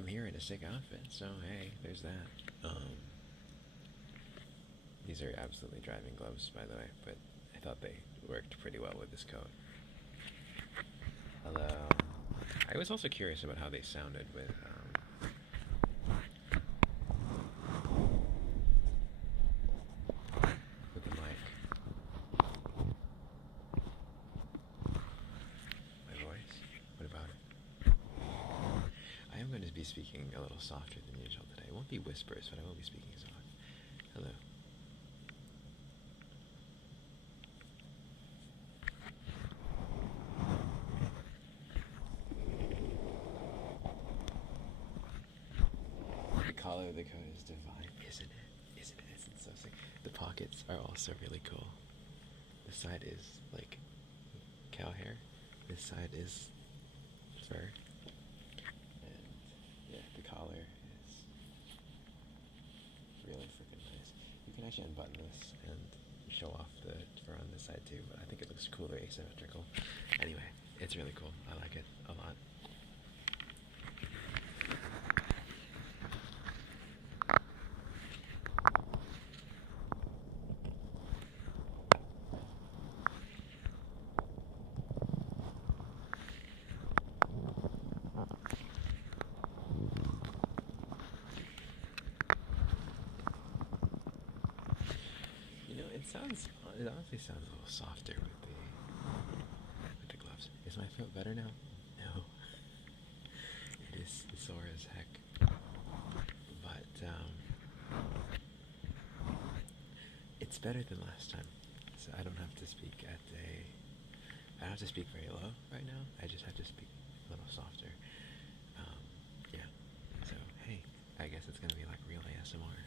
I'm here in a sick outfit, so hey, there's that. These are absolutely driving gloves, by the way, but I thought they worked pretty well with this coat. Although, I was also curious about how they sounded with the mic. My voice? What about it? I am going to be speaking a little softer than usual today. It won't be whispers, but I will be speaking soft. Hello. The collar of the coat is divine, isn't it? Isn't it? Isn't it so sick? The pockets are also really cool. This side is like cow hair. This side is fur. And yeah, the collar is really freaking nice. You can actually unbutton this and show off the fur on this side too, but I think it looks cooler asymmetrical. Anyway, it's really cool. I like it a lot. It honestly sounds a little softer with the gloves. Is my throat better now? No. It is sore as heck. But it's better than last time. So I don't have to speak I don't have to speak very low right now. I just have to speak a little softer. Yeah. So hey, I guess it's gonna be like real ASMR.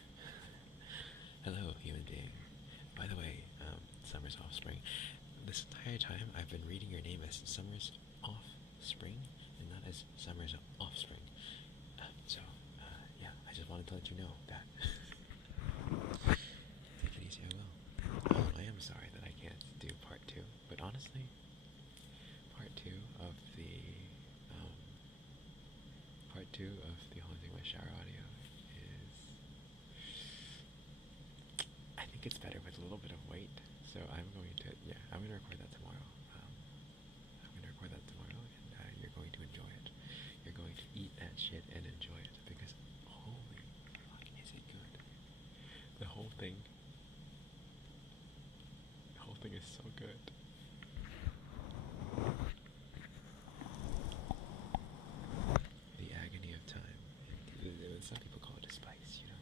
Hello, human being. By the way, Summer's Offspring. This entire time I've been reading your name as Summer's Offspring and not as Summer's Offspring. Yeah, I just wanted to let you know that. Take it easy, I will. I am sorry that I can't do part 2, but honestly, part 2 of the Haunting My Shower audio is, I think it's better with a little bit of weight. So I'm going to record that tomorrow. And you're going to enjoy it. You're going to eat that shit and enjoy it because holy fuck, is it good? The whole thing is so good. The agony of time. Some people call it a spice, you know.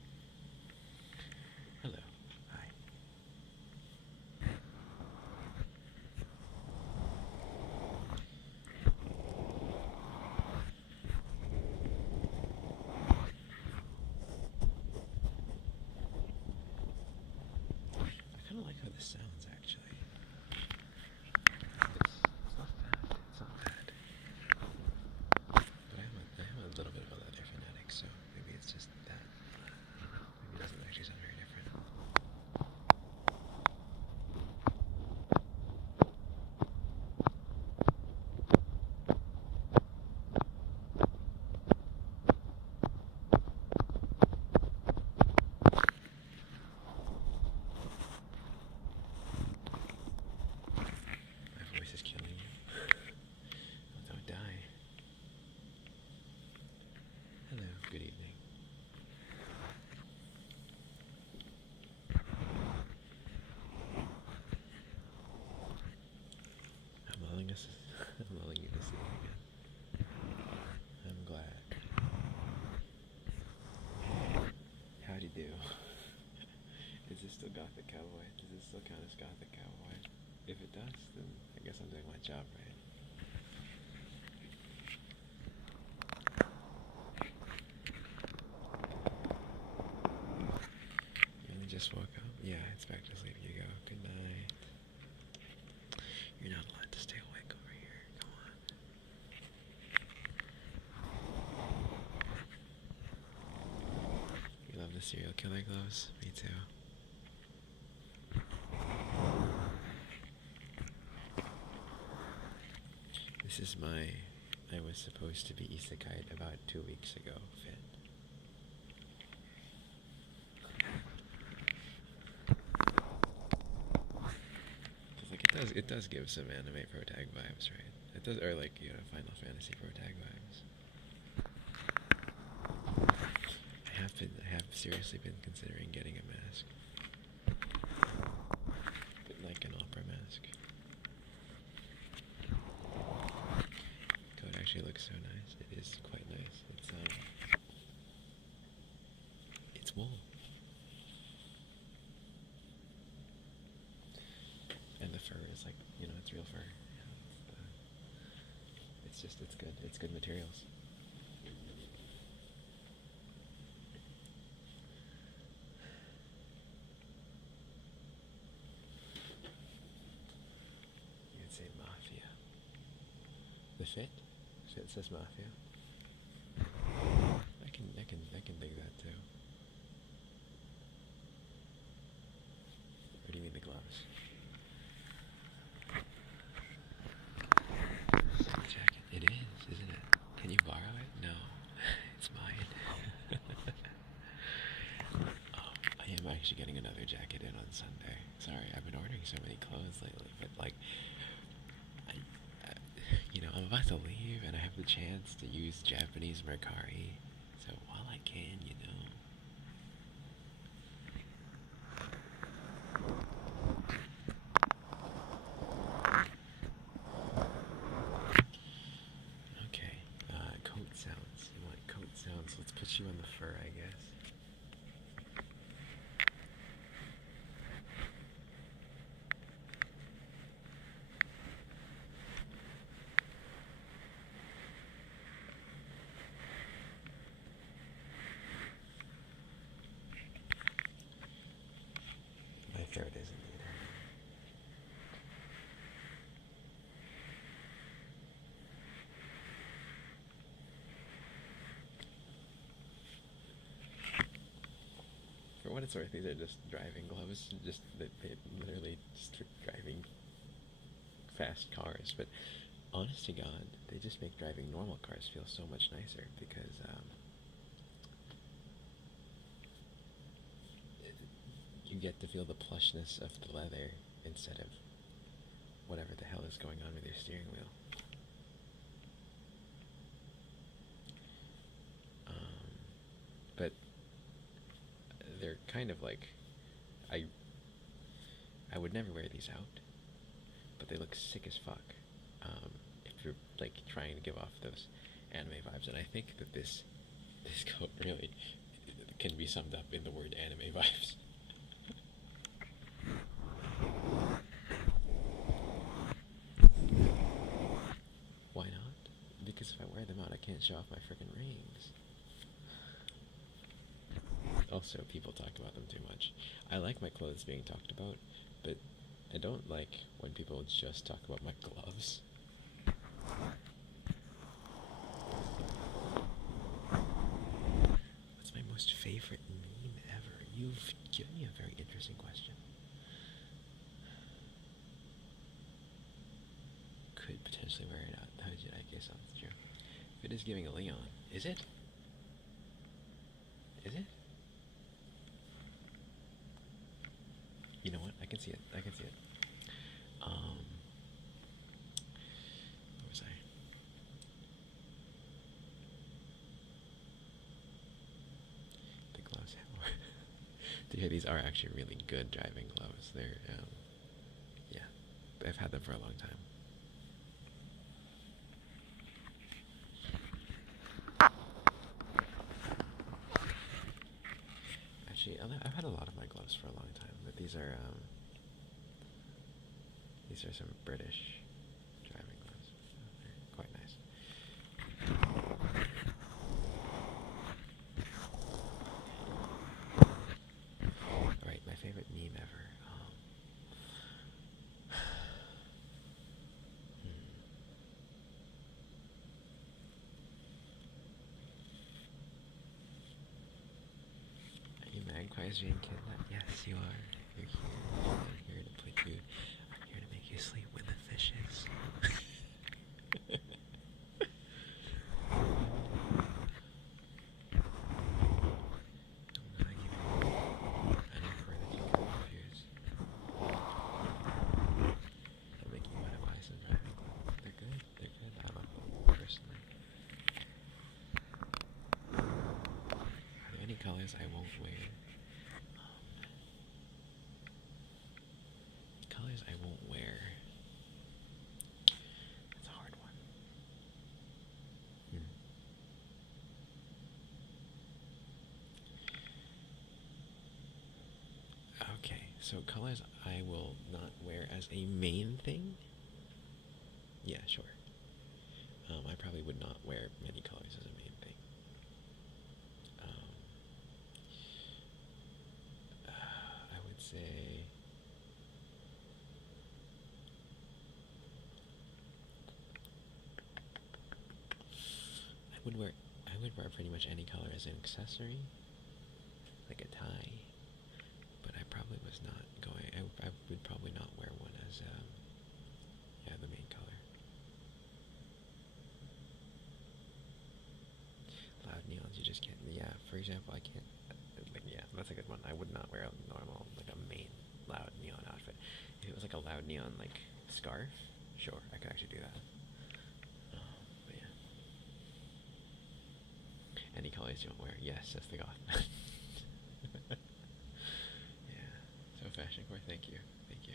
Hello. Hi. I kind of like how this sounds, actually. It's not bad. It's not bad. But I am a little bit of a leather fanatic, so maybe it's just that. Maybe it doesn't actually sound very different. My voice is killing you. Don't die. Hello, good evening. I'm lulling you to sleep again. I'm glad. How'd you do? Is this still Gothic Cowboy? Does this still count as Gothic Cowboy? If it does, then I guess I'm doing my job right. You only just woke up? Yeah, it's back to sleep. You go. Good night. You're not allowed to stay awake over here. Come on. You love the serial killer gloves? Me too. This is my I was supposed to be isekai'd about 2 weeks ago, Fit. Like it does give some anime protag vibes, right? It does, or like, Final Fantasy protag vibes. I have seriously been considering getting a mask, but like an opera mask. It actually looks so nice. It is quite nice. It's wool. And the fur is like, it's real fur. It's good. It's good materials. You'd say mafia. The fit? Fit says mafia. I can dig that too. Or do you mean the gloves? Jacket. It is, isn't it? Can you borrow it? No. It's mine. I am actually getting another jacket in on Sunday. Sorry, I've been ordering so many clothes lately, but like, I'm about to leave and I have the chance to use Japanese Mercari, so while I can, Okay, coat sounds. You want coat sounds? Let's put you on the fur, I guess. My throat isn't either. For what it's worth, these are just driving gloves. They literally just for driving fast cars. But honest to God, they just make driving normal cars feel so much nicer because you get to feel the plushness of the leather instead of whatever the hell is going on with your steering wheel. But they're kind of like, I would never wear these out, but they look sick as fuck if you're like trying to give off those anime vibes. And I think that this coat really can be summed up in the word anime vibes. Why not? Because if I wear them out, I can't show off my freaking rings. Also, people talk about them too much. I like my clothes being talked about, but I don't like when people just talk about my gloves. What's my most favorite meme ever? You've given me a very interesting question. Could potentially wear it out. I guess that's true. If it is giving a Leon, is it? Is it? You know what? I can see it. Where was I? The gloves have more. Yeah, these are actually really good driving gloves. They're, yeah, I've had them for a long time. Actually, I've had a lot of my gloves for a long time, but these are some British driving gloves. They're quite nice. Alright, my favorite meme ever. Are you magpies being kidnapped? Yes, you are. You're here. I'm here to put you. I'm here to make you sleep with the fishes. wear. Colors I won't wear. That's a hard one. Okay, so colors I will not wear as a main thing. Yeah, sure. I probably would not wear many colors as a main thing. I would say I would wear pretty much any color as an accessory, like a tie. But I probably was not going. I would probably not wear one as yeah, the main color. Loud neons, you just can't. Yeah, for example, I can't. Like, yeah, that's a good one. I would not wear a normal, like a main loud neon outfit. If it was like a loud neon like scarf, sure, I could actually do that. But yeah, any colors you don't wear, yes, that's the goth. Yeah, so fashion core, thank you, thank you.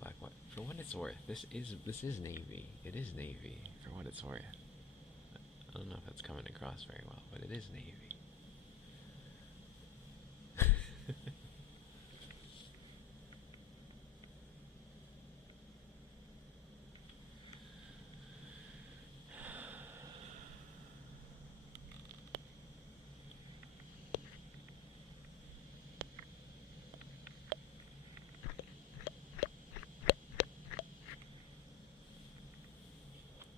Black, what? For what it's worth, this is navy. It is navy. For what it's worth. I don't know if that's coming across very well, but it is navy.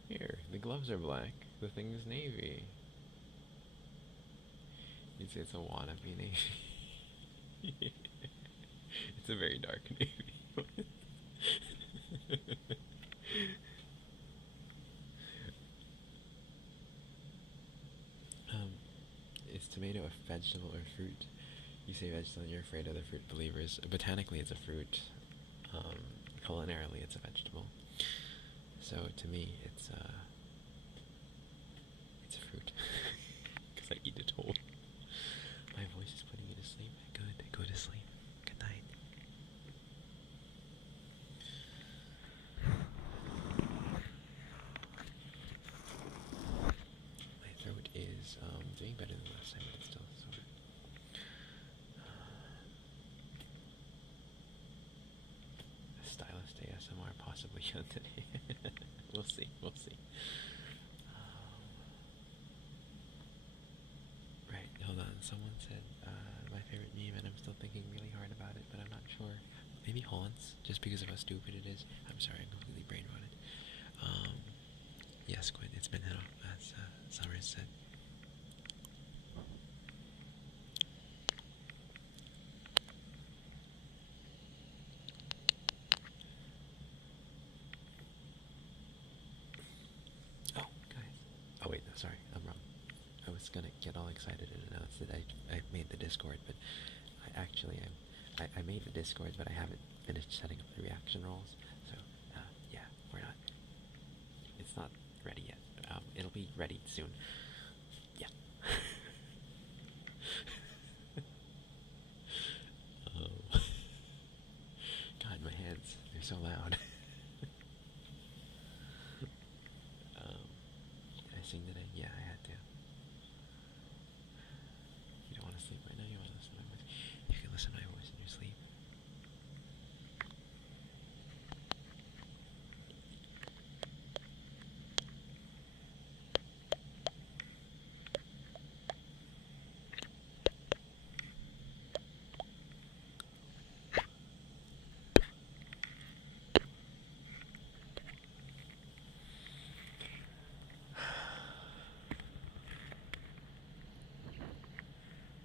Here, the gloves are black. The thing is navy. You'd say it's a wannabe navy. It's a very dark navy. Is tomato a vegetable or fruit? You say vegetable and you're afraid of the fruit believers. Botanically, it's a fruit. Culinarily, it's a vegetable. So to me, it's a fruit. Because I eat it whole. My voice is putting you to sleep. Good. Go to sleep. Good night. My throat is doing better than last time, but it's still sore. Stylist ASMR possibly on today. We'll see. Right, hold on. Someone said my favorite meme, and I'm still thinking really hard about it, but I'm not sure. Maybe haunts, just because of how stupid it is. I'm sorry, I'm completely brain rotted. Yes, Quinn, it's been hit off, as Summers said. Oh, guys. Oh, wait, no, sorry, I'm wrong. I was gonna get all excited and announce that I made the Discord, but I actually I made the Discord, but I haven't finished setting up the reaction roles. So yeah, it's not ready yet. It'll be ready soon. Yeah. Oh. God, my hands, they're so loud. Did I sing today? Yeah, I had to. You don't want to sleep right now? You want to listen to my voice? You can listen to my voice in your sleep.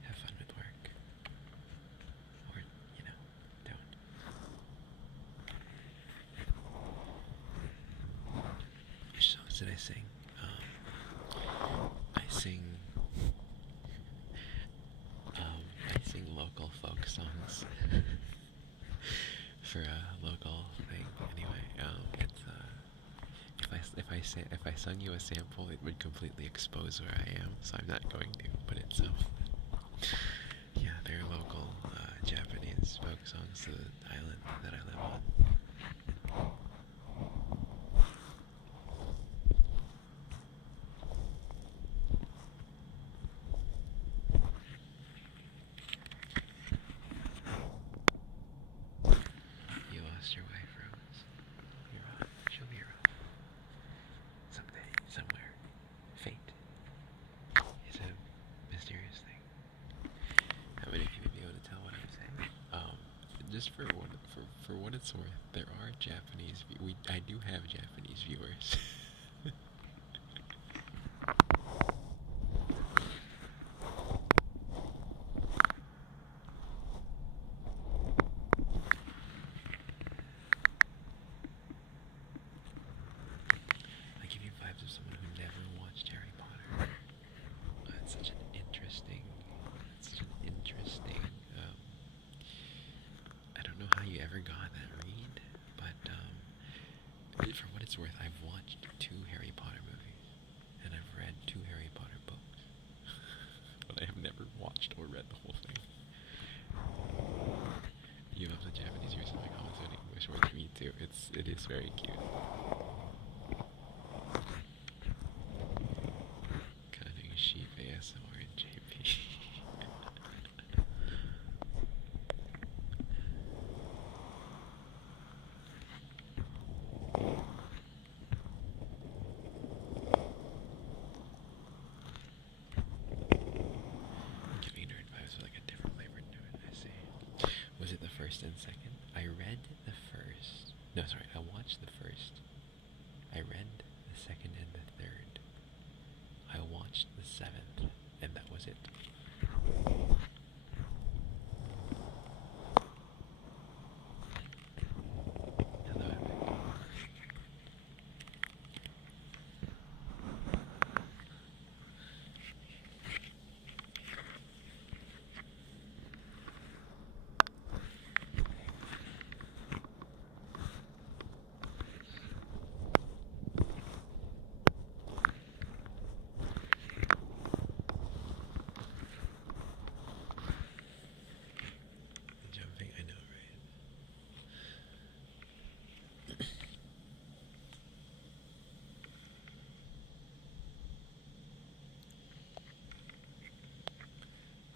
Have fun with work. Or, don't. Which songs did I sing? I sing local folk songs for a local thing. Anyway, it's if I if I sung you a sample, it would completely expose where I am, so I'm not going to. But it's yeah, they're local Japanese folk songs to the island that I live on. You lost your wife, Rose. She'll be around. Someday, somewhere. Fate is a mysterious thing. How many of you may be able to tell what I'm saying? Just for what it's worth, there are Japanese. I do have Japanese viewers. I give you vibes of someone who never watched Harry Potter. It's such an interesting. I don't know how you ever got that read, but for what it's worth, I've watched 2 Harry Potter movies, and I've read 2 Harry Potter books, but I have never watched or read the whole thing. You love the Japanese use of my comments in English words, me too. It is very cute. Cutting sheep ASMR and JP. Giving nerd vibes with like a different flavor to it, I see. Was it the first and second? I read the first. No, sorry, I watched the first. I read the second and the third. I watched the 7th, and that was it. Hello, Epic. Jumping, I know, right?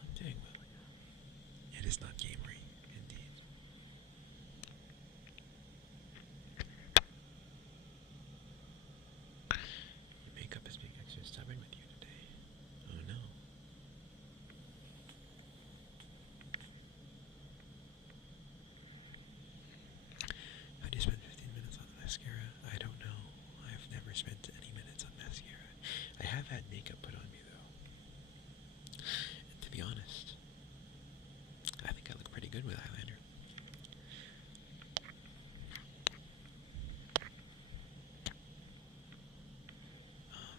I'm doing well. It is not gamery, indeed. Your makeup is being extra stubborn with you today. Oh no. How do you spend 15 minutes on mascara? I don't know. I've never spent any minutes on mascara. I have had makeup put on me though. And to be honest, I think I look pretty good with eyeliner.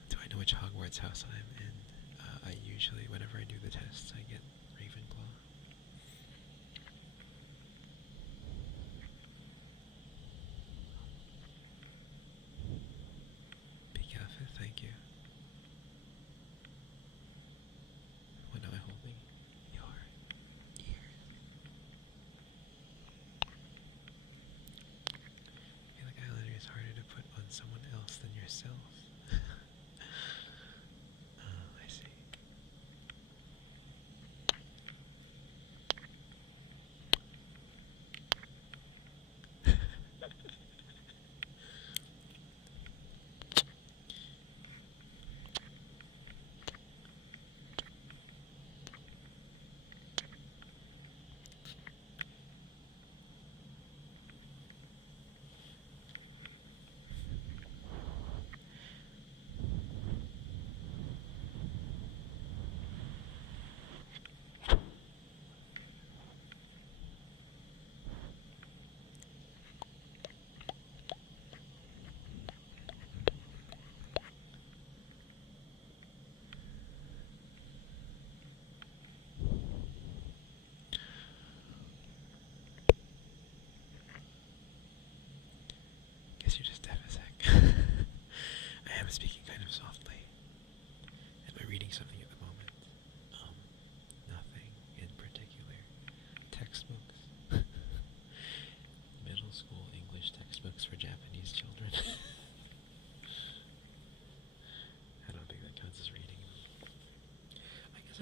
Do I know which Hogwarts house I'm in? I usually, whenever I do the tests, I get Ravenclaw. Big outfit, thank you. What am I holding? Your ears. I feel like eyeliner is harder to put on someone else than yourself. I see.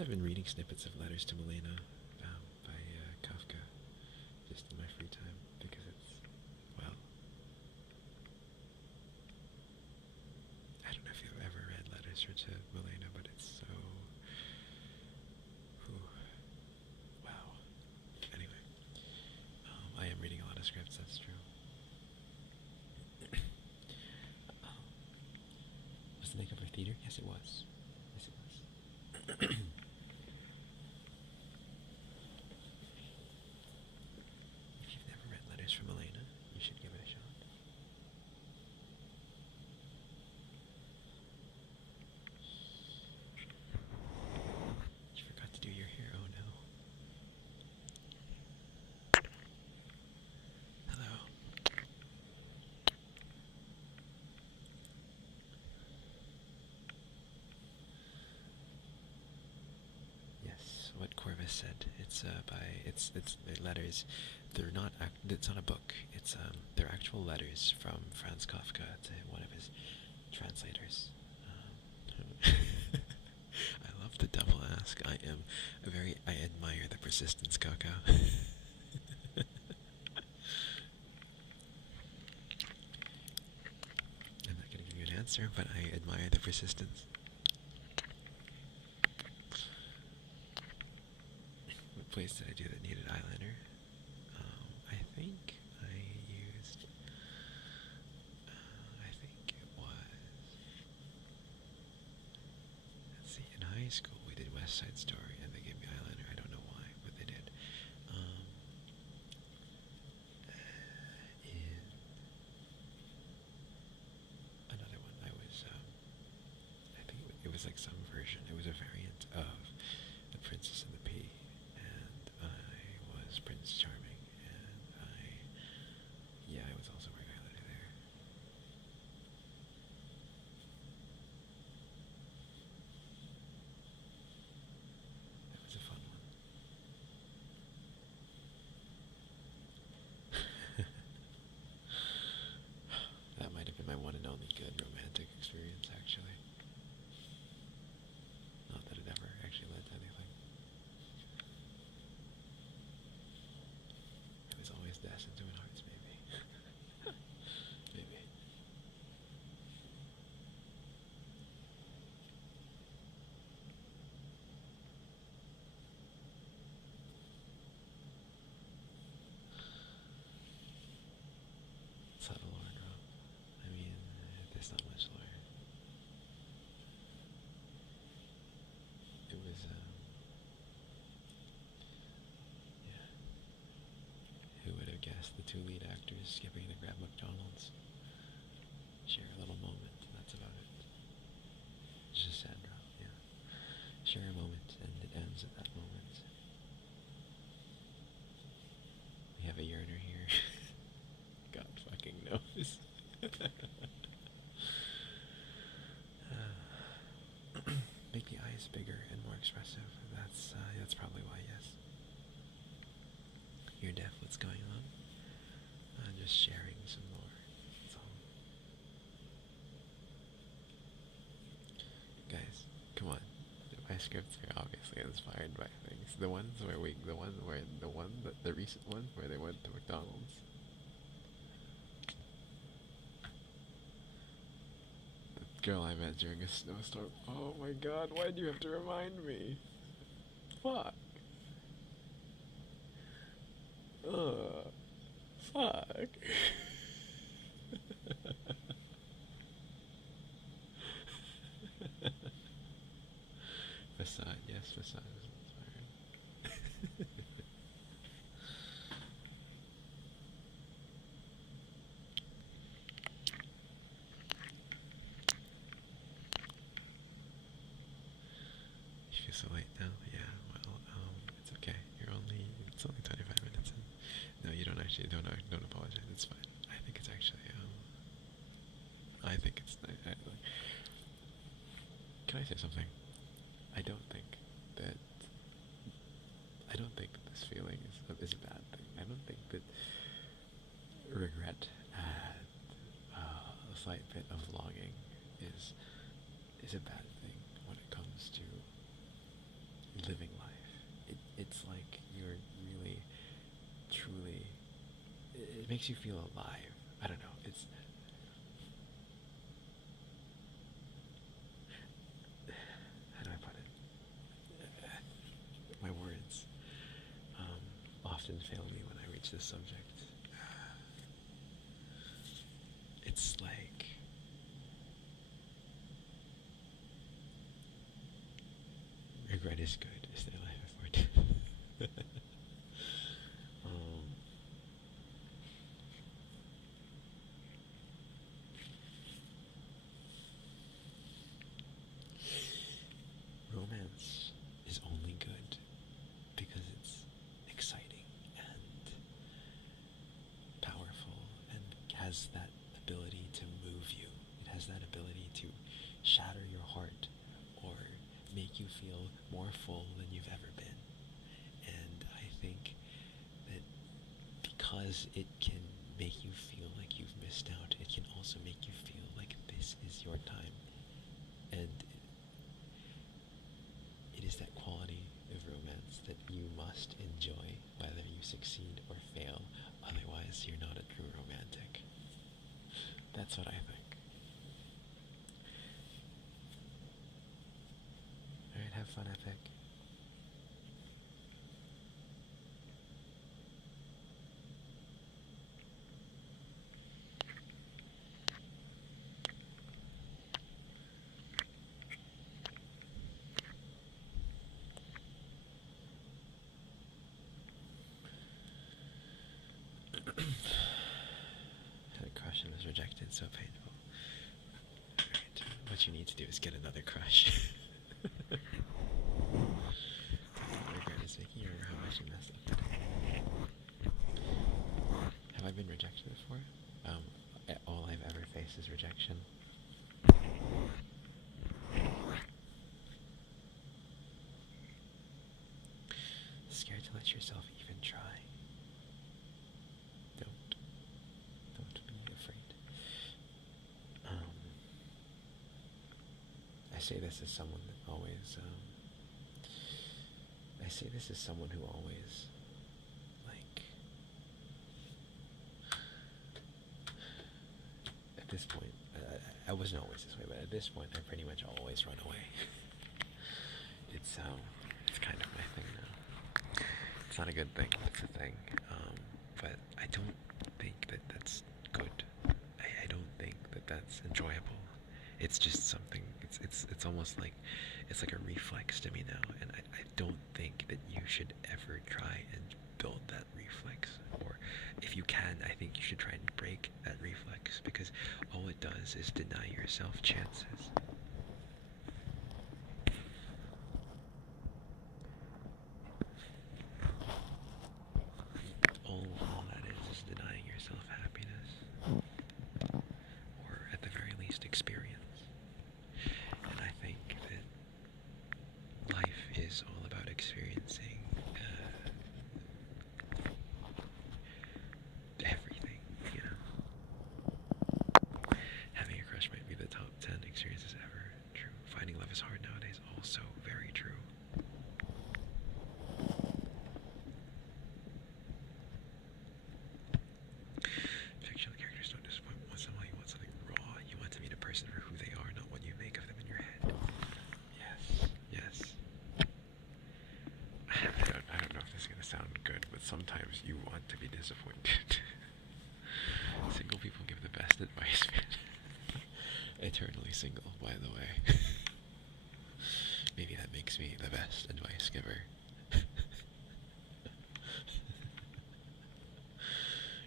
I've been reading snippets of Letters to Milena by Kafka, just in my free time, because it's, well, I don't know if you've ever read Letters to Milena, but it's so, whew, wow. Anyway, I am reading a lot of scripts, that's true. Was the makeup for theater? Yes, it was. Yes, it was. If you've never read Letters from Elena, you should give it a shot. You forgot to do your hair, oh no. Hello. Yes, what Corvus said. It's it's letters. They're not. It's not a book. It's they're actual letters from Franz Kafka to one of his translators. I love the double ask. I admire the persistence, Coco. I'm not gonna give you an answer, but I admire the persistence. What place did I do that needed eyeliner? I think I used, I think it was, let's see, in high school we did West Side Story and they gave me eyeliner. I don't know why, but they did. In another one I was, I think it was like some version, it was a variant of The Princess and the Pea, and I was Prince Charming, and yeah, I was also wearing eyeliner there. That was a fun one. That might have been my one and only good romantic experience, actually. Not that it ever actually led to anything. It was always destined to win hearts, maybe. Maybe. Subtle lore drop. I mean, there's not much lore. It was, yeah. Who would have guessed the two lead actors skipping to grab McDonald's? Share a little moment, and that's about it. It's just a sad drop, yeah. Share a moment, and it ends at that moment. We have a yearner here. God fucking knows. Make the eyes bigger and more expressive. That's probably why, yes. You're deaf, what's going on? Just sharing some more. That's all. Guys, come on. My scripts are obviously inspired by things. The recent one where they went to McDonald's. The girl I met during a snowstorm. Oh my god, why'd you have to remind me? Fuck. Ugh. Fuck. Facade, yes, facade is inspired. You feel so late now? Yeah, well, it's okay. It's only 25 minutes in. No, you don't actually, don't apologize, it's fine. I think it's actually, I think it's, can I say something? I don't think that this feeling is a bad thing. I don't think that regret and a slight bit of longing is a bad thing when it comes to makes you feel alive. I don't know. It's how do I put it? My words often fail me when I reach this subject. It's like regret is good. Is the life effort? Romance is only good because it's exciting and powerful and has that ability to move you. It has that ability to shatter your heart or make you feel more full than you've ever been. And I think that because it can make you feel like you've missed out, it can also make you feel like this is your time. And it is that quality of romance that you must enjoy whether you succeed or fail, otherwise you're not a true romantic. That's what I think. Alright, have fun, Epic. Had a crush and was rejected, so painful. Alright, what you need to do is get another crush. Regret is making you remember how much you messed up. Have I been rejected before? All I've ever faced is rejection. Scared to let yourself even try. Don't be afraid. I say this as someone that always, I say this as someone who always, like, at this point, I wasn't always this way, but at this point, I pretty much always run away. It's kind of my thing now. It's not a good thing, it's a thing, but I don't think that that's good. I don't think that that's enjoyable. It's just something, it's almost like, it's like a reflex to me now, and I don't think that you should ever try and build that reflex, or if you can, I think you should try and break that reflex, because all it does is deny yourself chances. All that is denying yourself happiness, or at the very least experience. And I think that life is all about experiencing everything, you know. Having a crush might be the top 10 experiences ever. True. Finding love is hard nowadays, also very true. Fictional characters don't disappoint. Somehow you want something raw. You want to meet a person for who they are, not what you make of them in your head. Yes. I don't know if this is gonna sound good, but sometimes you want to be disappointed. Single people give the best advice, man. Eternally single, by the way. Maybe that makes me the best advice giver.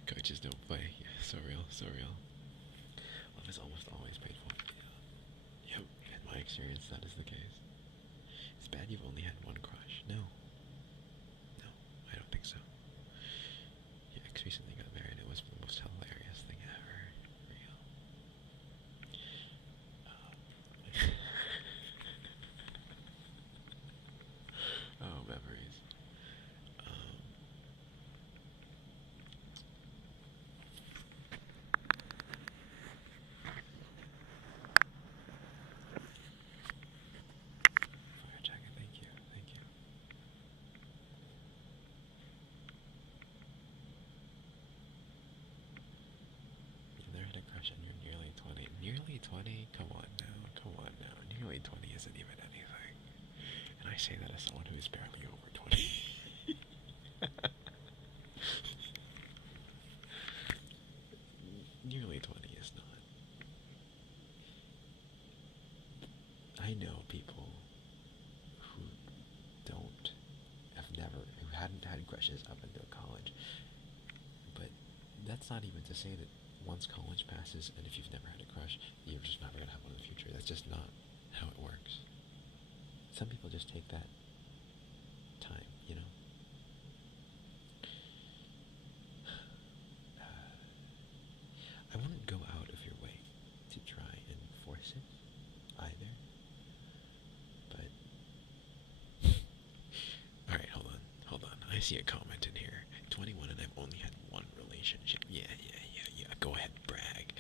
Coaches don't play. Yeah, so real, so real. Love is almost always painful. Yeah. Yep, in my experience, that is the case. It's bad you've only had one crush. No, I don't think so. Yeah, ex recently got married. It was the most hilarious thing ever. Real. Oh, memories. Fire jacket, thank you. isn't even anything. And I say that as someone who is barely over 20. Nearly 20 is not. I know people who don't, who hadn't had crushes up until college. But that's not even to say that once college passes, and if you've never had a crush, you're just never going to have one in the future. That's just not how it works. Some people just take that time, you know? I wouldn't go out of your way to try and force it, either. But, alright, hold on. I see a comment in here. 21 and I've only had one relationship. Yeah. Go ahead, brag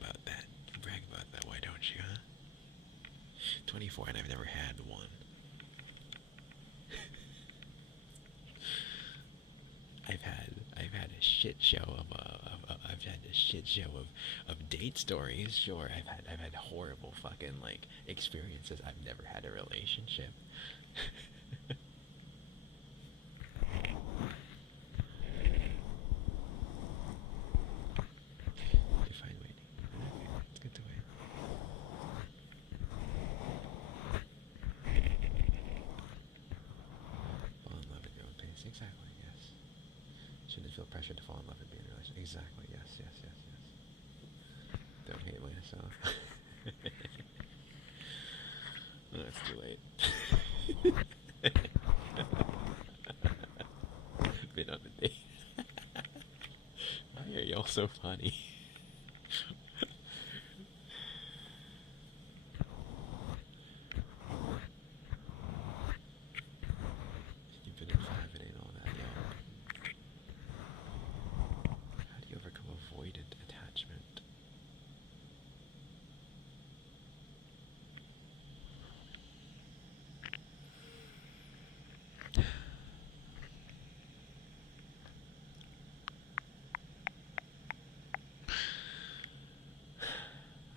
about that. Brag about that, why don't you, huh? 24 and I've never had one. I've had a shit show of date stories. Sure, I've had horrible fucking like experiences. I've never had a relationship. You're fine waiting. Okay, it's good to wait. Fall in love at your own pace. Exactly, yes. Shouldn't feel pressure to fall in love and be in a relationship. Exactly, yes. Don't hate myself. No, it's too late. Been on a date. Why are y'all so funny? You've been in 5, it ain't all that, yeah. How do you overcome avoidant attachment?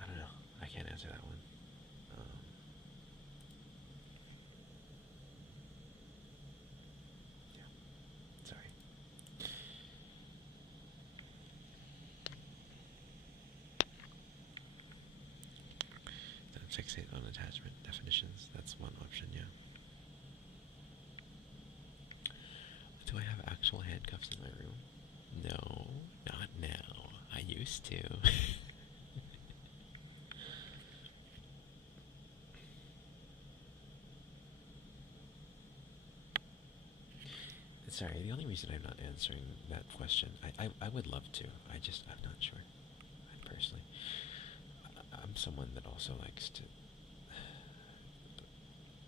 I don't know. I can't answer that one. Yeah. Sorry. Don't fixate on attachment definitions. That's one option, yeah. Do I have actual handcuffs in my room? No, not now. I used to. Sorry, the only reason I'm not answering that question, I would love to. I'm not sure. Personally, I'm someone that also likes to,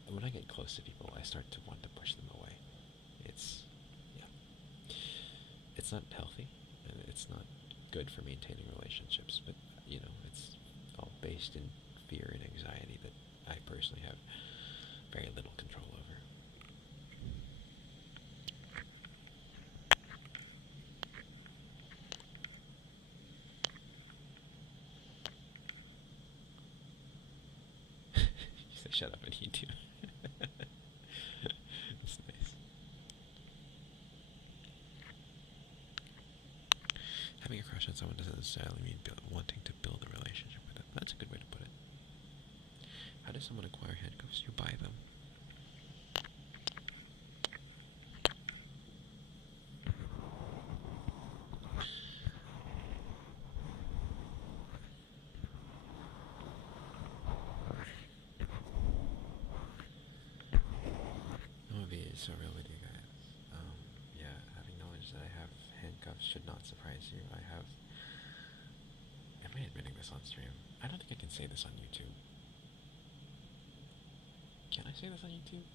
when I get close to people, I start to want to push them away. Yeah. It's not healthy, and it's not good for maintaining relationships, but, it's all based in fear and anxiety that I personally have very little control over. Shut up and eat too. That's nice. Having a crush on someone doesn't necessarily mean wanting to build a relationship with them. That's a good way to put it. How does someone acquire handcuffs? You buy them. So real with you guys. Yeah, having knowledge that I have handcuffs should not surprise you. Am I admitting this on stream? I don't think I can say this on YouTube. Can I say this on YouTube?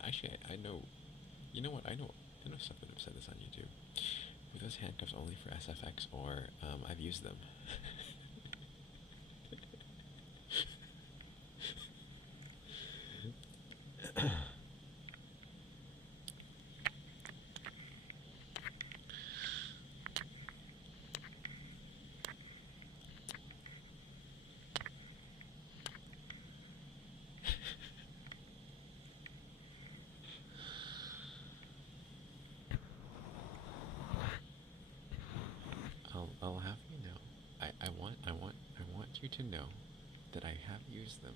Actually, I know. You know what? I know stuff that have said this on YouTube. Were those handcuffs only for SFX, or I've used them? to know that I have used them,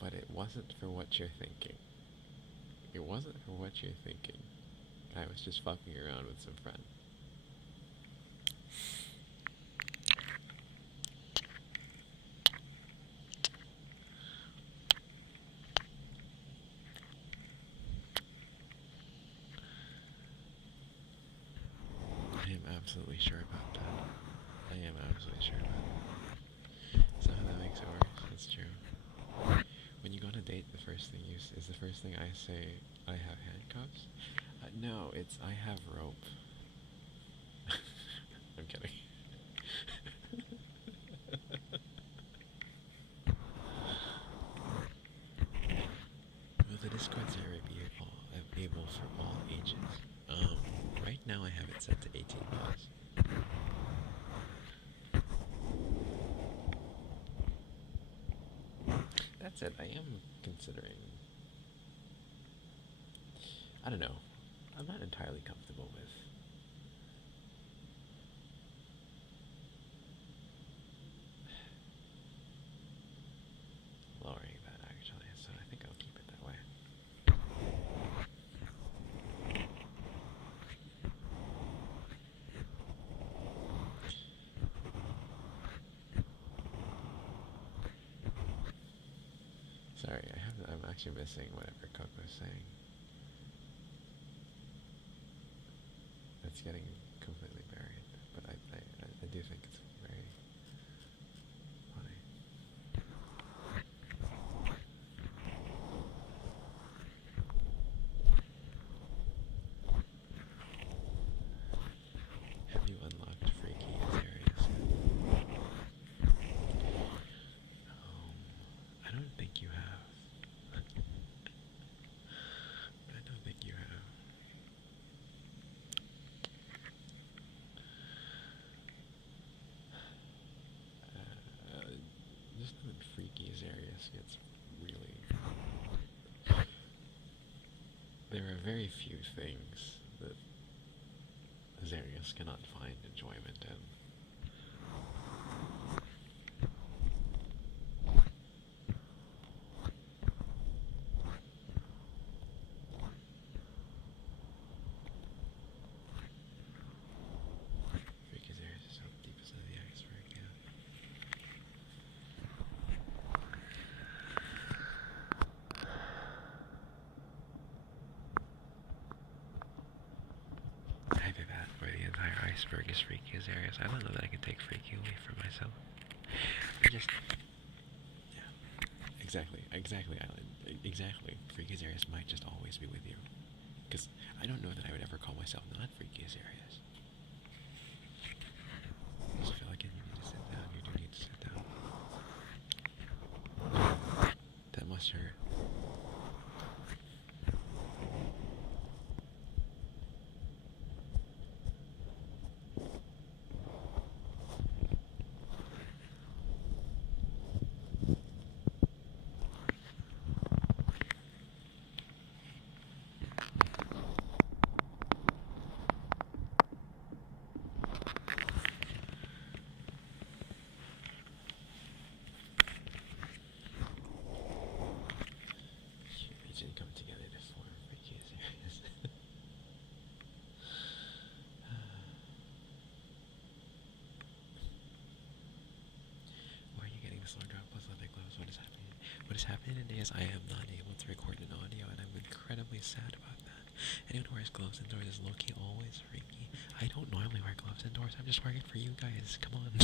but it wasn't for what you're thinking. It wasn't for what you're thinking. I was just fucking around with some friends. I am absolutely sure about that. I am absolutely sure about that. So that makes it worse. That's true. When you go on a date, the first thing I say, I have handcuffs? No, it's I have rope. I'm kidding. Well, the Discords are able for all ages. Right now I have it set to 18 plus. That said, I am considering. I don't know. I'm not entirely comfortable with lowering that, actually, so I think I'll keep it that way. Sorry, I'm actually missing whatever Cook was saying. It's getting completely buried, but I do think it's very funny. Have you unlocked freaky areas? I don't think you have. I don't think you have. Just the freakiest areas gets really. There are very few things that Azarius cannot find enjoyment in. Freakiest areas is so deepest of the iceberg, yeah. Either that or the entire iceberg is freakiest areas. I don't know that I can take freaky away from myself. I just. Yeah. Exactly, Island. Exactly. Freakiest areas might just always be with you. Because I don't know that I would ever call myself not freakiest areas. I just feel like if you need to sit down, you do need to sit down. That must hurt. Region come together to form freakiest areas. Why are you getting the slow drop plus leather gloves? What is happening? What is happening today is I am not able to record an audio, and I'm incredibly sad about that. Anyone who wears gloves indoors is low-key always freaky. I don't normally wear gloves indoors. I'm just wearing it for you guys. Come on.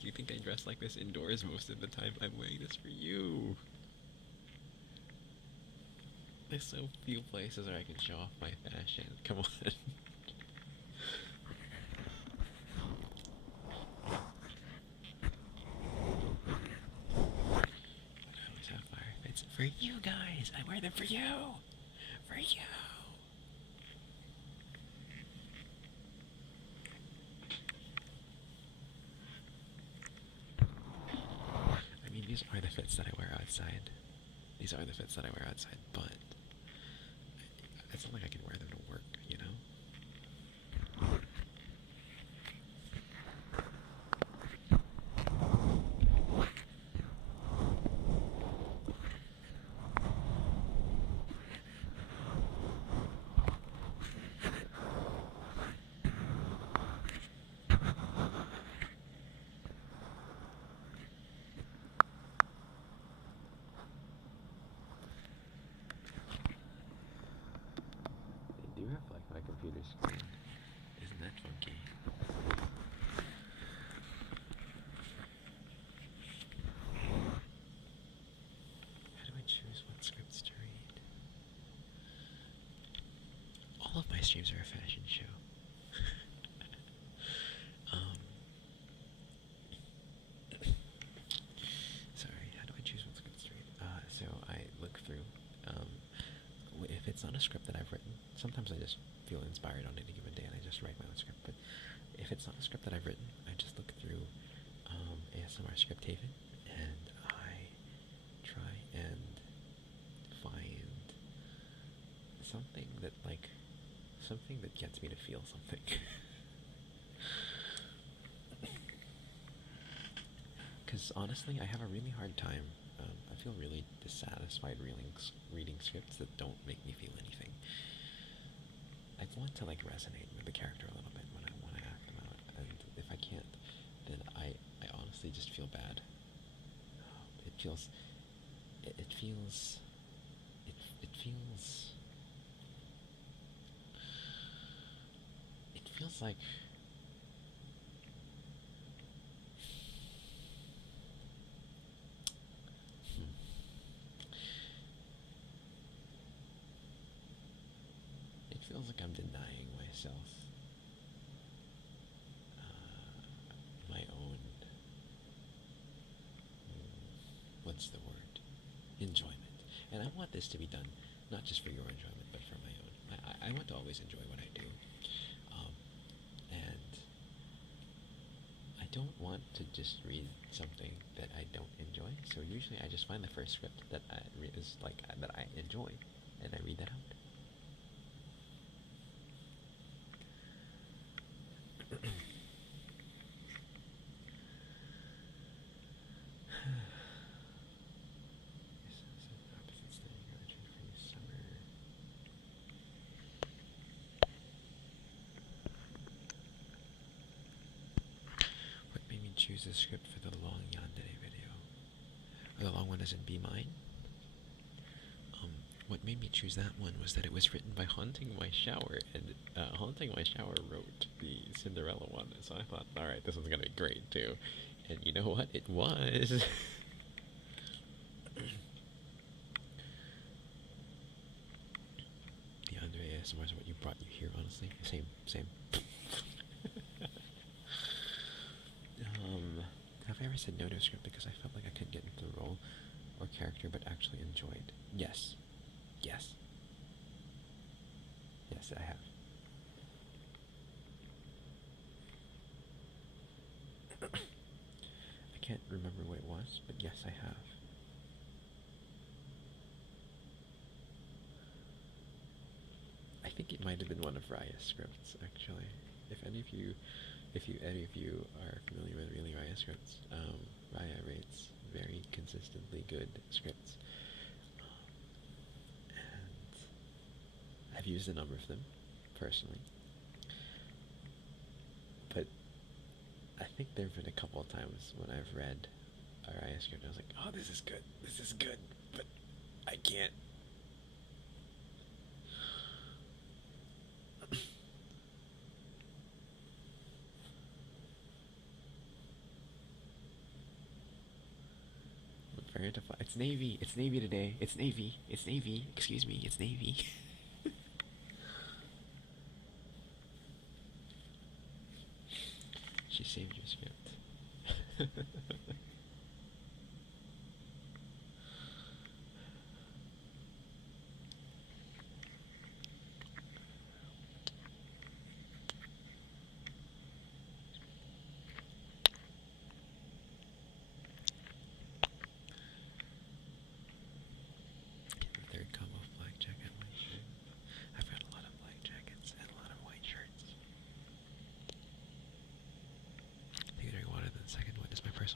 You think I dress like this indoors most of the time? I'm wearing this for you. There's so few places where I can show off my fashion. Come on. I always have fire fits for you guys. I wear them for you. For you. I mean, these are the fits that I wear outside. These are the fits that I wear outside, but it's not like I can wear them to work, you know? reflect my computer screen. Isn't that funky? How do I choose what scripts to read? All of my streams are a fashion show. Sorry, how do I choose what scripts to read? So I look through. If it's not a script that I've written, sometimes I just feel inspired on any given day and I just write my own script. But if it's not a script that I've written, I just look through ASMR Script Haven and I try and find something that gets me to feel something. Because honestly, I have a really hard time. I feel really dissatisfied reading scripts that don't make me feel anything. I want to resonate with the character a little bit when I act them out, and if I can't, then I honestly just feel bad. It feels like I'm denying myself my own, what's the word, enjoyment. And I want this to be done not just for your enjoyment, but for my own. I want to always enjoy what I do, and I don't want to just read something that I don't enjoy. So usually I just find the first script that that I enjoy, and I read that out. What made me choose a script for the long Yandere video? Or the long one as in Be Mine? What made me choose that one was that it was written by Haunting My Shower, and Haunting My Shower wrote the Cinderella one, so I thought, alright, this one's gonna be great too. And you know what? It was! The Andre ASMR is what brought you here, honestly. Same. Have I ever said no to a script because I felt like I couldn't get into the role or character but actually enjoyed? Yes. Yes, I have. I can't remember what it was, but yes, I have. I think it might have been one of Raya's scripts, actually. If any of you are familiar with really Raya scripts, Raya rates very consistently good scripts. And I've used a number of them, personally. But I think there have been a couple of times when I've read a Raya script and I was like, oh, this is good, but I can't. It's Navy today. It's Navy. Excuse me, it's Navy. She saved your script. The third combo of black jacket, white shirt. I've got a lot of black jackets and a lot of white shirts. I think I drink water. The second one is my personal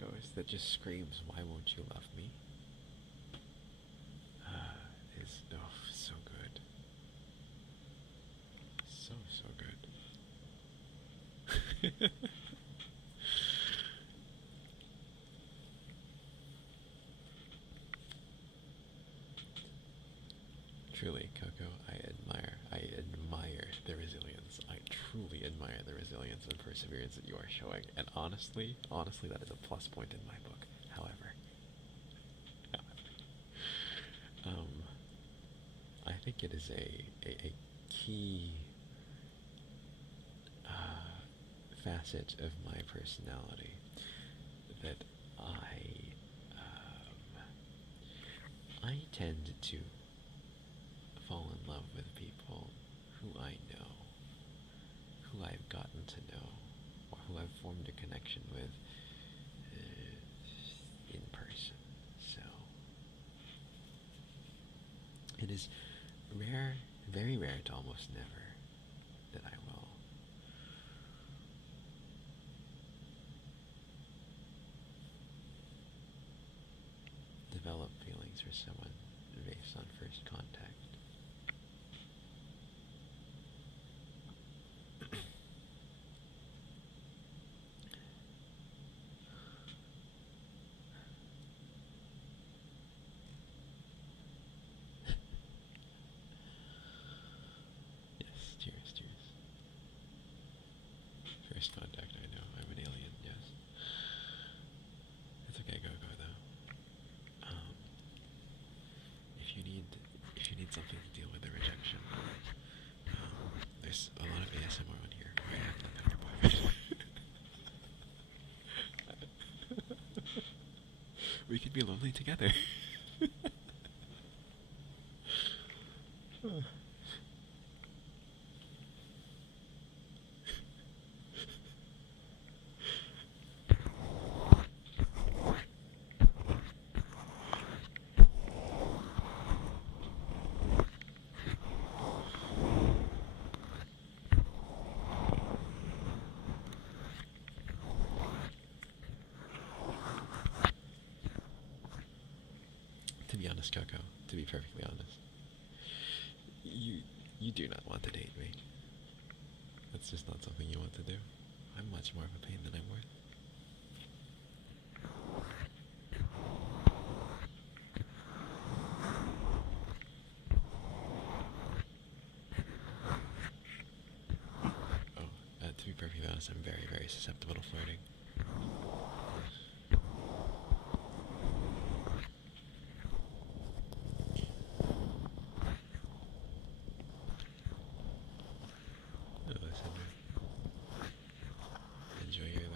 goes that just screams, "Why won't you love me?" Is so good, so good. Truly, Coco, I admire the resilience. I truly admire the resilience and perseverance that you are showing. And honestly, that is a plus point in my book. However, I think it is a key facet of my personality that I tend to fall in love with people who I know, who I've gotten to know, or who I've formed a connection with in person. So it is rare, very rare to almost never, that I will develop feelings for someone based on first contact. Yes, cheers, cheers. First contact, I know. I'm an alien, yes. It's okay, go though. If you need something to deal with the rejection, there's a lot of ASMR on here where I act like I'm your boyfriend. We could be lonely together. To be honest, Coco, to be perfectly honest, you do not want to date me. That's just not something you want to do. I'm much more of a pain than I'm worth. Oh, to be perfectly honest, I'm very, very susceptible to flirting. Oh, listen, enjoy your lyric.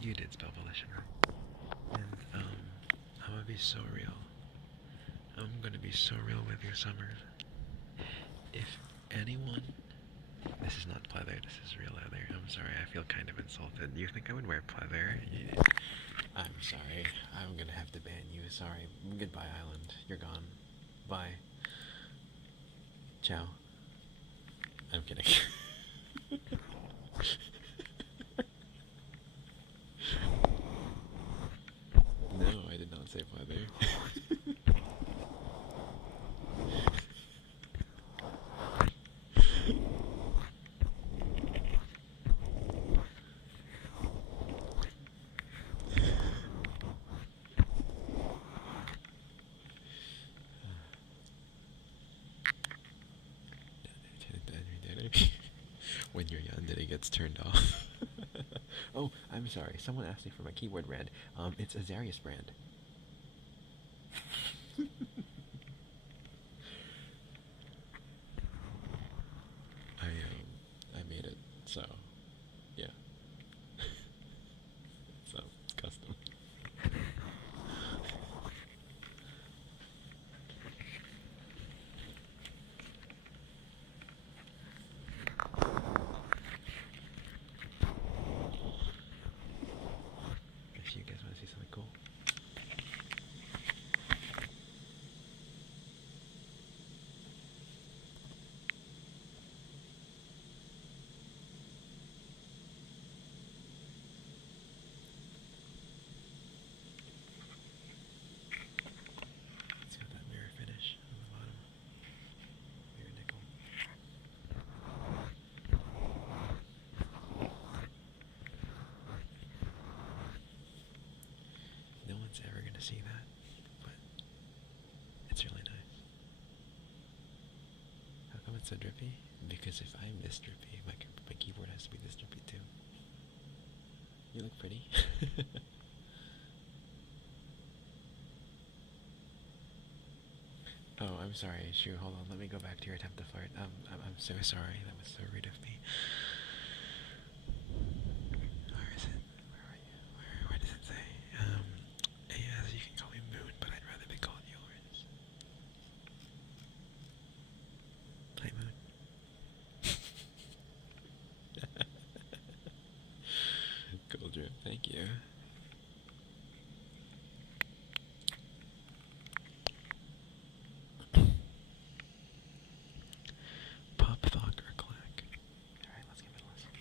You did spell volition right. And, I'm gonna be so real. I'm gonna be so real with your summers. If anyone... This is not pleather, this is real leather. I'm sorry, I feel kind of insulted. You think I would wear pleather? I'm sorry. I'm gonna have to ban you. Sorry. Goodbye, island. You're gone. Bye. Ciao. I'm kidding. No, I did not say pleather. When your yandere gets turned off. Oh, I'm sorry. Someone asked me for my keyboard brand. It's Azarius brand. I made it so come it's so drippy? Because if I'm this drippy, my keyboard has to be this drippy too. You look pretty. Oh, I'm sorry. Shoot, hold on. Let me go back to your attempt to flirt. I'm so sorry. That was so rude of me. Where is it? Where are you? Where does it say? Yes, you can call me Moon, but I'd rather be called yours. Hi, Moon. Cool drip. Thank you. Pop, thok, or clack. Alright, let's give it a listen.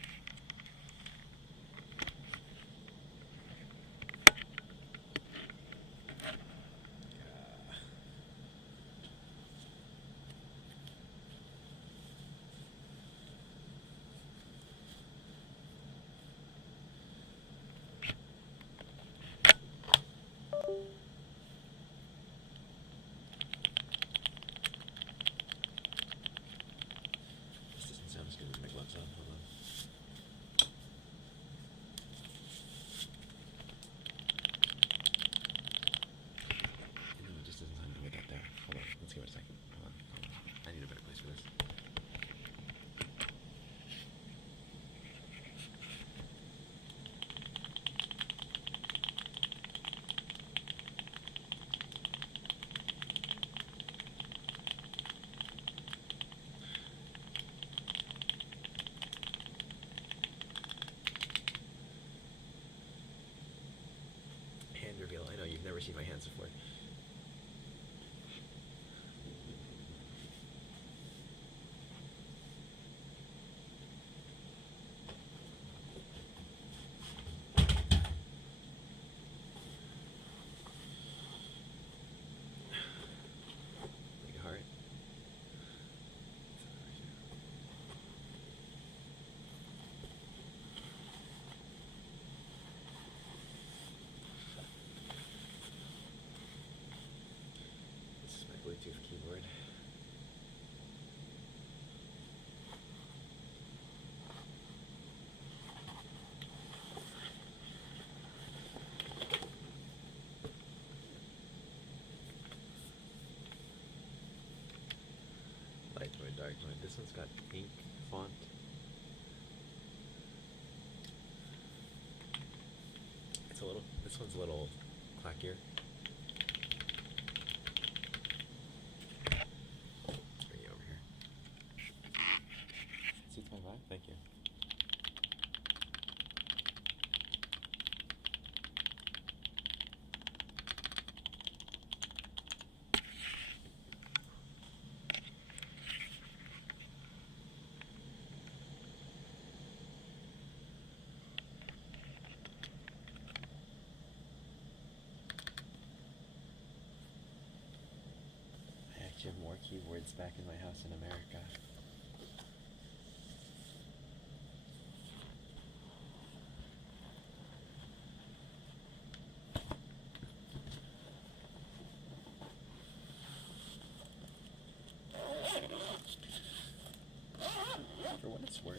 This doesn't sound as good as my gloves on. Hold on. No, it just doesn't sound good with that there. Hold on. Let's give it a second. Hold on. I need a better place for this. Hand reveal. I know you've never seen my hands before. Like a heart. This is my Bluetooth keyboard. Light mode, dark mode. This one's got ink font. This one's a little clackier. Bring you over here. Suits my vibe? Thank you. I actually have more keyboards back in my house in America. For what it's worth,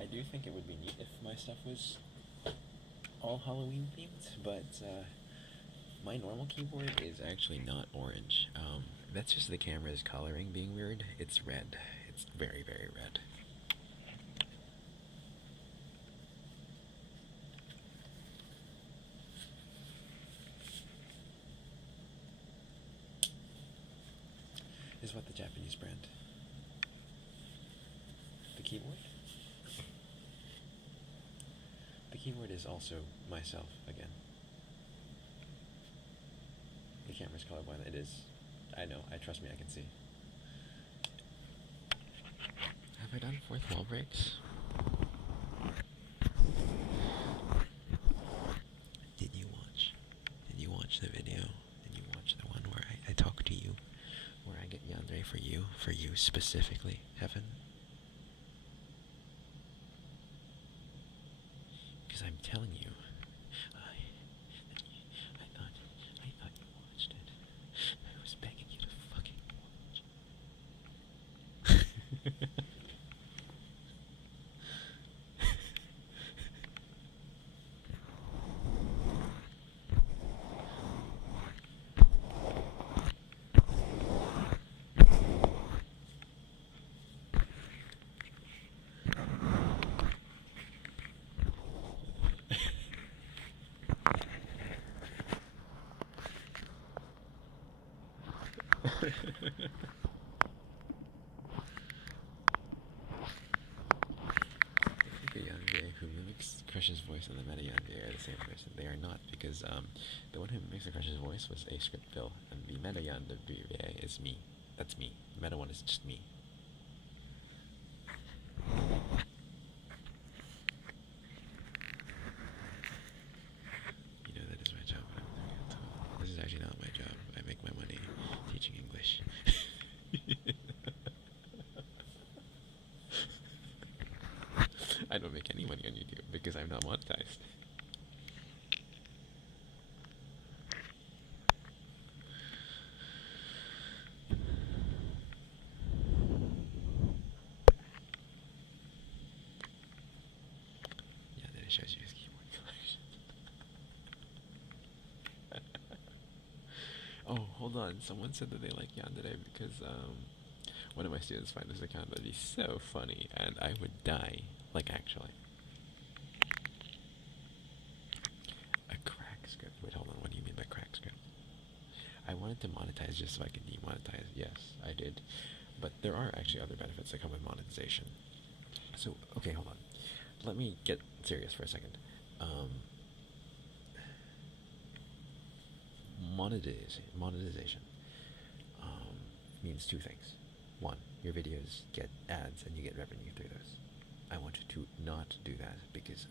I do think it would be neat if my stuff was all Halloween themed, but my normal keyboard is actually not orange. That's just the camera's coloring being weird. It's red. It's very, very red. Is what the Japanese brand. The keyboard? The keyboard is also myself again. The camera's colorblind. It is. I know. Trust me, I can see. Have I done fourth wall breaks? Did you watch? Did you watch the video? Did you watch the one where I talk to you? Where I get yandere for you specifically, Evan? Because I'm telling you, I thought you watched it. I was begging you to fucking watch. The Yandere who mimics Crush's voice and the meta Yandere are the same person. They are not, because the one who mimics the Crush's voice was a script fill, and the meta Yandere is me. That's me. The meta one is just me. You know that is my job. This is actually not my job. I make my money teaching English. I don't make any money on YouTube because I'm not monetized. Yeah, then it shows you his keyboard collection. Oh, hold on. Someone said that they like Yandere because one of my students find this account that'd be so funny, and I would die. Like, actually. A crack script. Wait, hold on. What do you mean by crack script? I wanted to monetize just so I could demonetize. Yes, I did. But there are actually other benefits that come with monetization. So, okay, hold on. Let me get serious for a second. Monetization means two things. One, your videos get ads and you get revenue through those. I want you to not do that because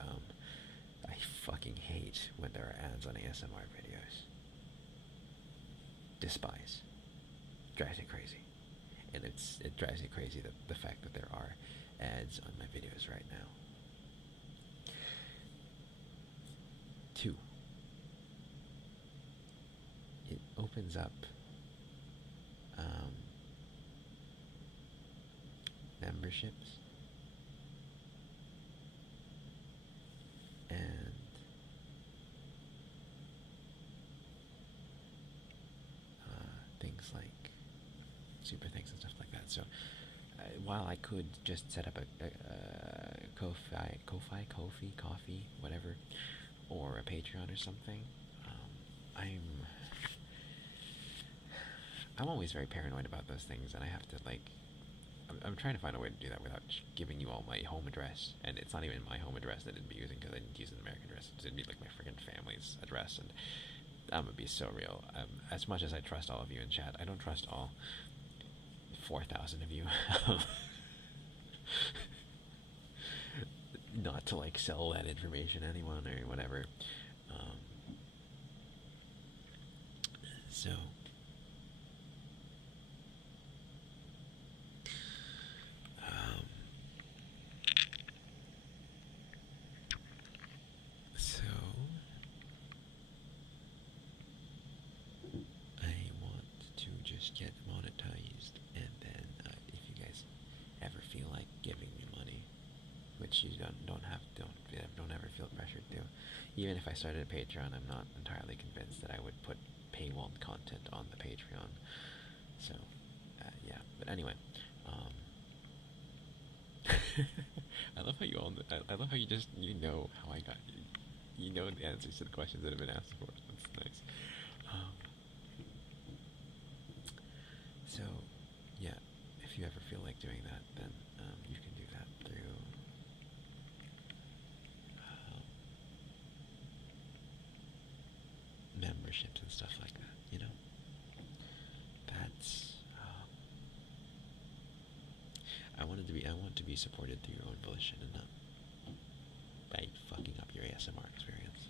I fucking hate when there are ads on ASMR videos. Despise. Drives me crazy. And it drives me crazy that the fact that there are ads on my videos right now. Two, it opens up memberships and things like super things and stuff like that. So while I could just set up a Ko-fi, whatever, or a Patreon or something, I'm always very paranoid about those things, and I have to I'm trying to find a way to do that without giving you all my home address, and it's not even my home address that I'd be using because I didn't use an American address. It'd be like my freaking family's address, and I'm gonna be so real. As much as I trust all of you in chat, I don't trust all 4,000 of you. Not to sell that information to anyone or whatever. So I want to just get monetized, and then if you guys ever feel like giving me money, which you don't ever feel pressured to. Even if I started a Patreon, I'm not entirely convinced that I would put paywall content on the Patreon. So, yeah. But anyway, I love how you all. I love how you know how I got you. You know the answers to the questions that have been asked before. That's nice. So, yeah. If you ever feel like doing that, then you can do that through memberships and stuff like that, you know? That's I want to be supported through your own volition and not by fucking up your ASMR experience.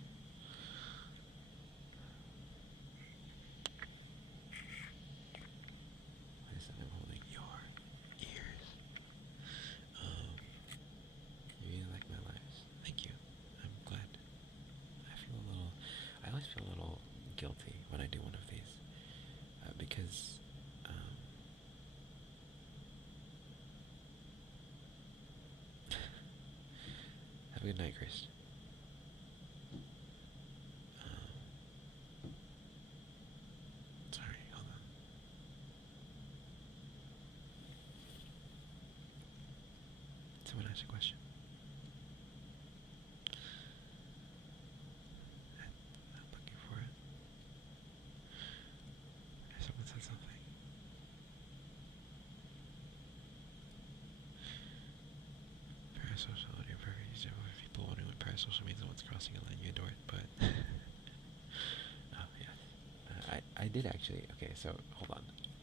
What is that I'm holding? Your ears. You really like my lives. Thank you. I'm glad. I always feel a little guilty when I do one of these, because have a good night, Chris. Sorry, hold on. Someone asked a question. I'm looking for it. Someone said something. Parasocial audio perfect is if people wondering what parasocial means and what's crossing a line, you adore it, but oh yeah. I did actually, okay, so hold on.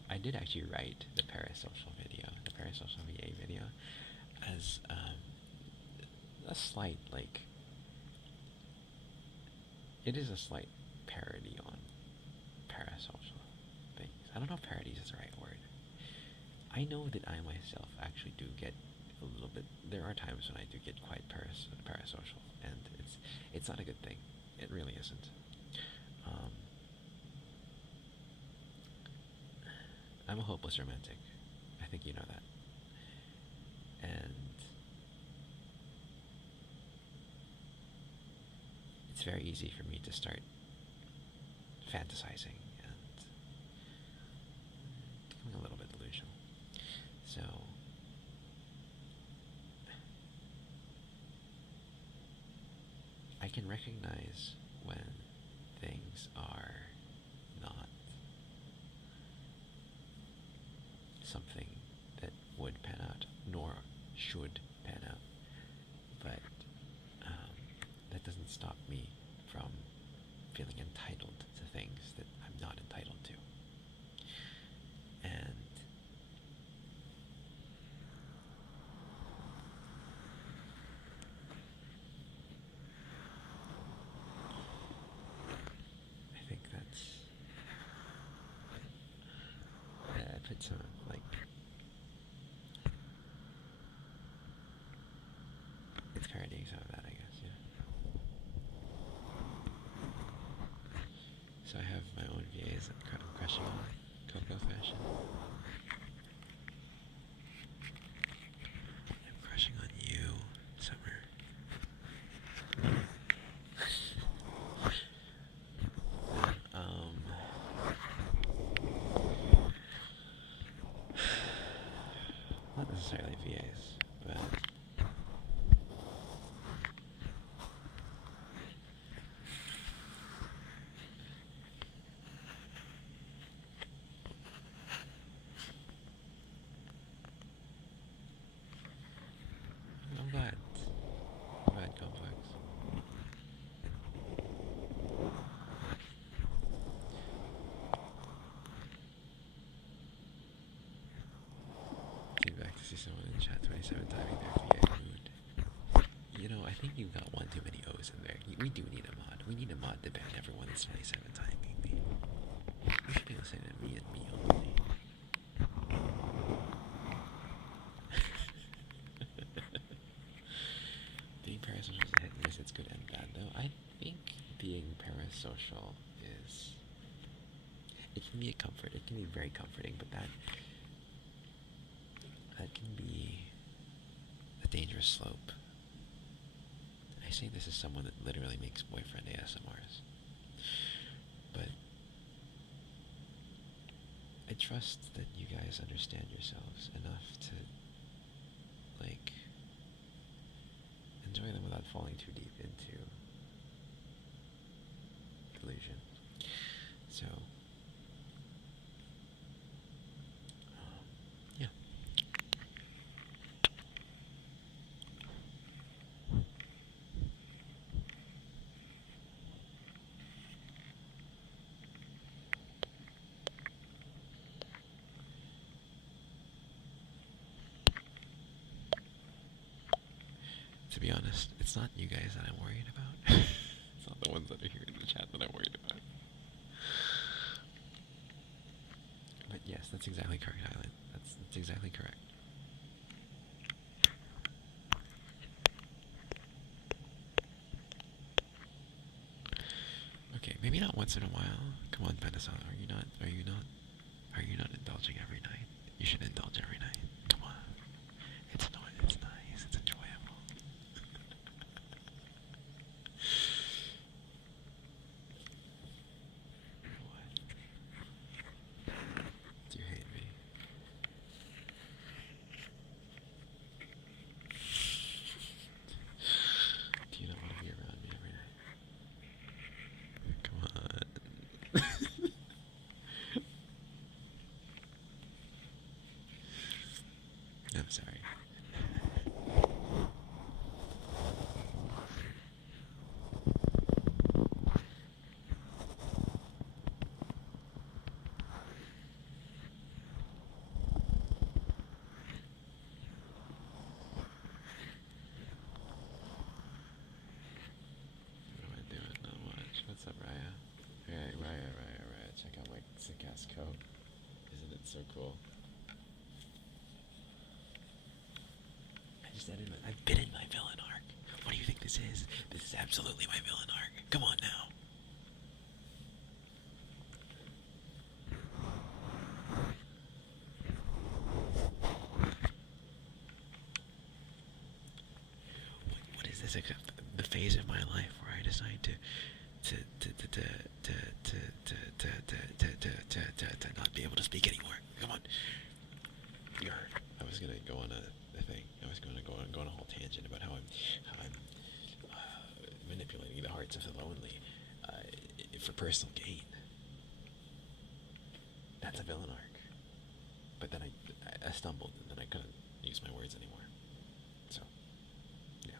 I did actually write the parasocial video, the parasocial VA video, as a slight, like, it is a slight parody on parasocial things. I don't know if parody is the right word. I know that I myself actually do get a little bit, there are times when I do get quite parasocial, and it's not a good thing. It really isn't. I'm a hopeless romantic. I think you know that. And it's very easy for me to start fantasizing and becoming a little bit delusional. So I can recognize when things are not something that would pan out, nor should pan out. But that doesn't stop me from feeling entitled to things that I'm not entitled to. And I think that's, I put some, like, it's parodying some of that, I guess, yeah. So I have my own VAs that I'm crushing on, Coco fashion. I'm crushing on you, Summer. Not necessarily VAs, but I'm glad. I'm glad, Complex. Came back to see someone in chat 27 timing their VA mood. You know, I think you've got one too many O's in there. We do need a mod. We need a mod to ban everyone that's 27 timing me. You should be listening to me and me only. Being parasocial is a hit and miss. It's good and bad, though. I think being parasocial is, it can be a comfort. It can be very comforting, but that can be a dangerous slope. I say this as someone that literally makes boyfriend ASMRs, but I trust that you guys understand yourselves enough to, like, enjoy them without falling too deep into delusion. So, yeah. To be honest, it's not you guys that I'm worried about. It's not the ones that are here in the chat that I'm worried about. But yes, that's exactly correct, Highland. That's exactly correct. Okay, maybe not once in a while. Come on, Parasocial, are you not indulging every night? You should indulge every night. Come on. It's nice, it's enjoyable. What? Do you hate me? Do you not want to be around me every night? Come on. I'm sorry. sick ass coat. Isn't it so cool? I've been in my villain arc. What do you think this is? This is absolutely my villain arc. Come on now. What is this except the phase of my life where I decide to not be able to speak anymore? Come on. I was gonna go on a thing. I was gonna go on a whole tangent about how I'm manipulating the hearts of the lonely for personal gain. That's a villain arc. But then I stumbled, and then I couldn't use my words anymore. So, yeah.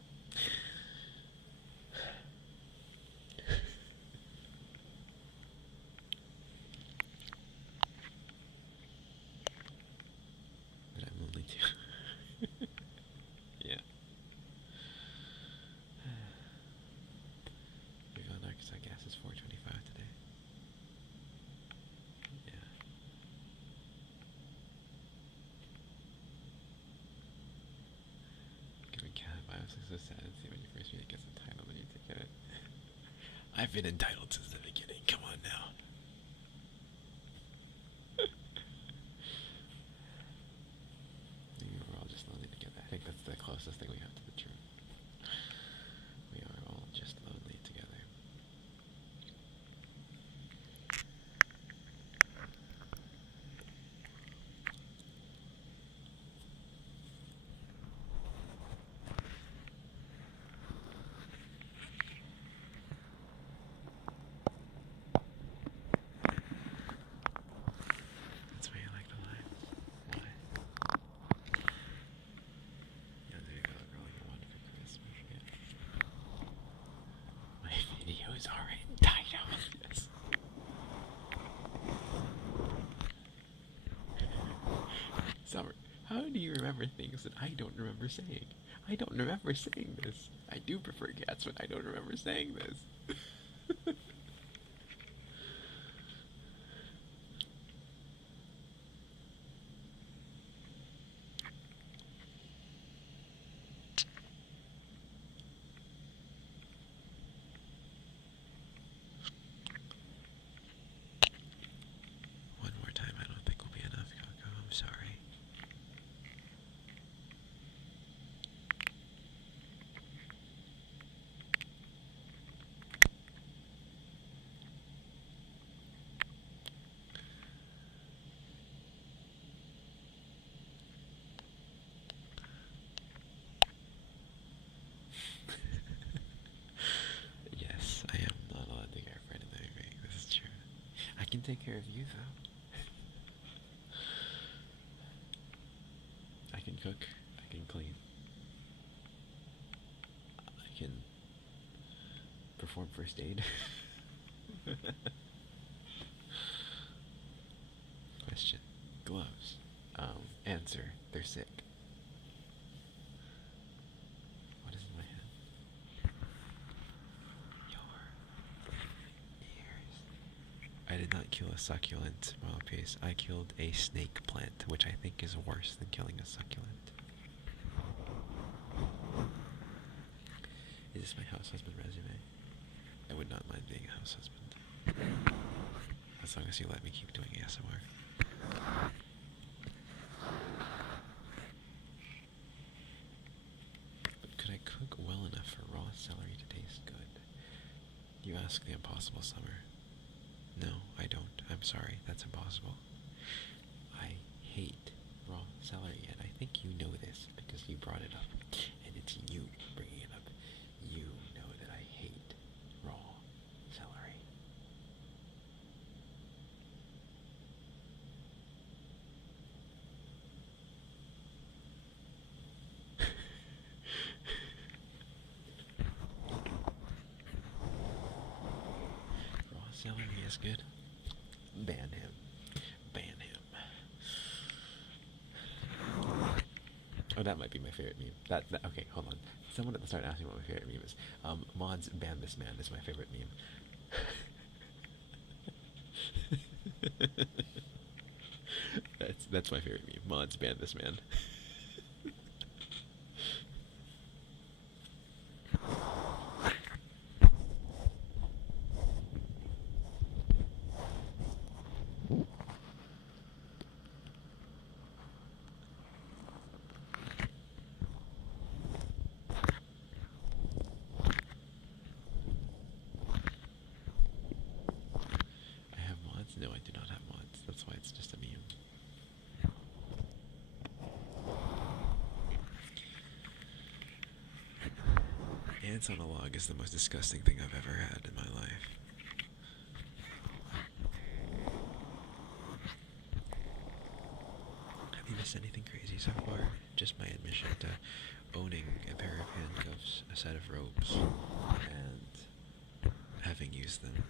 But I'm lonely too. Yeah. Your villain arc is, I guess, is 425 today. Yeah. Giving cat vibes is so sad to see when you first meet it gets entitled and you take it. I've been entitled since the beginning. Come on now. Maybe we're all just lonely together. I think that's the closest thing we have to the truth. We are all just lonely together. That's why you like the line. Why? Yeah, there you go, girl. You want for Christmas. Yeah. My videos are entitled. Yes. Summer, how do you remember things that I don't remember saying? I don't remember saying this. I do prefer cats, but I don't remember saying this. One more time, I don't think will be enough, Coco. I'm sorry. Yes, I am not allowed to care for anything. This is true. I can take care of you, though. I can cook. I can clean. I can perform first aid. Question. Gloves. Answer. They're sick. What is in my hand? Your ears. I did not kill a succulent model piece. I killed a snake plant, which I think is worse than killing a succulent. Is this my house husband resume? I would not mind being a house husband. As long as you let me keep doing ASMR. But could I cook well enough for raw celery to taste good? You ask the impossible, Summer. No, I don't. I'm sorry. That's impossible. I hate raw celery, and I think you know this because you brought it up. And it's you bringing it up. You know that I hate raw celery. Raw celery is good. Ban him. Ban him. Oh, that might be my favorite meme. Okay, hold on. Someone at the start asked me what my favorite meme is. Mod's ban this man is my favorite meme. That's my favorite meme. Mods ban this man. I have mods? No, I do not have mods. That's why it's just a meme. Ants on a log is the most disgusting thing I've ever had in my life. Have you missed anything crazy so far? Just my admission to owning a pair of handcuffs, a set of ropes, and having used them.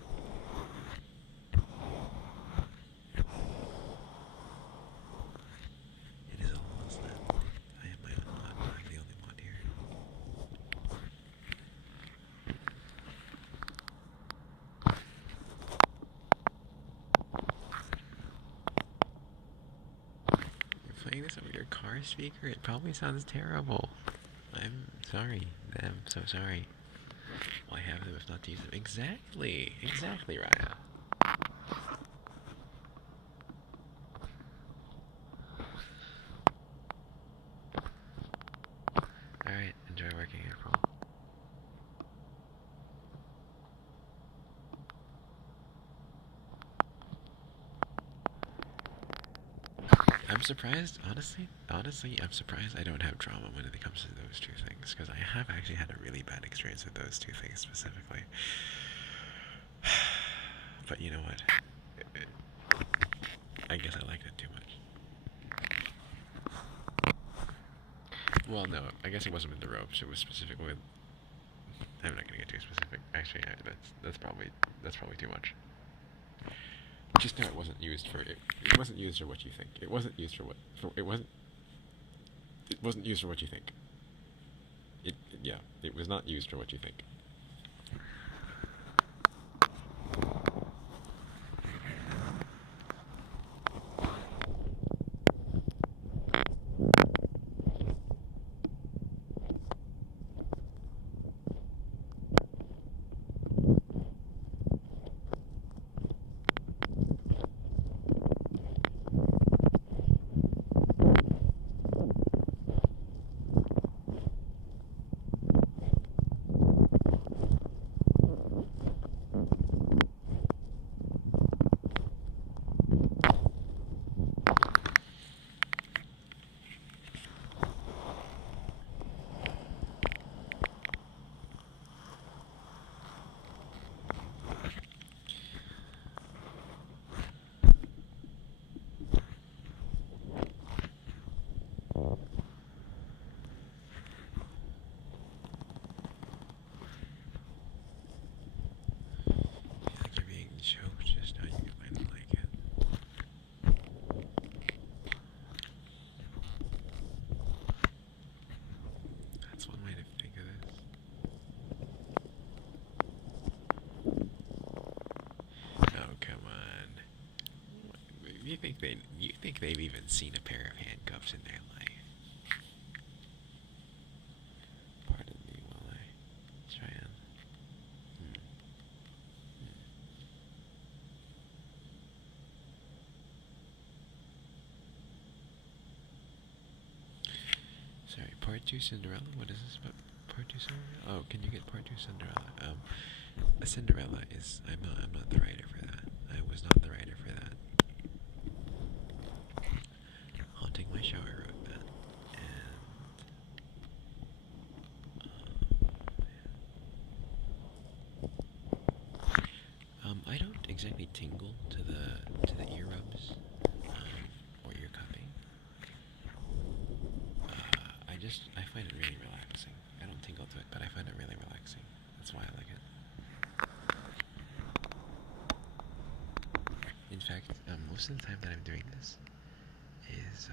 It is almost that. I am my own mod. I'm the only mod here. You're playing this over your car speaker? It probably sounds terrible. I'm sorry. I'm so sorry. Why have them if not to use them? Exactly. Exactly, Raya. Alright, enjoy working, April. I'm surprised, honestly, I'm surprised I don't have trauma when it comes to those two things, because I have actually had a really bad experience with those two things specifically. But you know what? I guess I liked it too much. Well, no, I guess it wasn't with the ropes. It was specifically with. I'm not gonna get too specific. Actually, that's probably too much. Just know it wasn't used for it. It wasn't used for what you think. It wasn't used for what. It wasn't used for what you think. Yeah. It was not used for what you think. Choked just now, you might like it. That's one way to think of this. Oh, come on. You think they've even seen a pair of handcuffs in their life? Pardon me while I try and. Sorry, part 2 Cinderella? What is this about? Part 2 Cinderella? Oh, can you get part 2 Cinderella? A Cinderella is... I'm not the writer for that. I was not the writer for that. Haunting My Shower wrote that. And... I don't exactly tingle to the ear rubs or ear cupping. I find it really relaxing. I don't tingle to it, but I find it really relaxing. That's why I like it. In fact, most of the time that I'm doing this is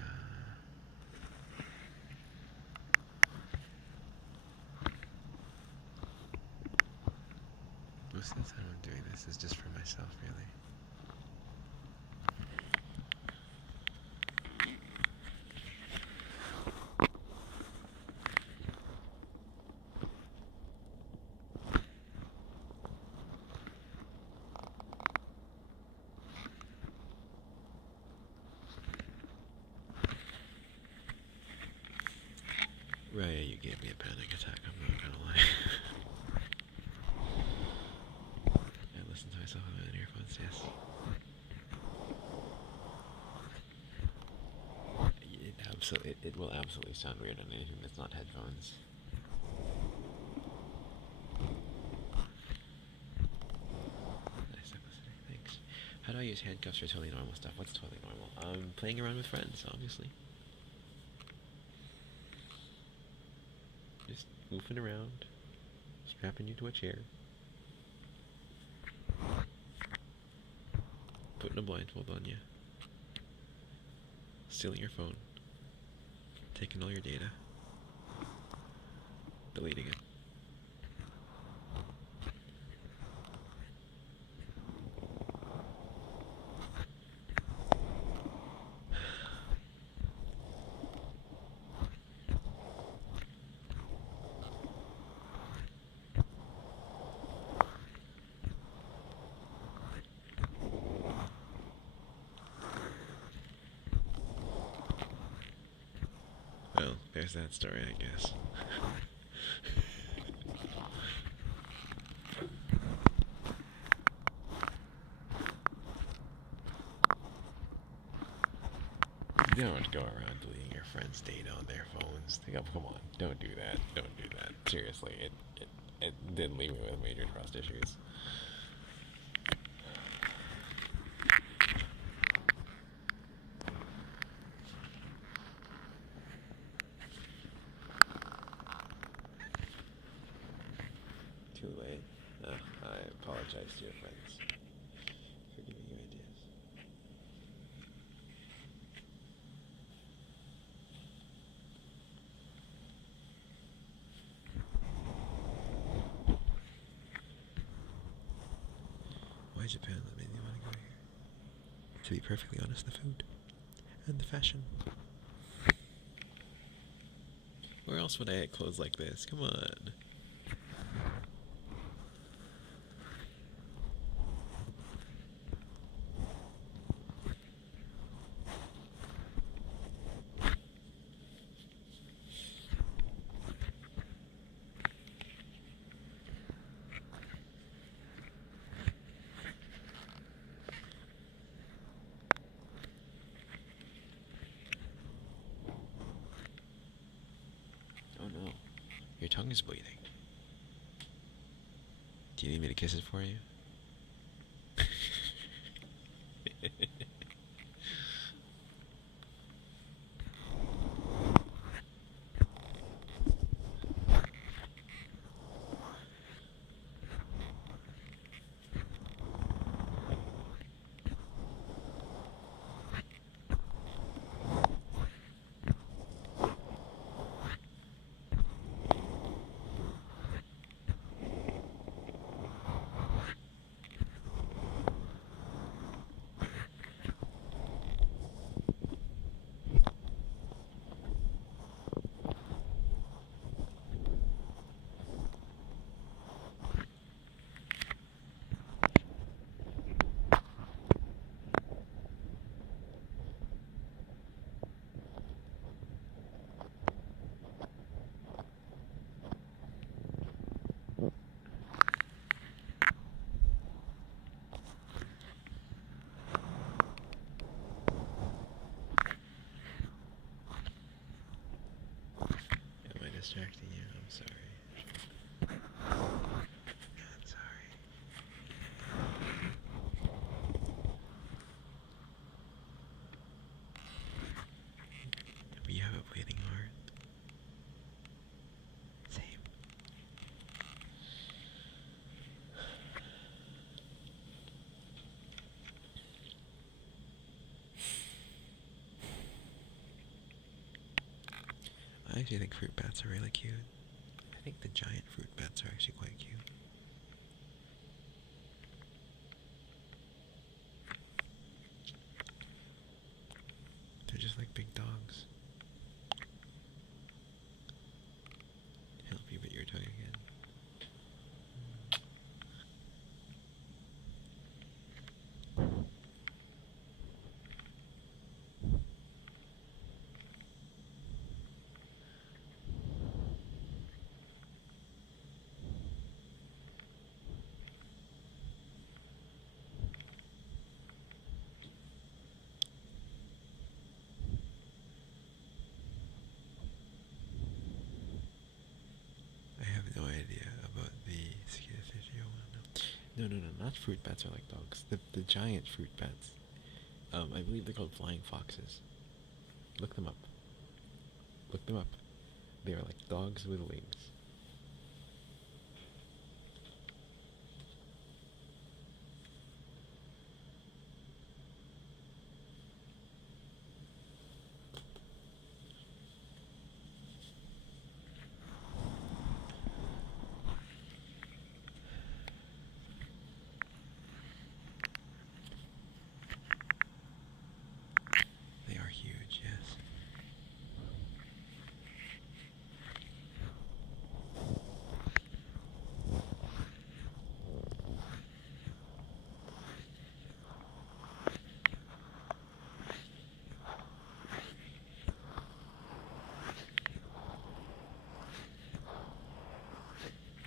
most of the time I'm doing this is just for myself, really. Raya, you gave me a panic attack, I'm not gonna lie. I listen to myself on earphones, yes. It will absolutely sound weird on anything that's not headphones. Nice simplicity, thanks. How do I use handcuffs for totally normal stuff? What's totally normal? Playing around with friends, obviously. Just goofing around, strapping you to a chair, putting a blindfold on you, stealing your phone, taking all your data, deleting it. Well, there's that story, I guess. Don't go around deleting your friends' data on their phones. Come on, don't do that. Don't do that. Seriously, it did leave me with major trust issues. Too late. I apologize to your friends for giving you ideas. Why Japan? That made me want to go here. To be perfectly honest, the food and the fashion. Where else would I get clothes like this? Come on. Oh no, your tongue is bleeding. Do you need me to kiss it for you? Distracting you, I'm sorry. I'm sorry. We have a bleeding heart. Same. I actually think fruit bats are really cute. I think the giant fruit bats are actually quite cute. They're just like big dogs. Help you bit your tongue again. No, no, no, not fruit bats are like dogs. The giant fruit bats. I believe they're called flying foxes. Look them up. Look them up. They are like dogs with wings. They are huge, yes.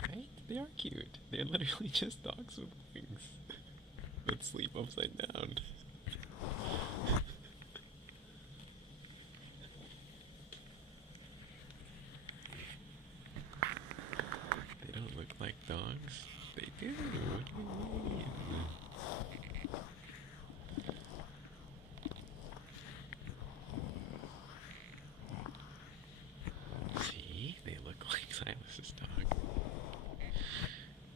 Right? They are cute. They're literally just dogs with wings that sleep upside down. They don't look like dogs. They do. What do you mean? See? They look like Silas's dog.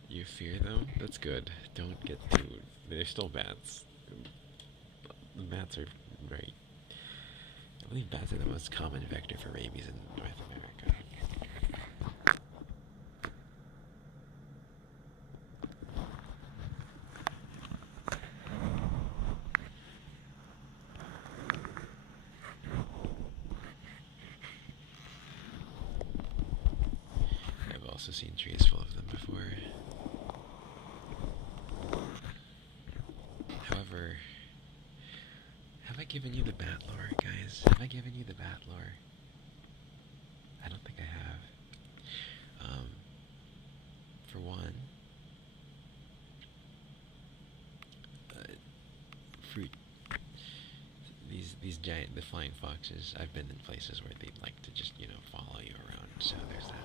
You fear them? That's good. Don't get too... They're still bats. Bats are very... I believe bats are the most common vector for rabies in North America. I've also seen trees full of them before. However, have I given you the bat lore, guys? Have I given you the bat lore? I don't think I have. For one, fruit. These giant, the flying foxes. I've been in places where they'd like to just, follow you around. So there's that.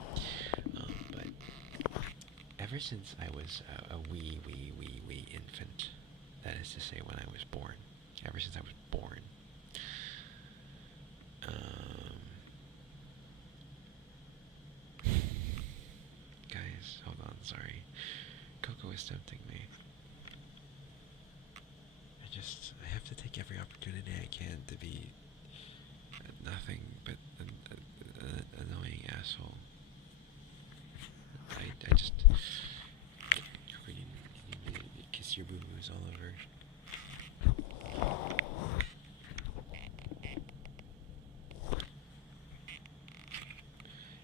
But ever since I was a wee infant, that is to say, when I was born. Ever since I was born. Guys, hold on, sorry. Coco is tempting me. I have to take every opportunity I can to be nothing but an annoying asshole. I just really need to kiss your boo-boos all over.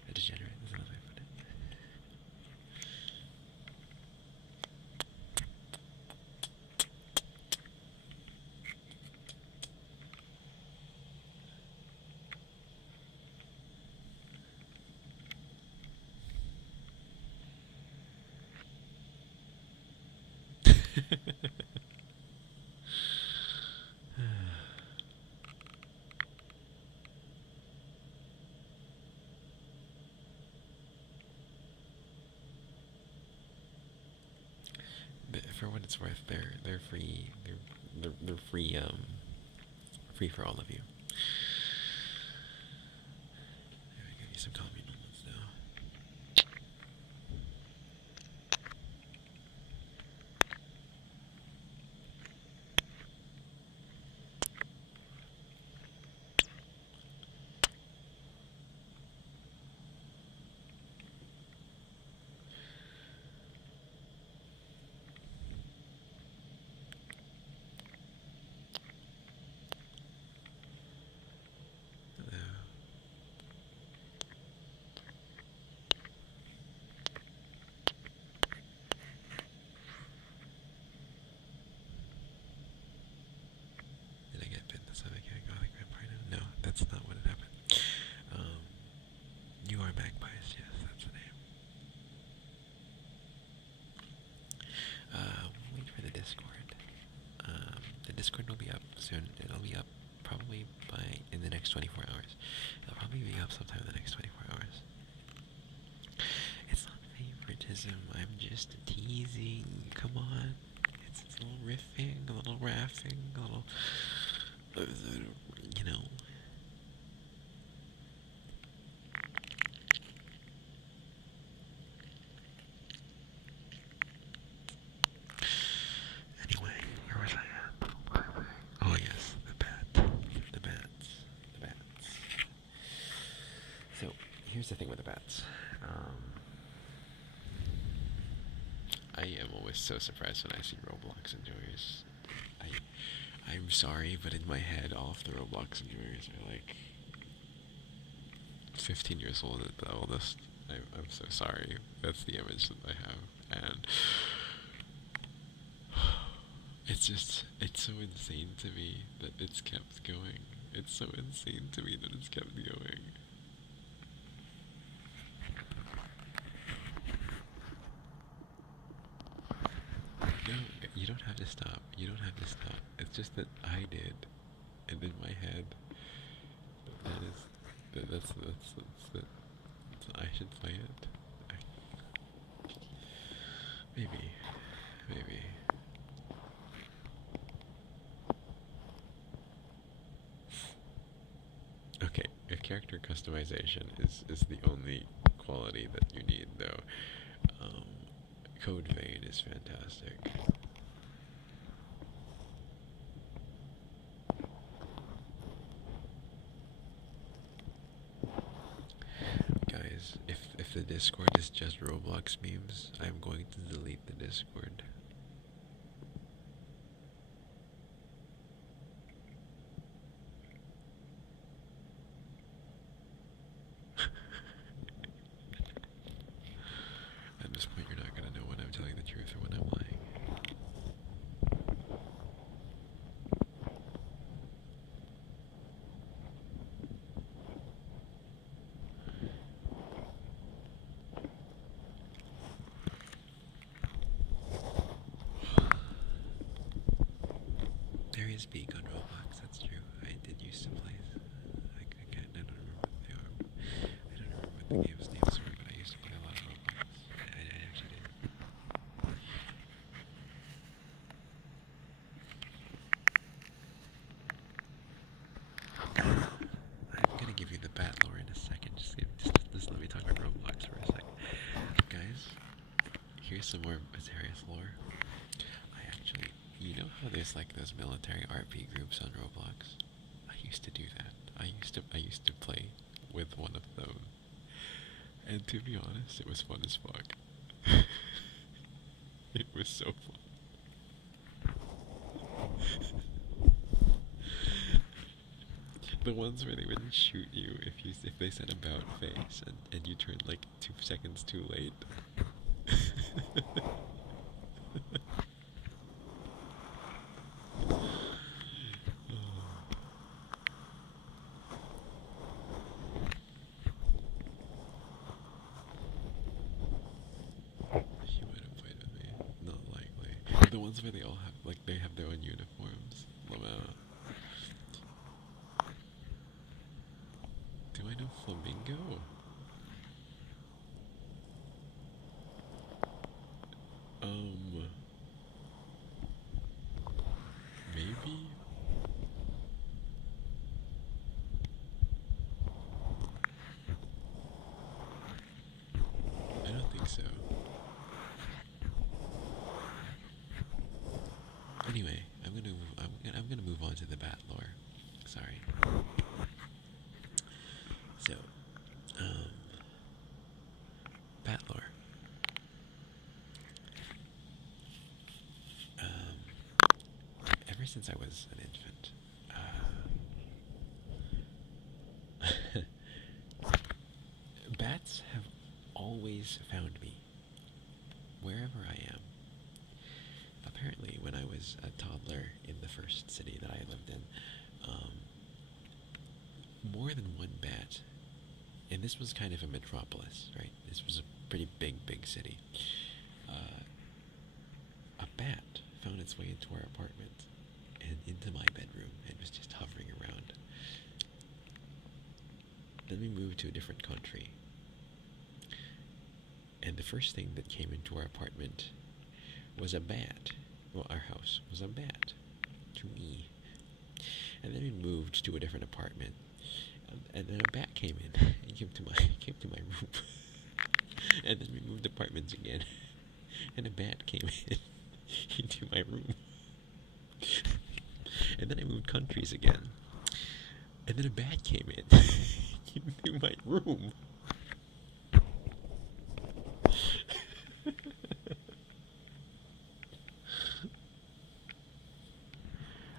A degenerate is another way to put it. For what it's worth, they're free. They're free. Free for all of you. There, I give you some coffee moments now. Did I get bit the stomach and gothic vampire? No, that's not what had happened. You are magpies, yes, that's the name. We'll wait for the Discord. The Discord will be up soon. It'll be up probably in the next 24 hours. It'll probably be up sometime in the next 24 hours. It's not favoritism, I'm just teasing. come on. It's a little riffing, a little raffing, a little, you know. Anyway, where was I at? Oh yes, the bats, the bats. So here's the thing with the bats. I am always so surprised when I see Roblox enjoyers. I'm sorry, but in my head, all of the Roblox enjoyers are like 15 years old at the oldest. I'm so sorry. That's the image that I have, and it's so insane to me that it's kept going. It's so insane to me that it's kept going. No, you don't have to stop. You don't have to stop. It's just that I did, and in my head, that's I should play it. Maybe. Okay, a character customization is the only quality that you need, though. Code Vein is fantastic. Guys, if the Discord is just Roblox memes, I'm going to delete the Discord. At this point, you're not gonna know when I'm telling the truth or when I'm lying. There is Beak on Roblox, that's true. I did used to play. I don't remember what they are. I don't remember what the game's names were, but I used to play a lot of Roblox. I actually did. I'm gonna give you the bat lore in a second. Just let me talk about Roblox for a second. Guys, here's some more serious lore. You know how there's like those military RP groups on Roblox? I used to do that. I used to play with one of them. And to be honest, it was fun as fuck. It was so fun. The ones where they wouldn't shoot you if they said about face and you turned like 2 seconds too late. The ones where they all have, like, they have their own uniforms. Do I know Flamingo? Maybe? I don't think so. Anyway, I'm gonna move on to the bat lore. Sorry. So, bat lore. Ever since I was an infant, bats have always found me, wherever I am. Apparently, when I was a toddler in the first city that I lived in, more than one bat, and this was kind of a metropolis, right? This was a pretty big city. A bat found its way into our apartment and into my bedroom and was just hovering around. Then we moved to a different country, and the first thing that came into our apartment was a bat. Well, our house was a bat to me. And then we moved to a different apartment. And then a bat came in and came to my room. And then we moved apartments again. And a bat came in into my room. And then I moved countries again. And then a bat came in into my room.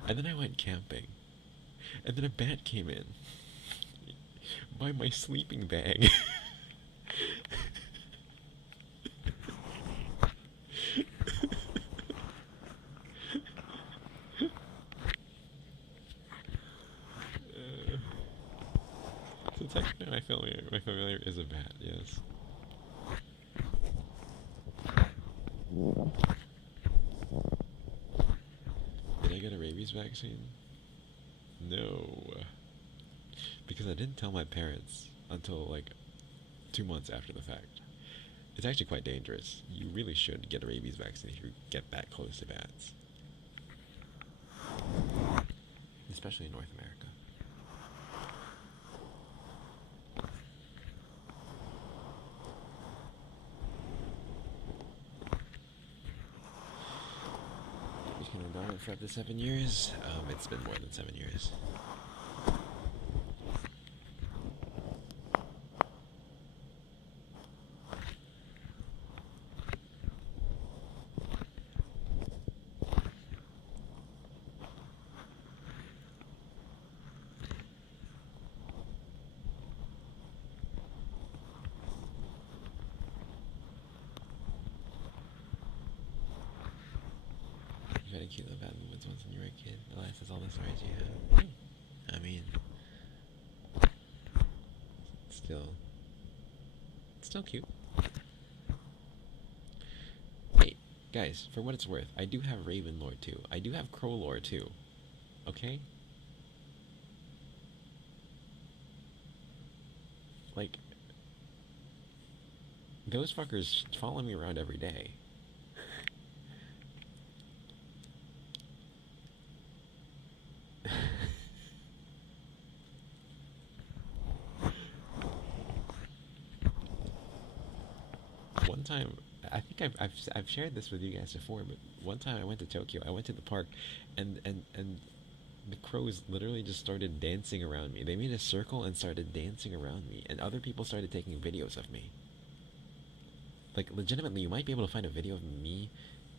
And then I went camping. And then a bat came in by my sleeping bag. So technically my familiar is a bat, yes. Did I get a rabies vaccine? No. Because I didn't tell my parents until like 2 months after the fact. It's actually quite dangerous. You really should get a rabies vaccine if you get that close to bats. Especially in North America. Became a dormant for up to 7 years. It's been more than 7 years. You had a cute little bad moments once when you were a kid. The last is all the stories you have. I mean, still cute. Hey, guys, for what it's worth, I do have Raven lore too. I do have Crow lore too. Okay? Like, those fuckers follow me around every day. One time, I think I've shared this with you guys before, but one time I went to Tokyo. I went to the park, and the crows literally just started dancing around me. They made a circle and started dancing around me, and other people started taking videos of me. Like, legitimately, you might be able to find a video of me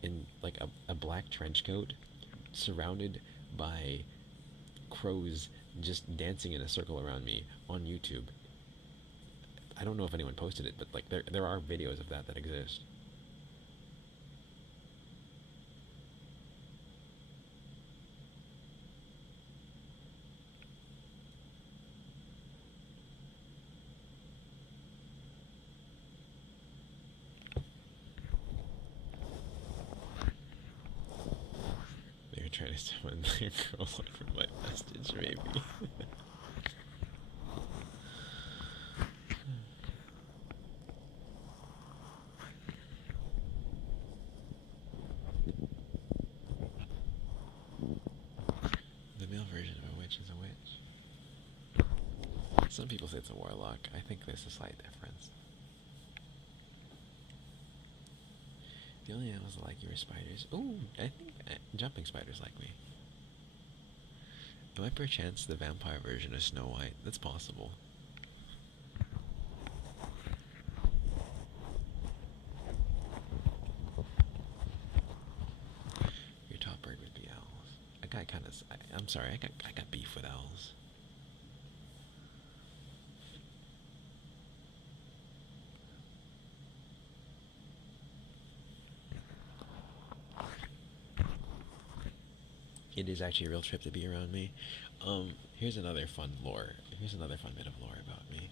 in like a black trench coat, surrounded by crows just dancing in a circle around me on YouTube. I don't know if anyone posted it, but like there are videos of that exist. They're trying to summon their girl from my message, maybe. The male version of a witch is a witch. Some people say it's a warlock. I think there's a slight difference. The only animals that like you are spiders. Ooh, I think jumping spiders like me. Am I perchance the vampire version of Snow White? That's possible. Your top bird would be owls. I'm sorry, I got beef with owls. It is actually a real trip to be around me. Here's another fun lore. Here's another fun bit of lore about me.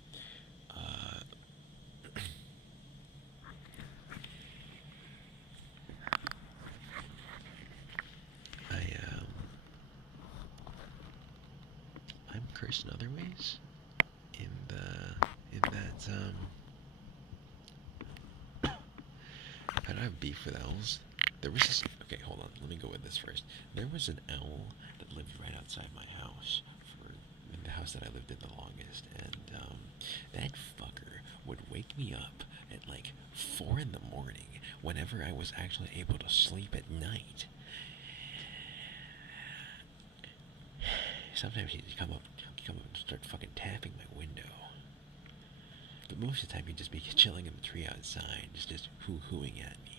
I'm cursed in other ways. In that I don't have beef with owls. There was this. Okay, hold on. Let me go with this first. There was an owl that lived right outside my house for the house that I lived in the longest, and that fucker would wake me up at like 4 in the morning whenever I was actually able to sleep at night. Sometimes he'd come up and start fucking tapping my window. But most of the time he'd just be chilling in the tree outside, just hoo-hooing at me.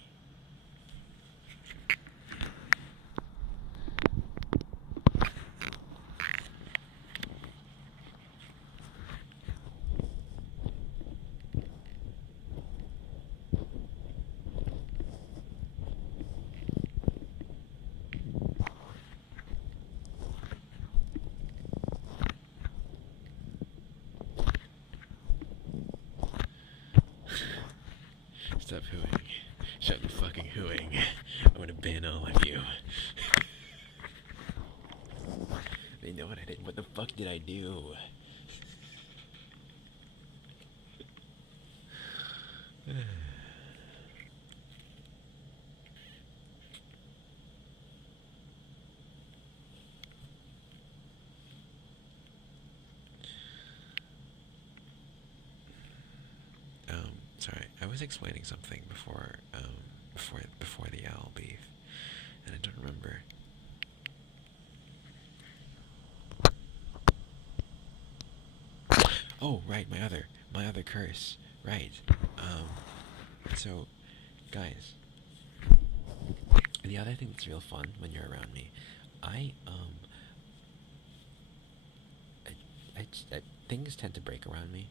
Stop hooing. Shut the fucking hooing. I'm gonna ban all of you. They know what I did. What the fuck did I do? Sorry, I was explaining something before the owl beef, and I don't remember. Oh, right, my other curse. Right. So, guys, the other thing that's real fun when you're around me, I things tend to break around me.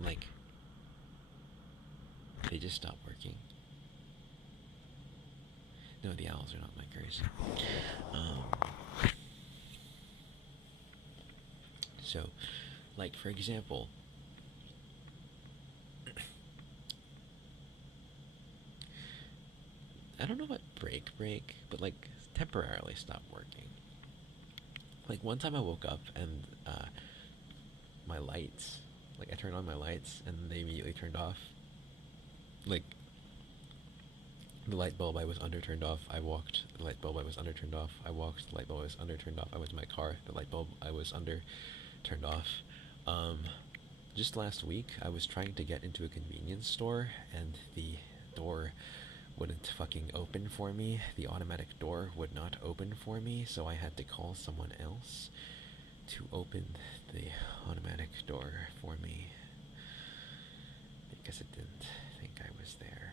Like, they just stop working. No, the owls are not my curse. So, like, for example, I don't know what break, but like temporarily stop working. Like one time I woke up and my lights, like I turned on my lights and they immediately turned off. Like the light bulb I was under turned off. I walked. The light bulb I was under turned off. I walked. The light bulb I was under turned off. I was in my car. The light bulb I was under turned off. Um, just last week, I was trying to get into a convenience store, and the door wouldn't fucking open for me. The automatic door would not open for me, so I had to call someone else to open the automatic door for me because it didn't think I was there.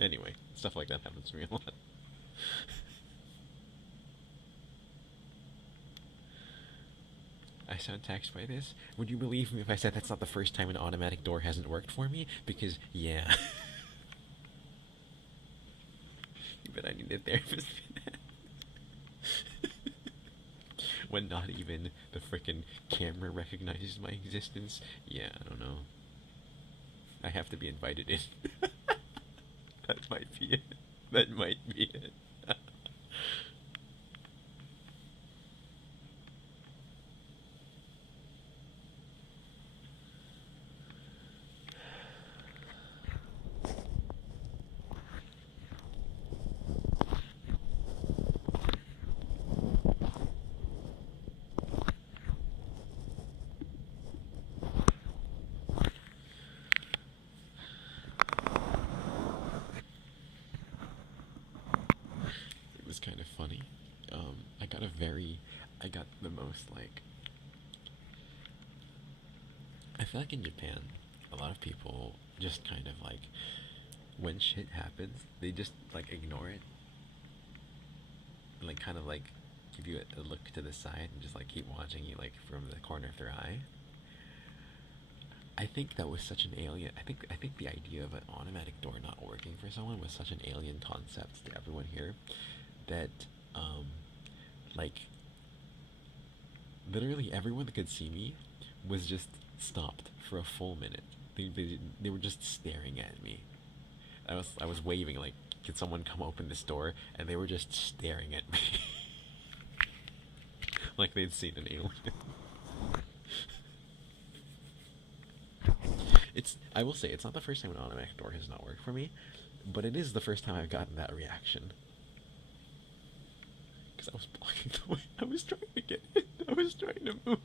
Anyway, stuff like that happens to me a lot. I sound taxed by this. Would you believe me if I said that's not the first time an automatic door hasn't worked for me? Because, yeah. But I need a therapist for that. When not even the frickin' camera recognizes my existence. Yeah, I don't know. I have to be invited in. That might be it. That might be it. It was kind of funny. I got the most, like, I feel like in Japan, a lot of people just kind of, like, when shit happens, they just, like, ignore it. And, like, kind of, like, give you a look to the side and just, like, keep watching you, like, from the corner of their eye. I think that was such an alien. I think the idea of an automatic door not working for someone was such an alien concept to everyone here that, like, literally everyone that could see me was just stopped for a full minute. They were just staring at me. I was waving like, can someone come open this door? And they were just staring at me. Like they'd seen an alien. I will say, it's not the first time an automatic door has not worked for me, but it is the first time I've gotten that reaction. Because I was blocking the way. I was trying to get in. I was trying to move.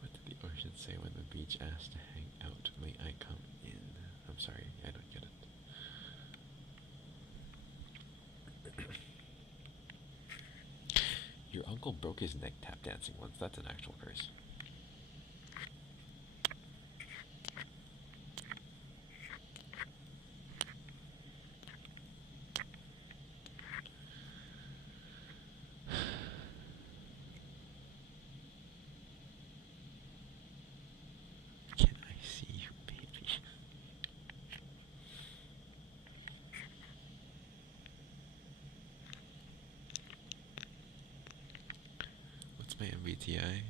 What did the ocean say when the beach asked to hang out? May I come in? I'm sorry, I don't get it. Your uncle broke his neck tap dancing once. That's an actual curse. Can I see you, baby? What's my MBTI?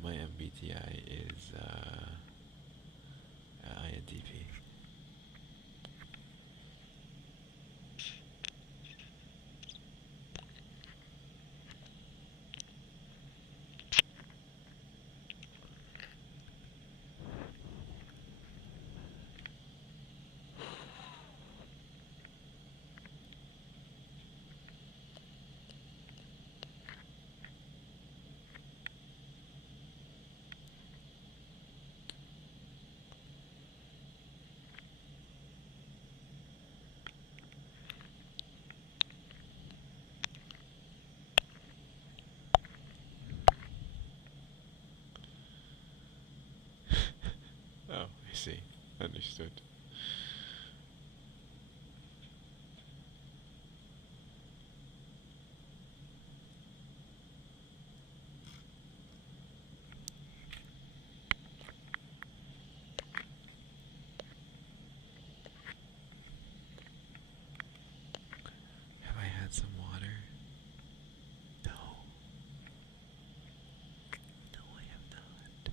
My MBTI is INTP. Oh, I see. Understood. Have I had some water? No. No, I have not.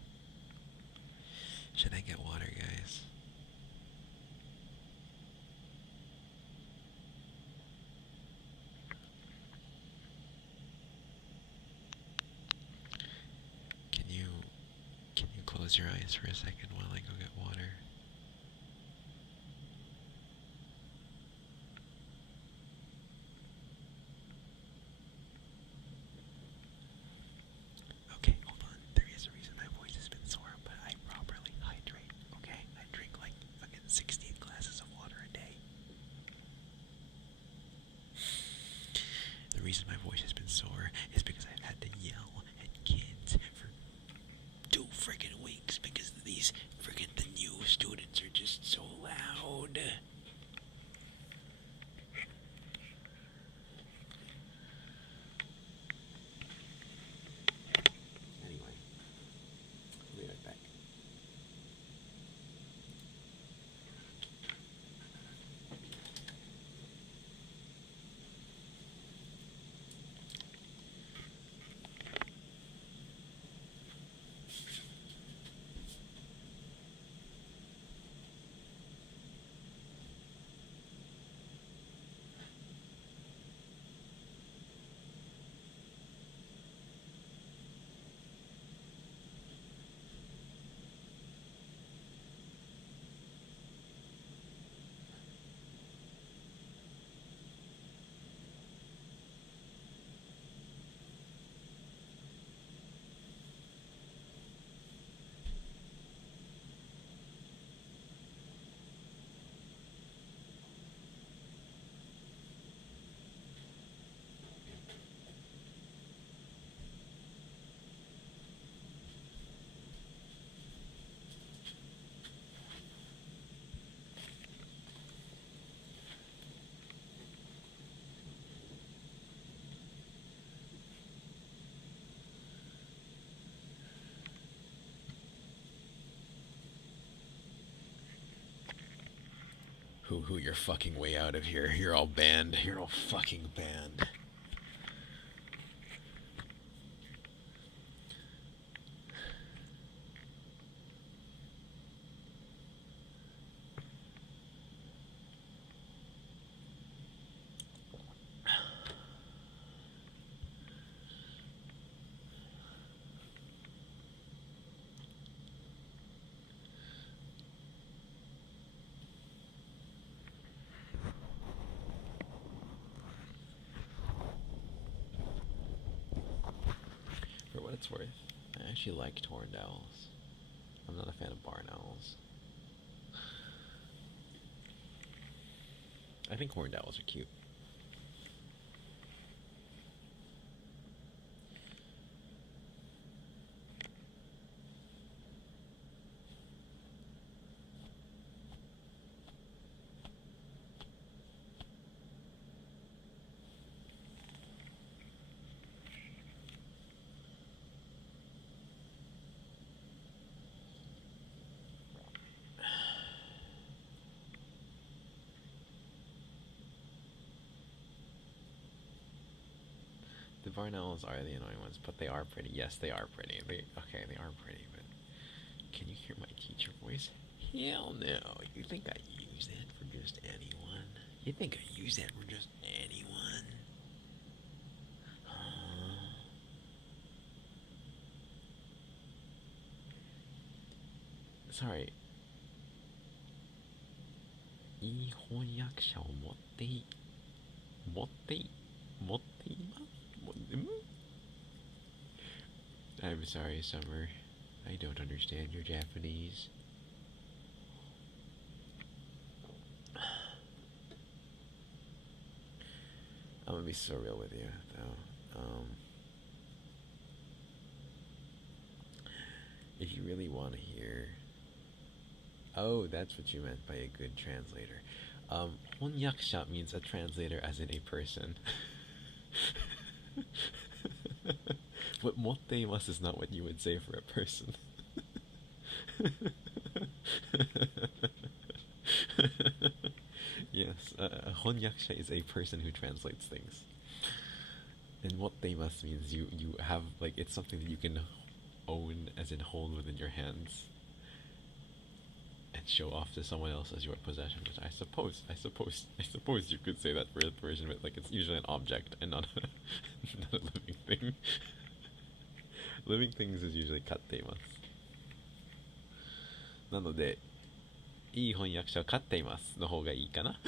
Should I get water, guys? Can you close your eyes for a second while I go get water? Okay, hold on. There is a reason my voice has been sore, but I properly hydrate, okay? I drink like fucking 16 glasses of water a day. The reason my voice has been sore is because I've had to yell at kids for 2 friggin' weeks because of these friggin' Who, you're fucking way out of here. You're all banned. You're all fucking banned. For what it's worth, I actually like horned owls. I'm not a fan of barn owls. I think horned owls are cute. The barn owls are the annoying ones, but they are pretty. Yes, they are pretty. They are pretty, but can you hear my teacher voice? Hell no. You think I use that for just anyone? You think I use that for just anyone? Sorry. いい翻訳者を持っています I'm sorry, Summer. I don't understand your Japanese. I'm gonna be so real with you, though. If you really want to hear... Oh, that's what you meant by a good translator. Honyakusha means a translator as in a person. But motteimasu is not what you would say for a person. Yes, a honyakusha is a person who translates things. And motteimasu means you have, like, it's something that you can own, as in hold within your hands, and show off to someone else as your possession, which I suppose you could say that for a version of it, like it's usually an object and not a, not a living thing. Living things is usually katteimasu. なので、いい翻訳者を飼っていますの方がいいかな。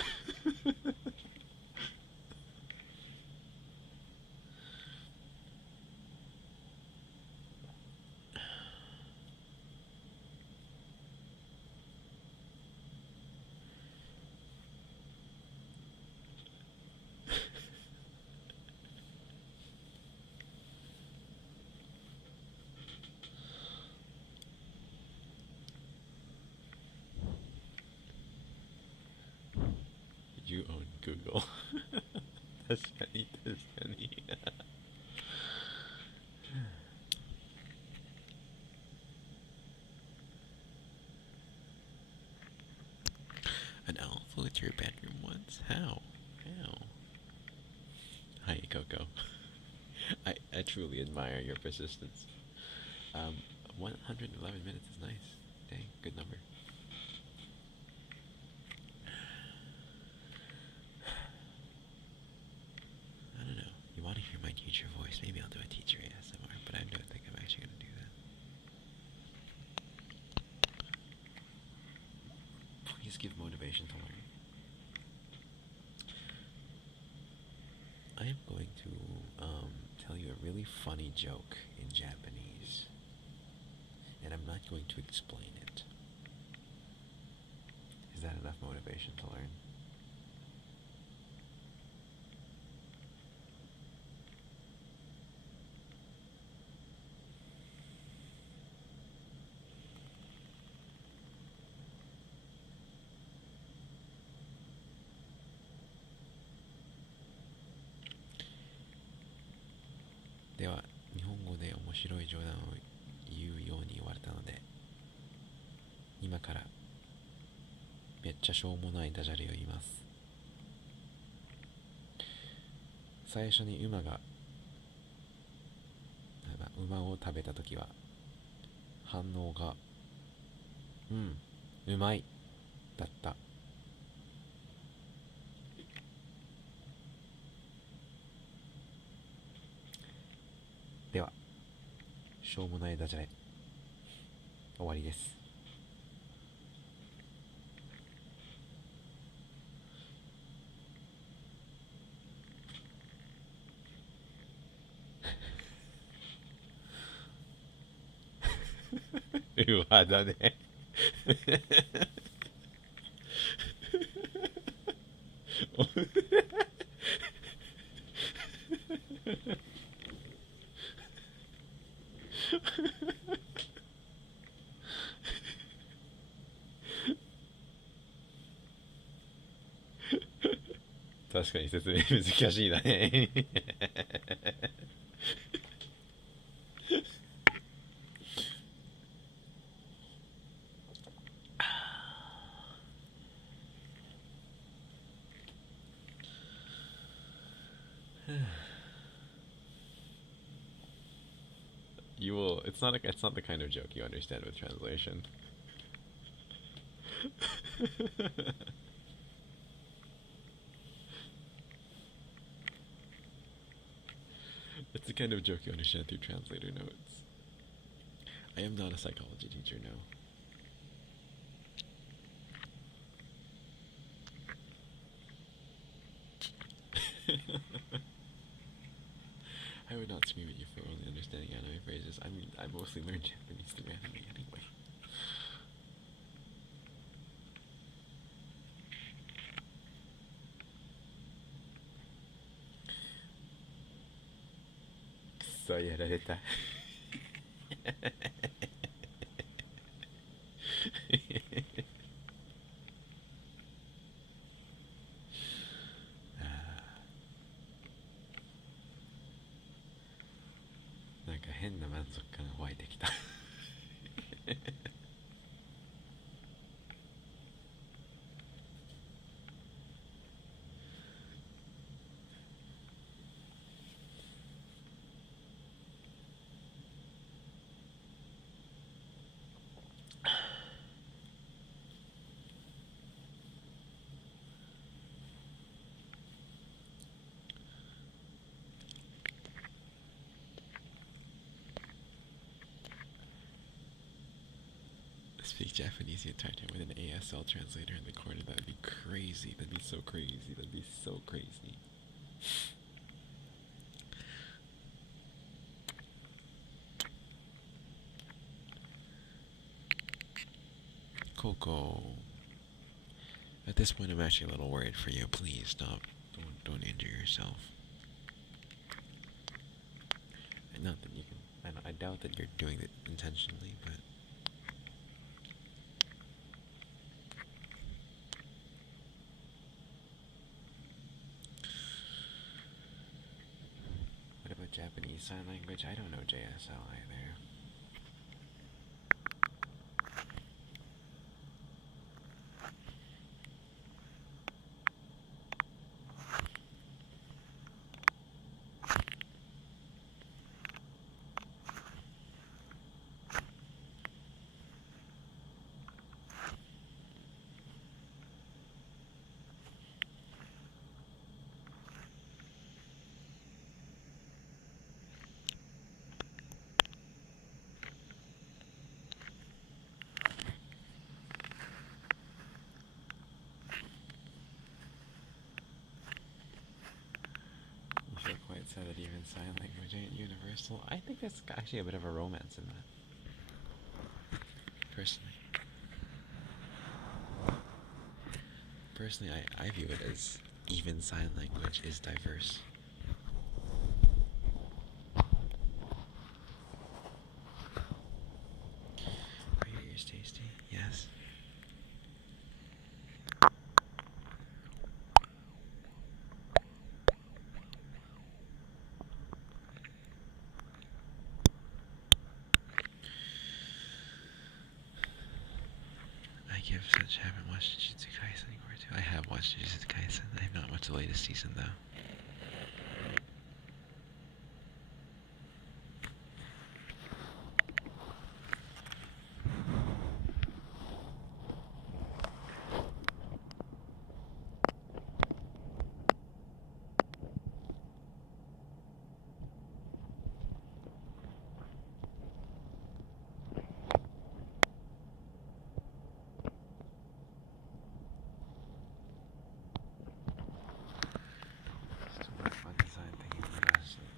You own Google. 確かに確かに。An owl flew into your bedroom once? How? Hi, Coco. I truly admire your persistence. 111 minutes is nice. Dang, good number. I don't know. You want to hear my teacher voice? Maybe I'll do a teacher ASMR, but I don't think I'm actually going to do that. Please give motivation to learn. I am going to tell you a really funny joke in Japanese, and I'm not going to explain it. Is that enough motivation to learn? De wa, 日本語で面白い冗談を言うように言われたので、今からめっちゃしょうもないダジャレを言います。最初に馬を食べたときは反応がうまいだった。ではしょうもないダジャレ終わりです。うわだね確かに説明難しいだねYou will. It's not the kind of joke you understand with translation. It's the kind of joke you understand through translator notes. I am not a psychology teacher, no. I would not scream at you for only understanding anime phrases. I mean, I mostly learned Japanese through anime anyway. So やられたなんか変な満足感が湧いてきたSpeak Japanese the entire time with an ASL translator in the corner. That'd be crazy. That'd be so crazy. That'd be so crazy. Coco. At this point, I'm actually a little worried for you. Please stop. Don't injure yourself. Not that you can. I doubt that you're doing it intentionally, but. What about Japanese Sign Language? I don't know JSL either. So that even sign language ain't universal. I think there's actually a bit of a romance in that. Personally, I view it as even sign language is diverse. Are your ears tasty? Yes. I give such haven't watched Jujutsu Kaisen anymore too. I have watched Jujutsu Kaisen. I have not watched the latest season though.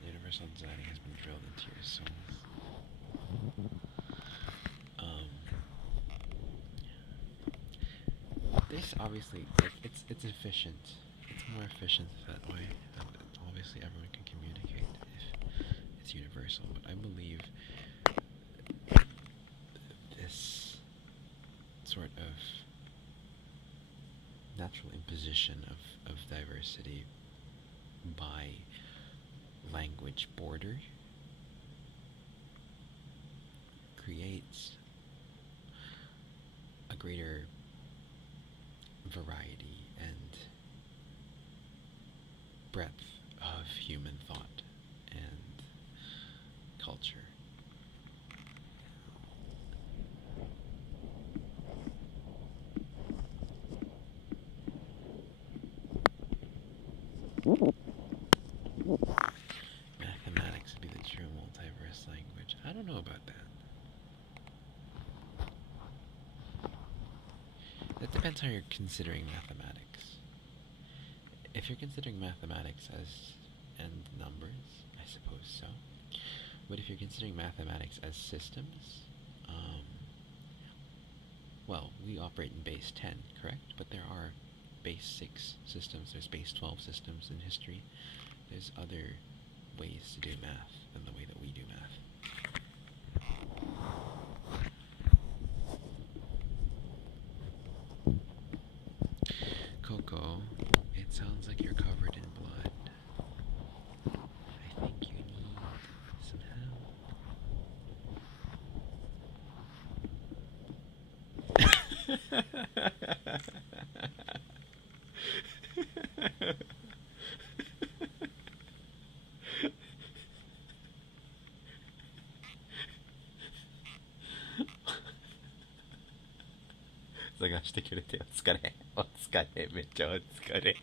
Universal designing has been drilled into your souls. This obviously, like, it's efficient. It's more efficient that way. Obviously, everyone can communicate if it's universal. But I believe this sort of natural imposition of diversity by language border creates a greater variety and breadth of human thought and culture. Mathematics would be the true multiverse language. I don't know about that. That depends how you're considering mathematics. If you're considering mathematics as and numbers, I suppose so. But if you're considering mathematics as systems, well, we operate in base 10, correct? But there are base 6 systems, there's base 12 systems in history. There's other ways to do math than the way that we do math. Coco, it sounds like you're covered in blood. I think you need some help.探してくれてお疲れ。お疲れ。めっちゃお疲れ。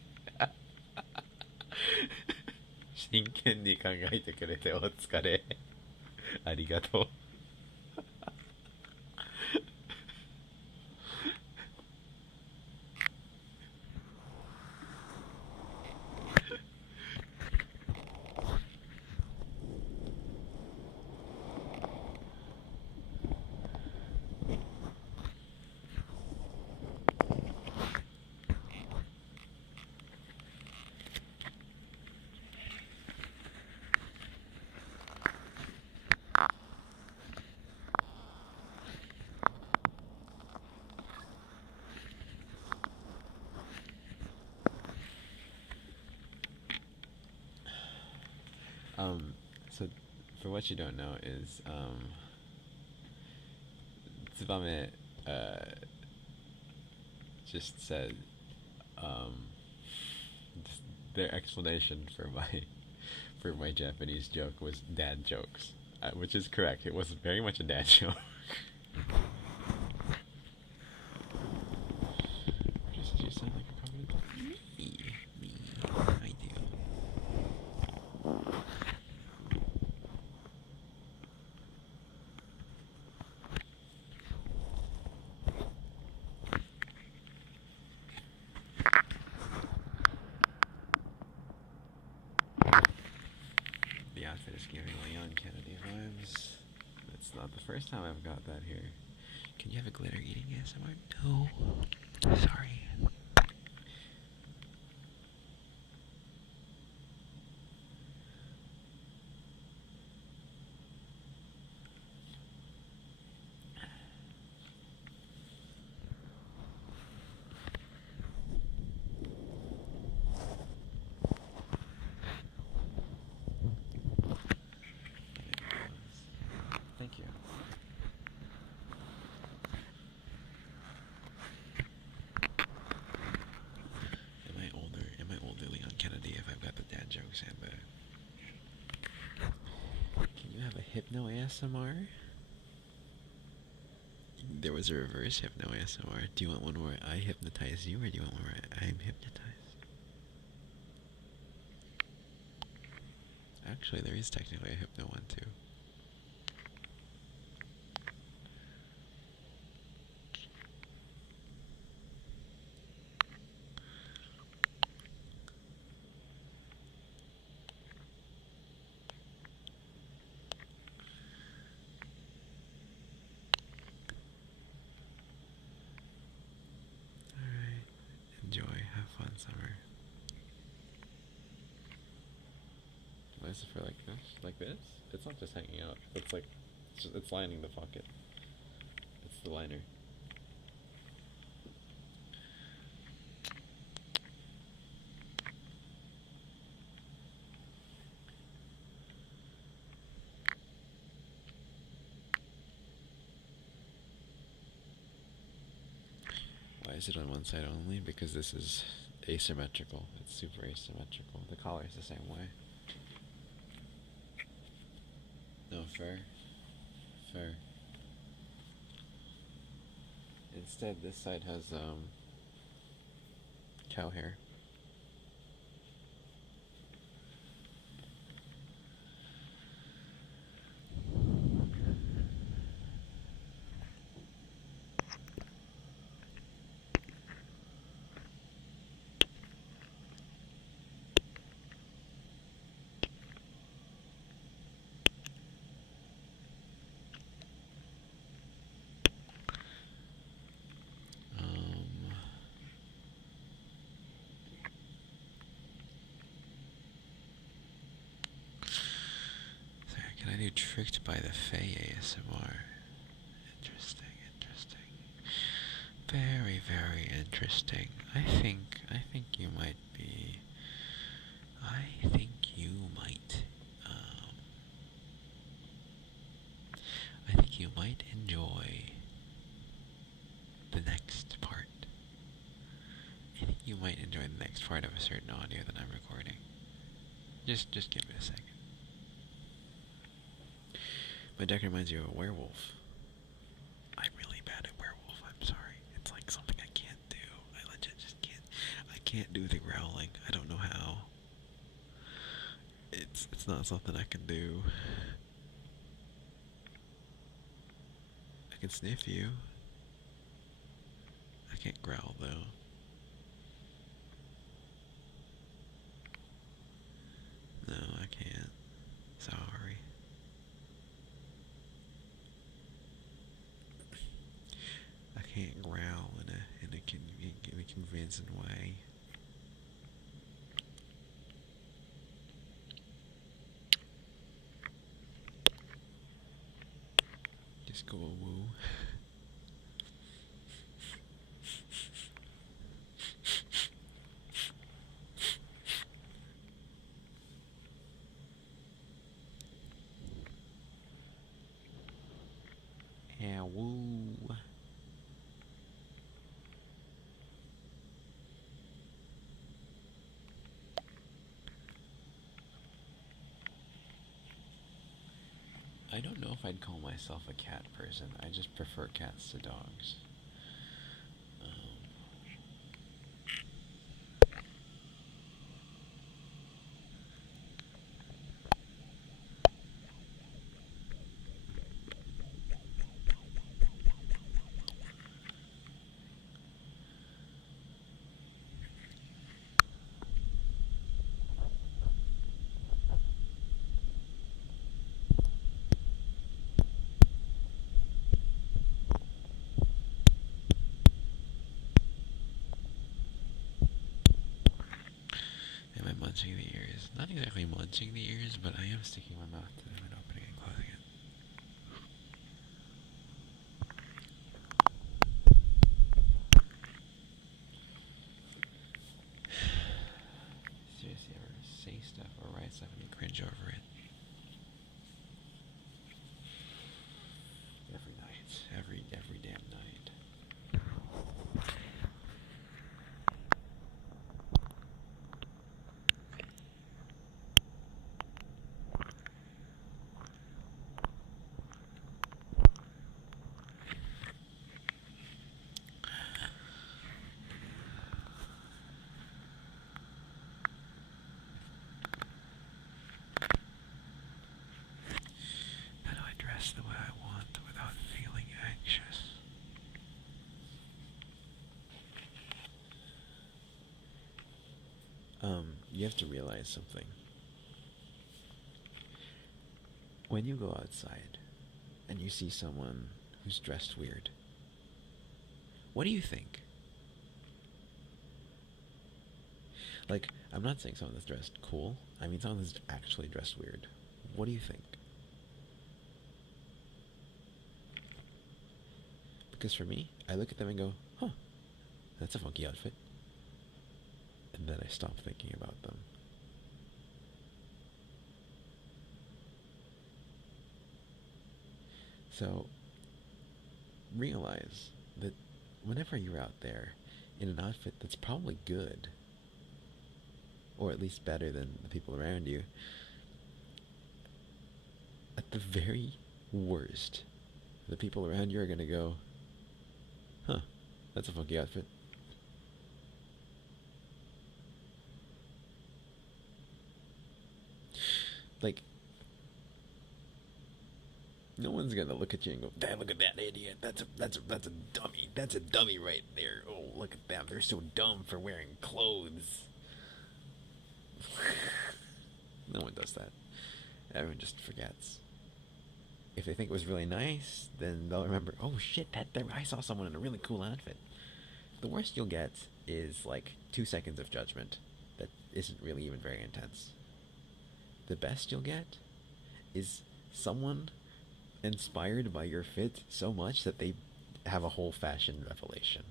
真剣に考えてくれてお疲れ。ありがとう。So, for what you don't know is, Tsubame, just said, their explanation for my Japanese joke was dad jokes, which is correct. It was very much a dad joke. Just you sound like a covered me. I do. The outfit is giving Leon Kennedy vibes. That's not the first time I've got that here. Can you have a glitter eating ASMR? No. Sorry. Thank you. hypno ASMR? There was a reverse hypno ASMR. Do you want one where I hypnotize you, or do you want one where I'm hypnotized? Actually, there is technically a hypno one too. Alright. Enjoy. Have fun, summer. Why is it for like this? Like this? It's not just hanging out. It's like, it's lining the pocket. It's the liner. Why is it on one side only? Because this is asymmetrical. It's super asymmetrical. The collar is the same way. No, fair. Fair. Instead, this side has, cow hair. Can I do Tricked by the Fae ASMR? Interesting, interesting. Very, very interesting. I think you might be... I think you might, I think you might enjoy the next part. I think you might enjoy the next part of a certain audio that I'm recording. Just give it a second. My deck reminds you of a werewolf. I'm really bad at werewolf, I'm sorry. It's like something I can't do. I legit just can't. I can't do the growling. I don't know how. It's not something I can do. I can sniff you. I can't growl though. No, I can't. Sorry. I can't growl in a convincing way. Just go a woo. Yeah, woo. I don't know if I'd call myself a cat person. I just prefer cats to dogs. Am I munching the ears? Not exactly munching the ears, but I am sticking my mouth to them and opening and closing it. Seriously, ever say stuff or write stuff and you cringe over it? Every night. Every damn night. you have to realize something. When you go outside and you see someone who's dressed weird, what do you think? Like, I'm not saying someone that's dressed cool. I mean someone that's actually dressed weird. What do you think? Because for me, I look at them and go, huh, that's a funky outfit. And then I stop thinking about them. So, realize that whenever you're out there in an outfit that's probably good, or at least better than the people around you, at the very worst, the people around you are going to go, huh, that's a funky outfit. Like, no one's gonna look at you and go, "Dad, look at that idiot. That's a dummy. That's a dummy right there. Oh, look at them. They're so dumb for wearing clothes." No one does that. Everyone just forgets. If they think it was really nice, then they'll remember, "Oh shit, I saw someone in a really cool outfit." The worst you'll get is like 2 seconds of judgment that isn't really even very intense. The best you'll get is someone inspired by your fit so much that they have a whole fashion revelation.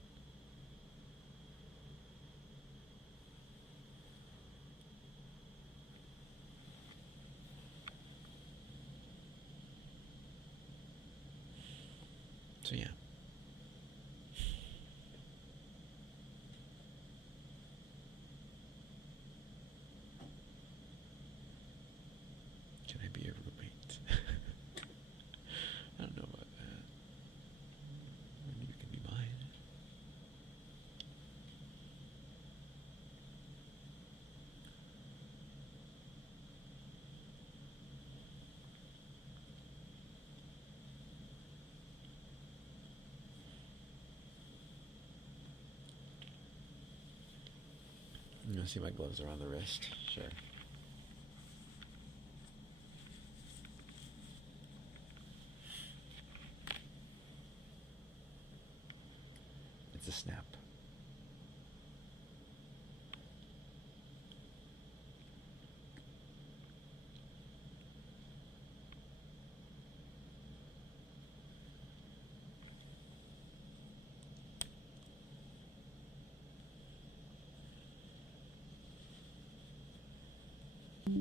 So yeah. Can I be a roommate? I don't know about that. Maybe you can be mine. You want to see my gloves around the wrist? Sure. It's a snap. Put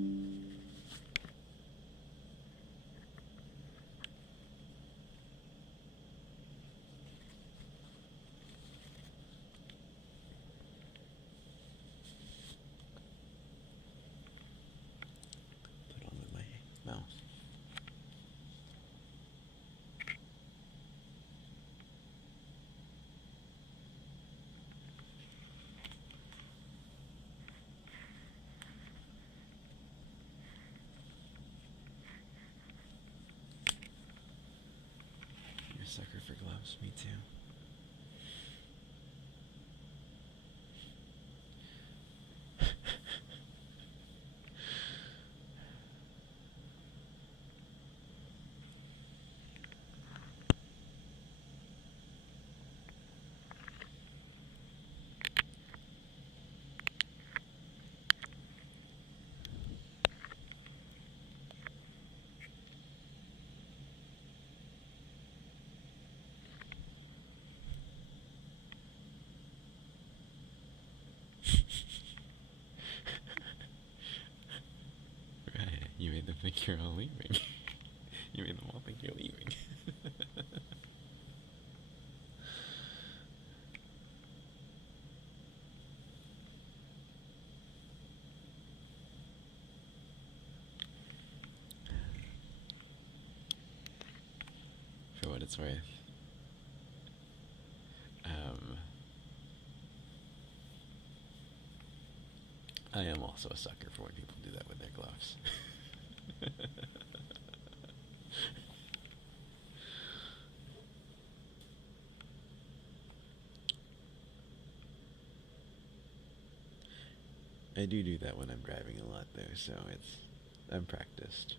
it on with my mouse. You're a sucker for gloves. Me too. Right. You made them think you're all leaving. You made them all think you're leaving. For what it's worth. I am also a sucker for when people do that with their gloves. I do that when I'm driving a lot, though, so I'm practiced.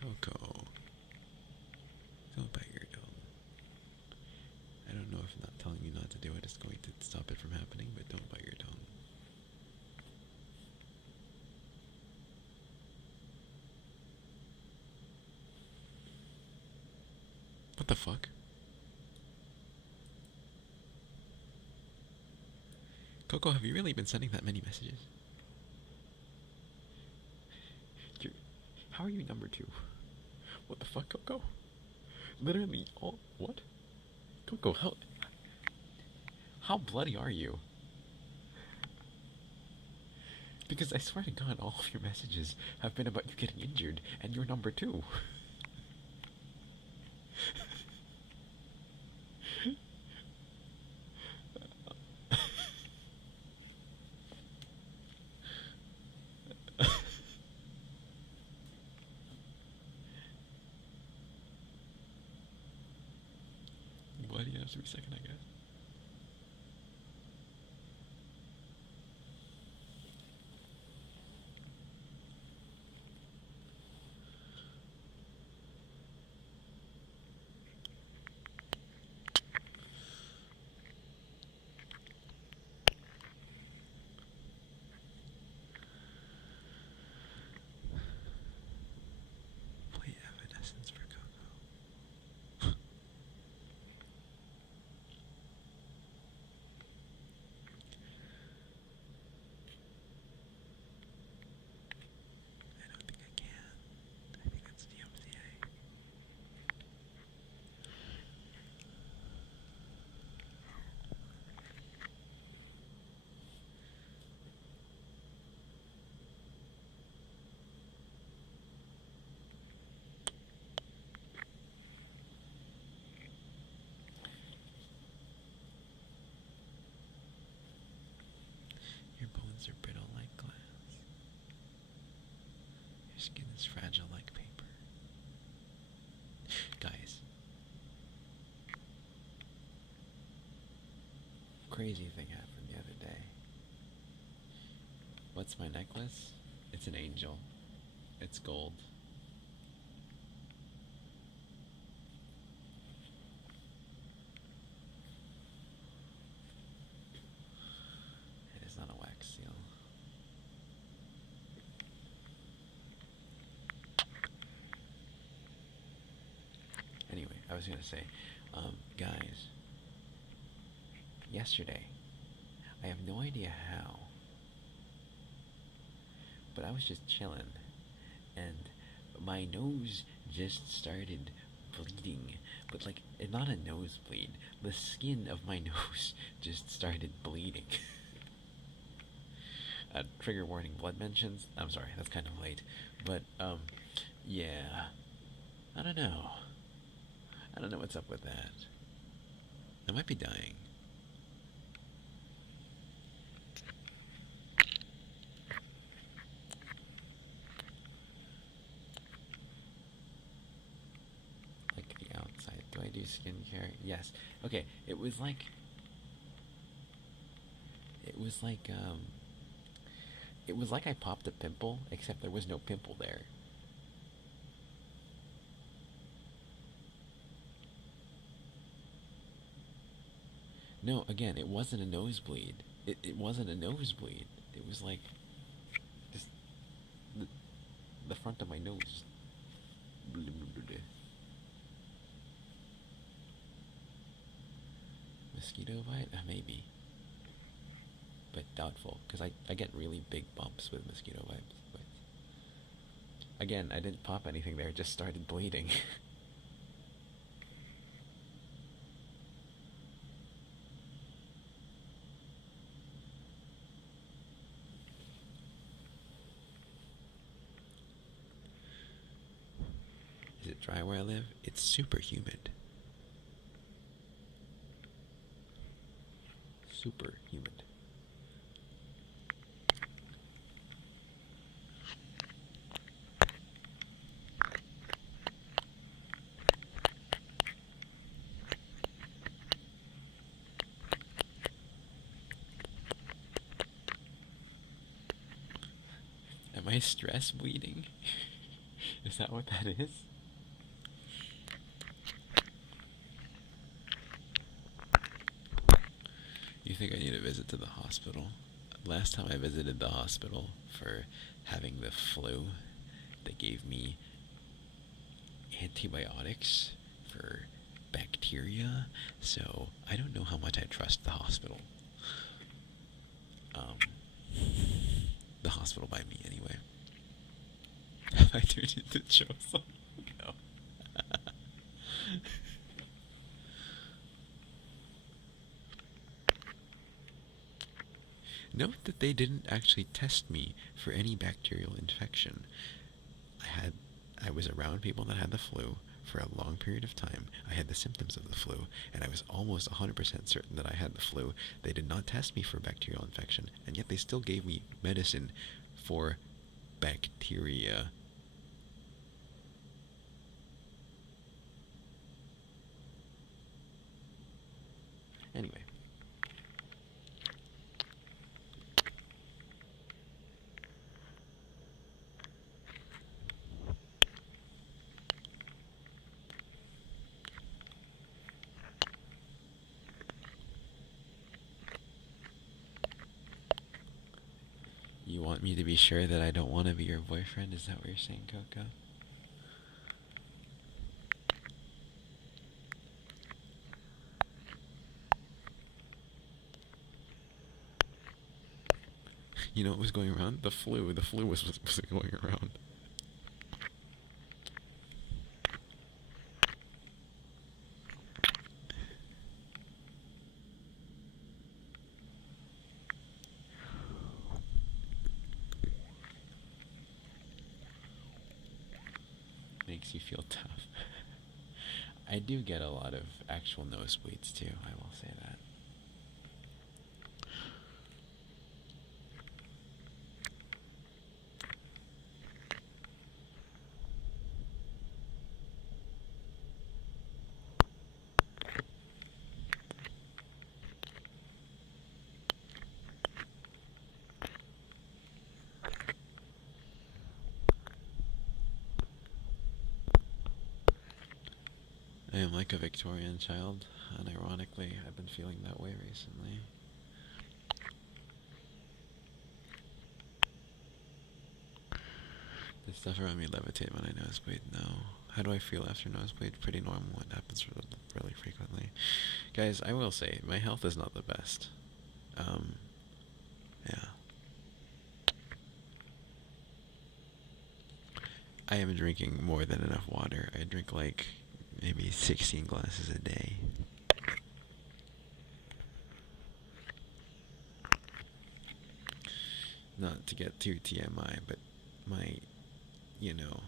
Coco, don't bite your tongue. I don't know if not telling you not to do it is going to stop it from happening, but don't bite your tongue. What the fuck? Coco, have you really been sending that many messages? How are you number 2? What the fuck, Coco? Literally all... What? Coco, how bloody are you? Because I swear to God, all of your messages have been about you getting injured, and you're number 2. Bloody ass every second, I guess. Play Evanescence for Coco. I don't think I can. I think that's DMCA. Your bones are brittle like glass. Your skin is fragile like paper. Guys. Crazy thing happened the other day. What's my necklace? It's an angel. It's gold. It is not a wax seal. Anyway, I was gonna say, guys, yesterday, I have no idea how, but I was just chilling, and my nose just started bleeding, but like, not a nosebleed. The skin of my nose just started bleeding. Trigger warning, blood mentions. I'm sorry, that's kind of late, but yeah, I don't know. I don't know what's up with that. I might be dying. Like the outside. Do I do skincare? Yes. Okay, it was like I popped a pimple, except there was no pimple there. No, again, it wasn't a nosebleed. It wasn't a nosebleed. It was like just the front of my nose. Mosquito bite? Maybe. But doubtful, because I get really big bumps with mosquito bites. But again, I didn't pop anything there, it just started bleeding. Is it dry where I live? It's super humid. Super humid. Am I stress bleeding? Is that what that is? You think I need a visit to the hospital? Last time I visited the hospital for having the flu, they gave me antibiotics for bacteria, so I don't know how much I trust the hospital. The hospital by me, anyway. Have I turned into Trope? No. Note that they didn't actually test me for any bacterial infection. I was around people that had the flu for a long period of time. I had the symptoms of the flu, and I was almost 100% certain that I had the flu. They did not test me for bacterial infection, and yet they still gave me medicine for bacteria. Anyway. You want me to be sure that I don't want to be your boyfriend? Is that what you're saying, Coco? You know what was going around? The flu. The flu was going around. Makes you feel tough. I do get a lot of actual nosebleeds too, I will say that. I am like a Victorian child, and ironically, I've been feeling that way recently. The stuff around me levitate when I nosebleed. No. How do I feel after nosebleed? Pretty normal. It happens really frequently. Guys, I will say, my health is not the best. Yeah. I am drinking more than enough water. I drink like maybe 16 glasses a day. Not to get too TMI, but my, you know...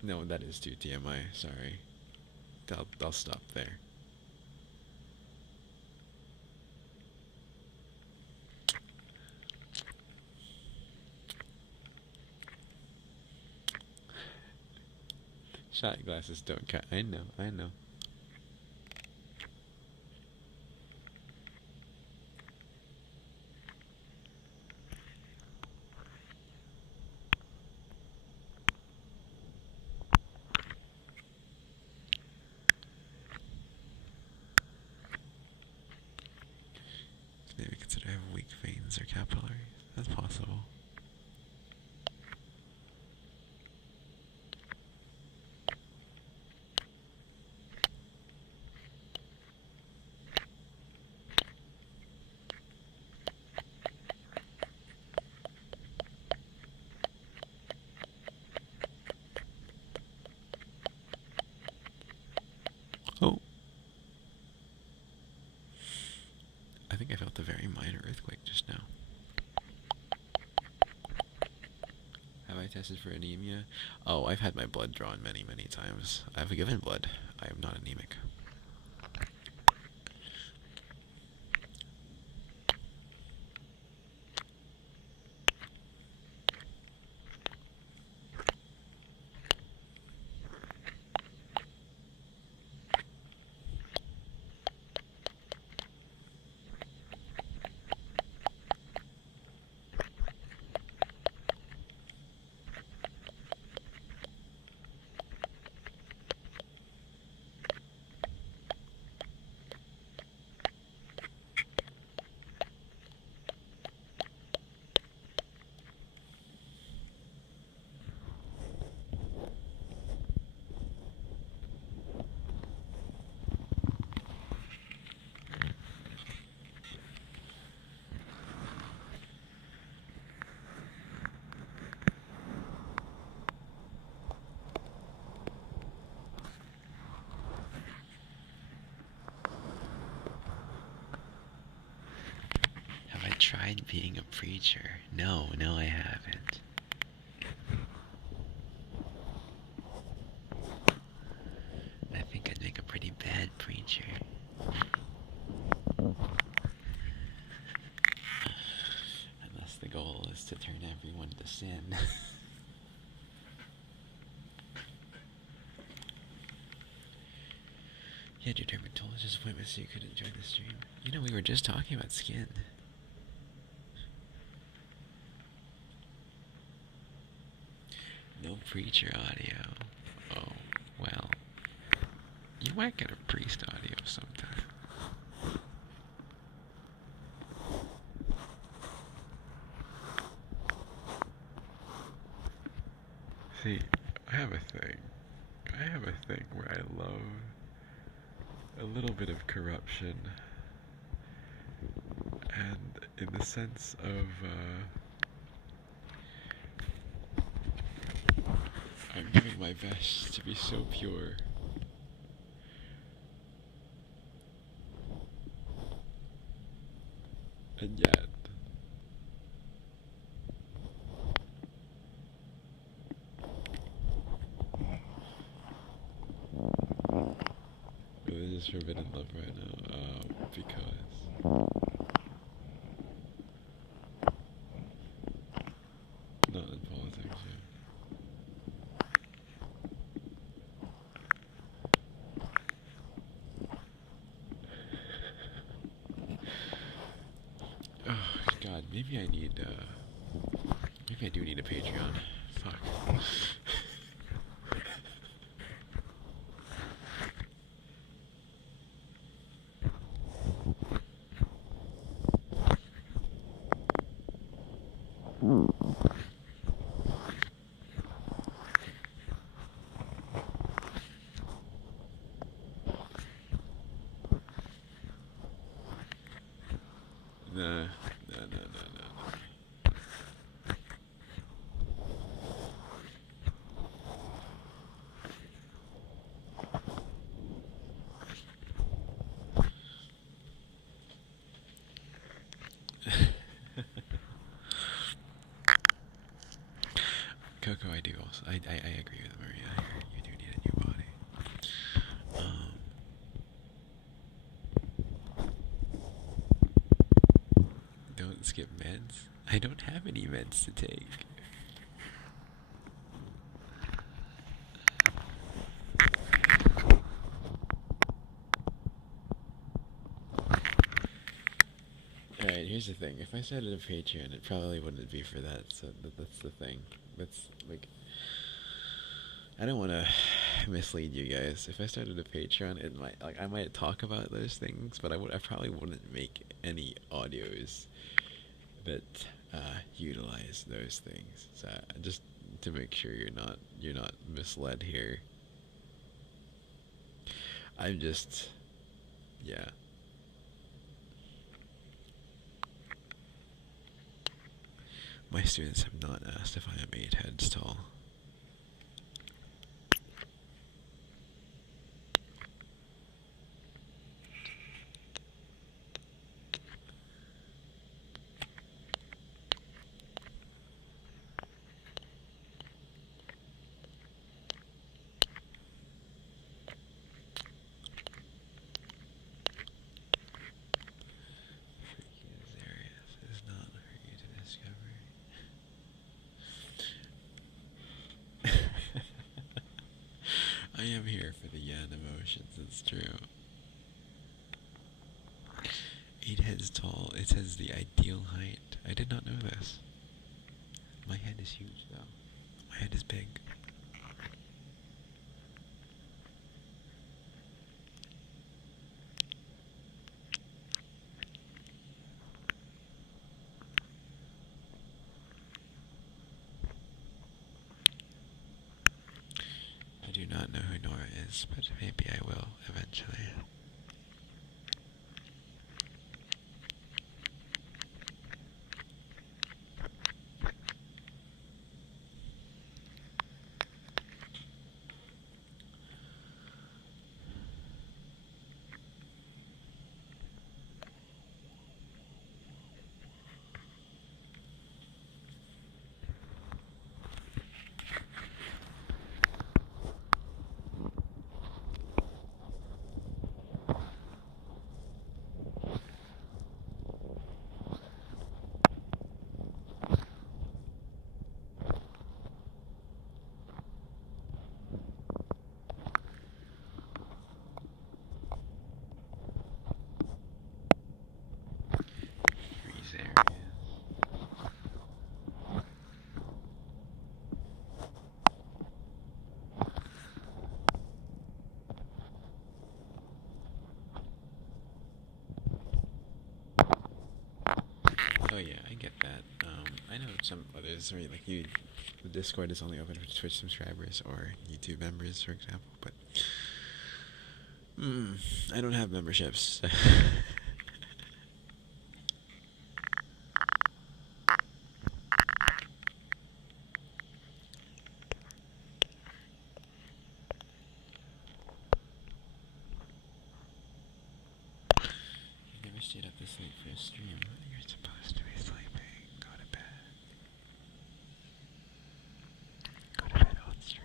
No, that is too TMI, sorry. I'll stop there. Shot glasses don't cut. I know. Maybe consider I have weak veins or capillaries. That's possible. Oh. I think I felt a very minor earthquake just now. I tested for anemia? Oh, I've had my blood drawn many, many times. I've given blood. I am not anemic. Have I tried being a preacher? No, I haven't. I think I'd make a pretty bad preacher. Unless the goal is to turn everyone to sin. You had your dermatologist appointment so you could enjoy the stream. You know, we were just talking about skin. No preacher audio. Oh, well. You might get a priest audio sometime. See, I have a thing where I love a little bit of corruption. And in the sense of, I'm doing my best to be so pure. And yet, this is forbidden love right now, because not in politics, yeah. Oh, God, maybe I do need a Patreon. Fuck. No. Coco, I do also. I agree with Maria. You do need a new body. Don't skip meds. I don't have any meds to take. Alright, here's the thing. If I started a Patreon, it probably wouldn't be for that, so that's the thing. That's, like... I don't want to mislead you guys. If I started a Patreon, it might, like, I might talk about those things, but I probably wouldn't make any audios that, utilize those things. So, just to make sure you're not misled here. I'm just... yeah. My students have not asked if I am 8 heads tall. am here for the yen emotions, it's true. 8 heads tall, it says the ideal height. I did not know this. My head is huge though. My head is big. I do not know who Nora is, but maybe I will eventually. Oh yeah, I get that. I know some others, right, like you, the Discord is only open for Twitch subscribers or YouTube members, for example, but I don't have memberships. You never stayed up this late for a stream. You're supposed to be sleeping. Go to bed. Go to bed on stream.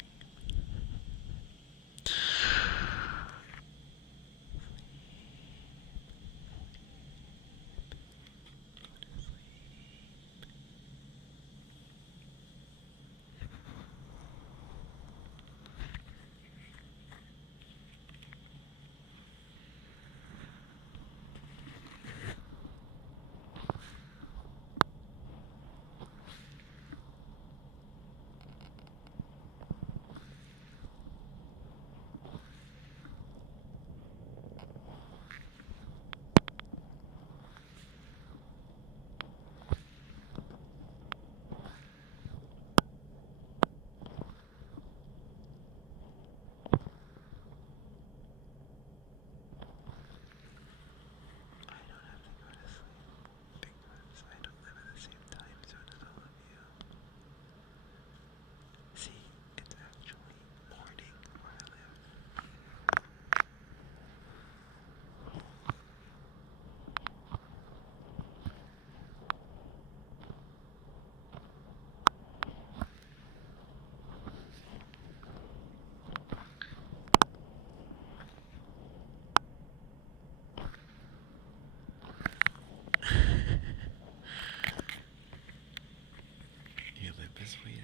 Your lip is bleeding.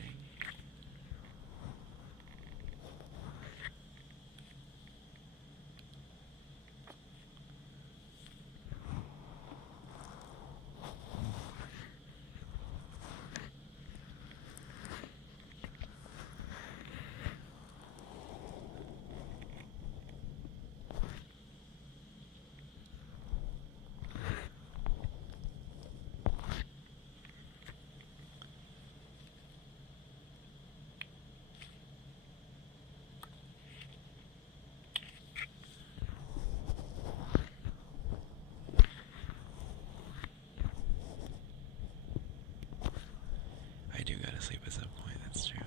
I do gotta sleep at some point, that's true.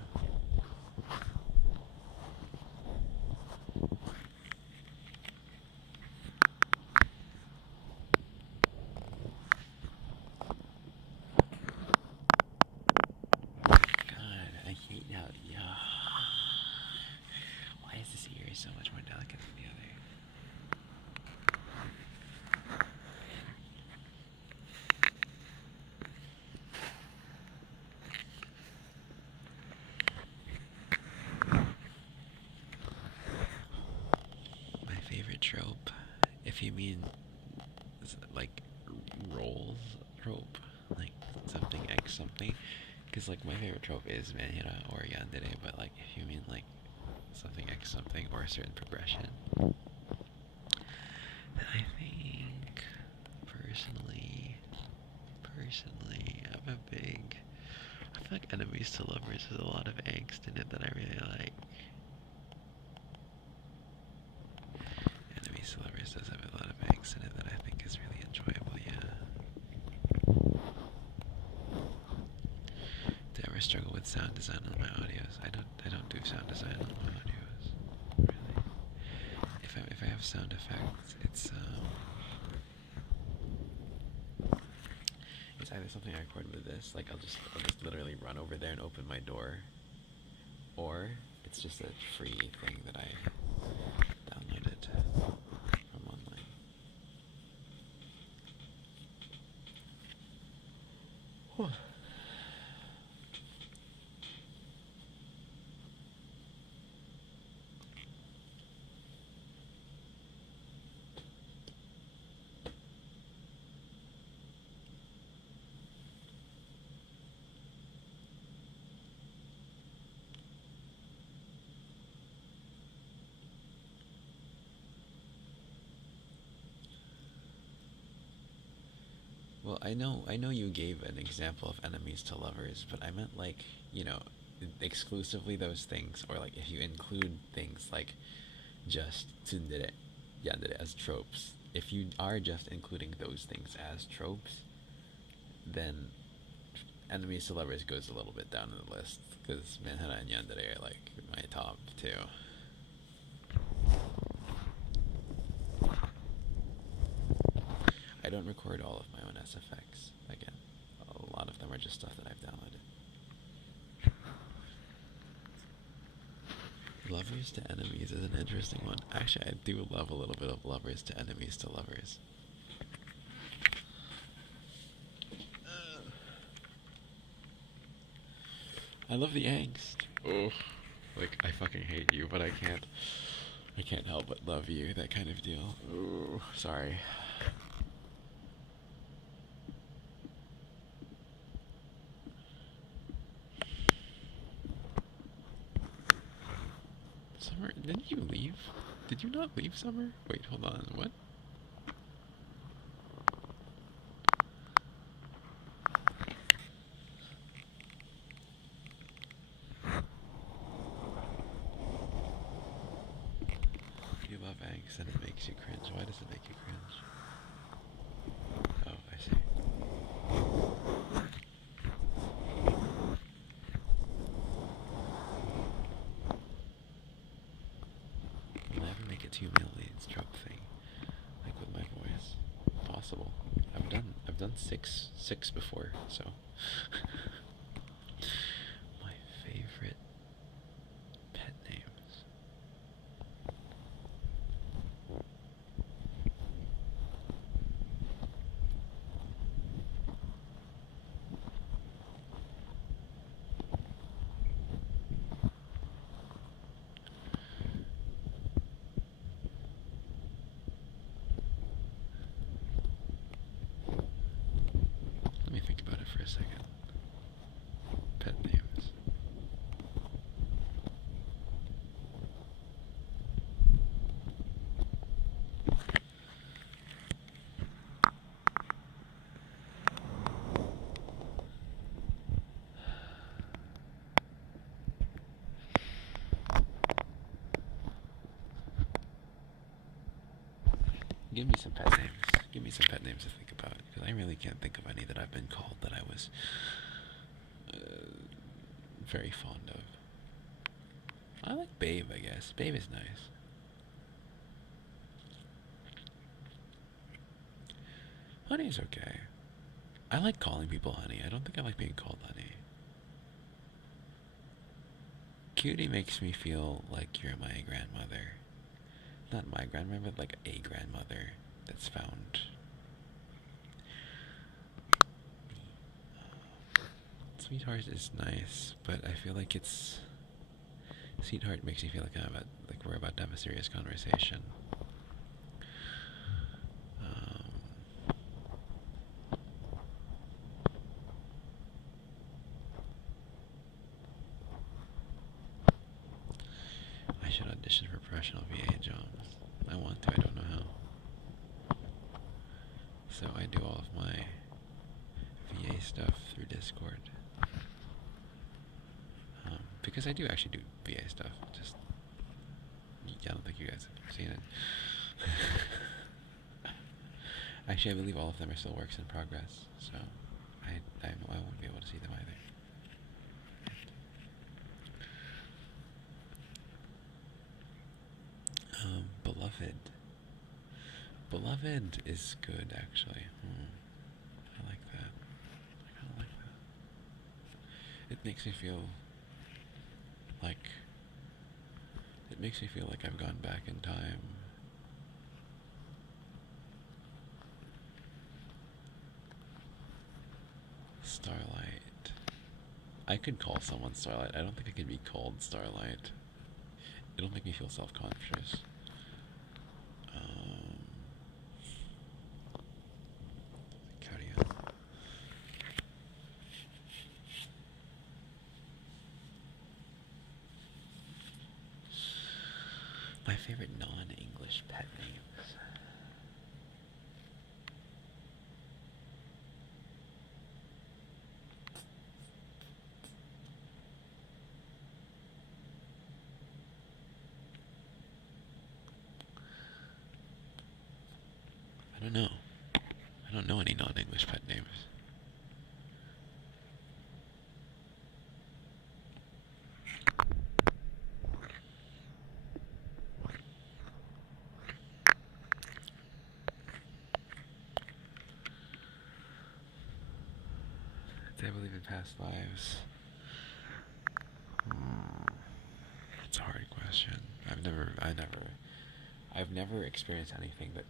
God, I hate how, why is this ear so much more delicate than the other? if you mean like roles trope, like something X something, because like my favorite trope is manhira or yandere, but like if you mean like something X something or a certain progression, then I think personally, I'm a big. I feel like enemies to lovers has a lot of angst in it that I really like. Enemies to lovers does have a lot of angst in it that I think is really enjoyable. Yeah. Do I ever struggle with sound design on my audios? I don't do sound design on my audios. Really. If I have sound effects, it's either something I record with this, like I'll just literally run over there and open my door, or it's just a free thing that I downloaded from online. Whew. Well, I know you gave an example of enemies to lovers, but I meant like, you know, exclusively those things, or like if you include things like just tsundere, yandere as tropes. If you are just including those things as tropes, then enemies to lovers goes a little bit down in the list because manhana and yandere are like my top two. I don't record all of my own SFX. Again, a lot of them are just stuff that I've downloaded. Lovers to enemies is an interesting one. Actually, I do love a little bit of lovers to enemies to lovers. I love the angst. Oh, like I fucking hate you, but I can't help but love you. That kind of deal. Oh, sorry. Summer, didn't you leave? Did you not leave, Summer? Wait, hold on. What? You love angst and it makes you cringe. Why does it make you cringe? Oh, I see. Will I ever make it 2 mil leads trope thing? Like with my voice? Possible. I've done six before, so my favorite pet names. Let me think about it for a second. Pet names. Give me some pet names. Give me some pet names to think about, because I really can't think of any that I've been called that I was very fond of. I like Babe, I guess. Babe is nice. Honey is okay. I like calling people honey. I don't think I like being called honey. Cutie makes me feel like you're my grandmother. Not my grandmother, but like a grandmother that's found. Sweetheart is nice, but I feel like it's. Sweetheart makes me feel like we're about to have a serious conversation. professional VA jobs. I want to, I don't know how. So I do all of my VA stuff through Discord. Because I do actually do VA stuff. Just, I don't think you guys have seen it. Actually, I believe all of them are still works in progress, so I won't be able to see them either. Beloved. Beloved is good, actually. I like that. I kind of like that. It makes me feel like I've gone back in time. Starlight. I could call someone Starlight. I don't think I could be called Starlight. It'll make me feel self-conscious. My favorite non-English pet names. I don't know. I don't know any non-English pet names. I believe in past lives. It's a hard question. I've never experienced anything that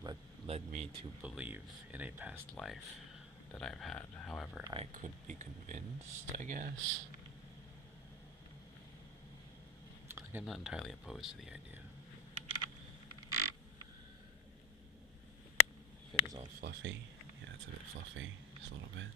led me to believe in a past life that I've had. However, I could be convinced, I guess. Like, I'm not entirely opposed to the idea. If it is all fluffy. Yeah, it's a bit fluffy. Just a little bit.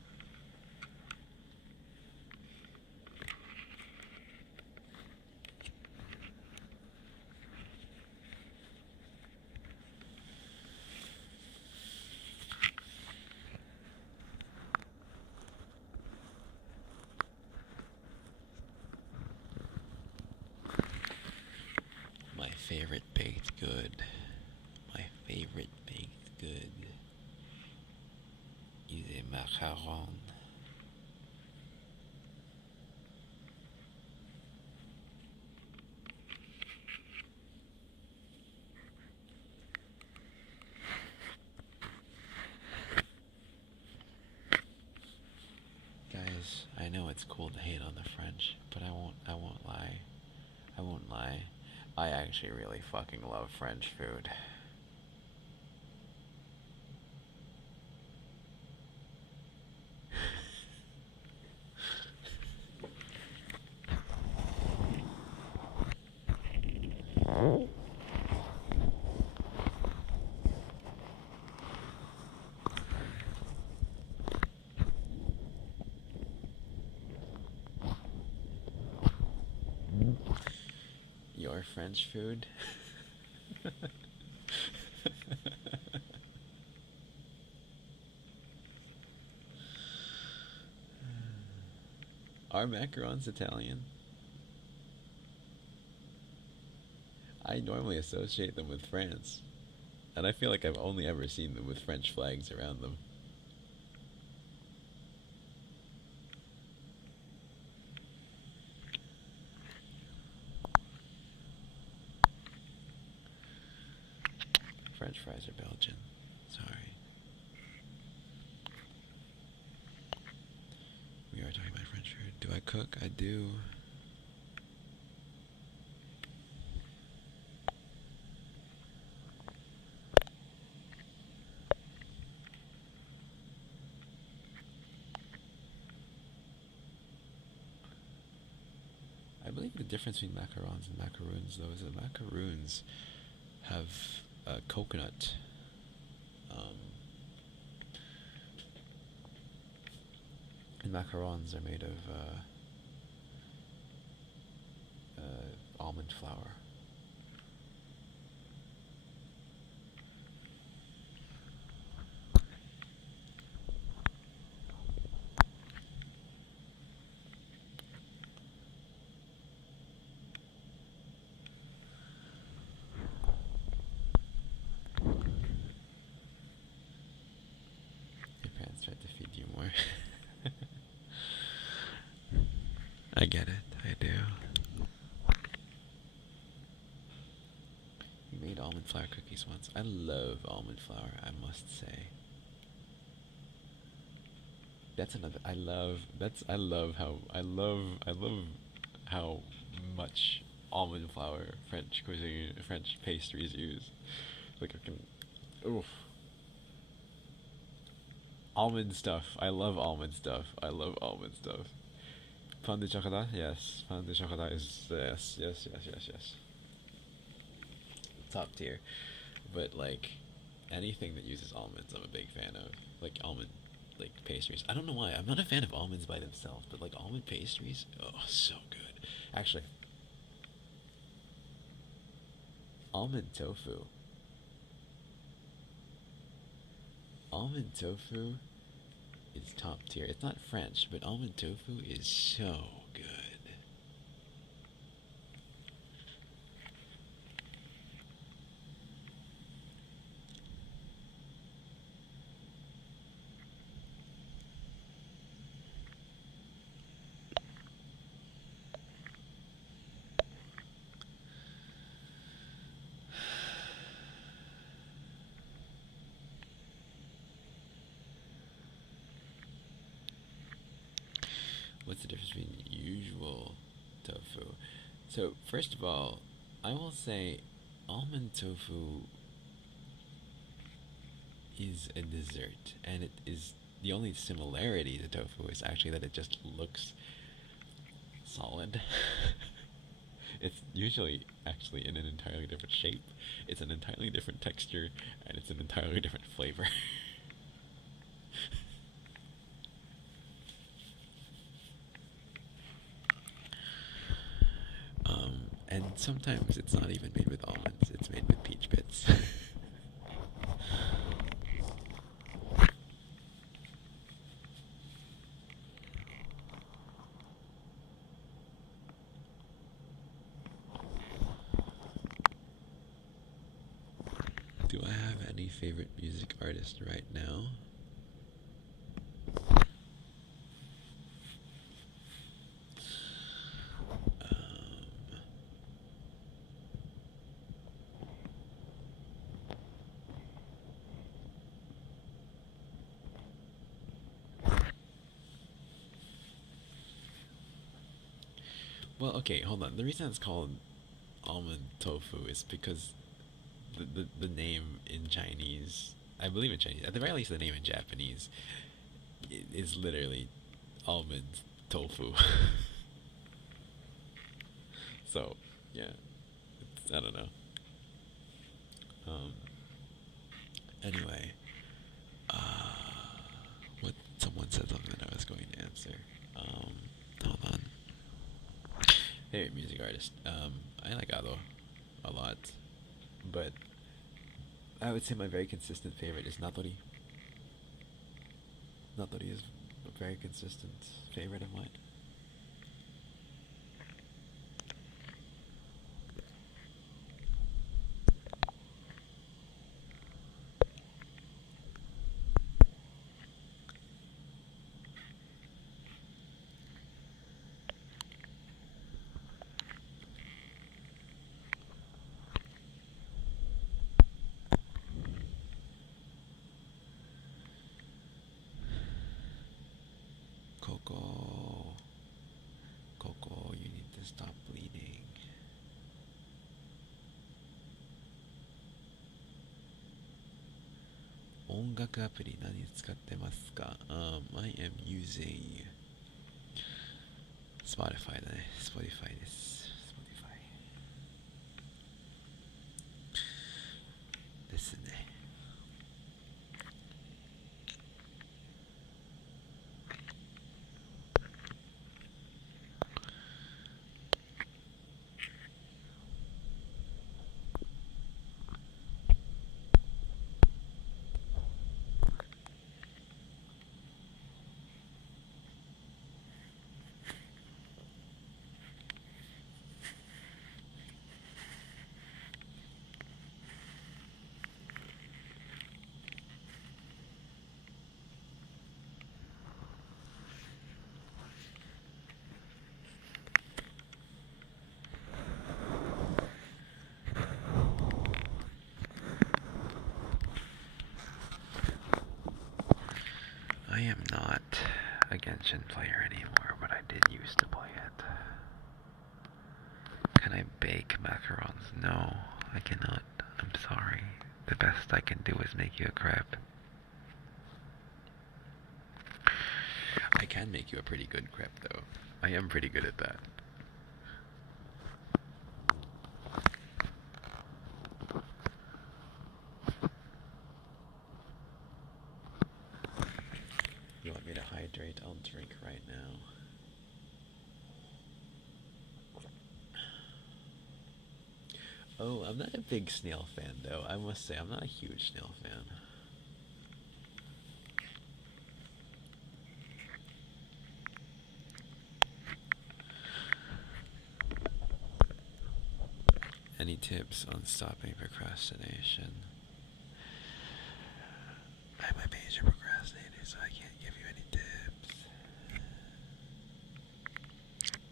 My favorite baked good. My favorite baked good is a macaron. Guys, I know it's cool to hate on the French, but I won't lie. I won't lie. I actually really fucking love French food. Your French food? Are macarons Italian? I normally associate them with France, and I feel like I've only ever seen them with French flags around them. French fries are Belgian. Sorry. We are talking about French food. Do I cook? I do. I believe the difference between macarons and macaroons, though, is that macaroons have coconut. And macarons are made of almond flour. I get it. I do. You made almond flour cookies once. I love almond flour, I must say. That's another. I love. That's. I love how much almond flour French cuisine, French pastries use. Like I can. Oof. Almond stuff. I love almond stuff. I love almond stuff. Pain de chocolat? Yes. Pain de chocolat is yes, yes, yes, yes, yes. Top tier. But like anything that uses almonds, I'm a big fan of. Like almond, like pastries. I don't know why. I'm not a fan of almonds by themselves, but like almond pastries, oh, so good. Actually, almond tofu. Almond tofu is top tier. It's not French, but almond tofu is so good. What's the difference between usual tofu? So, first of all, I will say almond tofu is a dessert, and it is the only similarity to tofu is actually that it just looks solid. It's usually actually in an entirely different shape, it's an entirely different texture, and it's an entirely different flavor. And sometimes it's not even made with almonds, it's made with peach bits. Do I have any favorite music artist right now? Um, well, okay, hold on. The reason it's called almond tofu is because the name in Chinese, I believe in Chinese, at the very least, the name in Japanese is literally almond tofu. So, yeah, I don't know. Um, anyway, uh, what someone said something that I was going to answer. Um, Hold on. Favorite music artist. I like Ado a lot, but I would say my very consistent favorite is Natori. Natori is a very consistent favorite of mine. Coco, Coco, you need to stop bleeding. Ongaku apuri 何使ってますか? I am using Spotify だね。Spotify です。Spotify ですね。Genshin player anymore, but I did used to play it. Can I bake macarons? No, I cannot. I'm sorry. The best I can do is make you a crepe. I can make you a pretty good crepe, though. I am pretty good at that. You want me to hydrate? I'll drink right now. Oh, I'm not a big snail fan, though. I must say, I'm not a huge snail fan. Any tips on stopping procrastination? I'm a major procrastinator, so I can't give you any tips.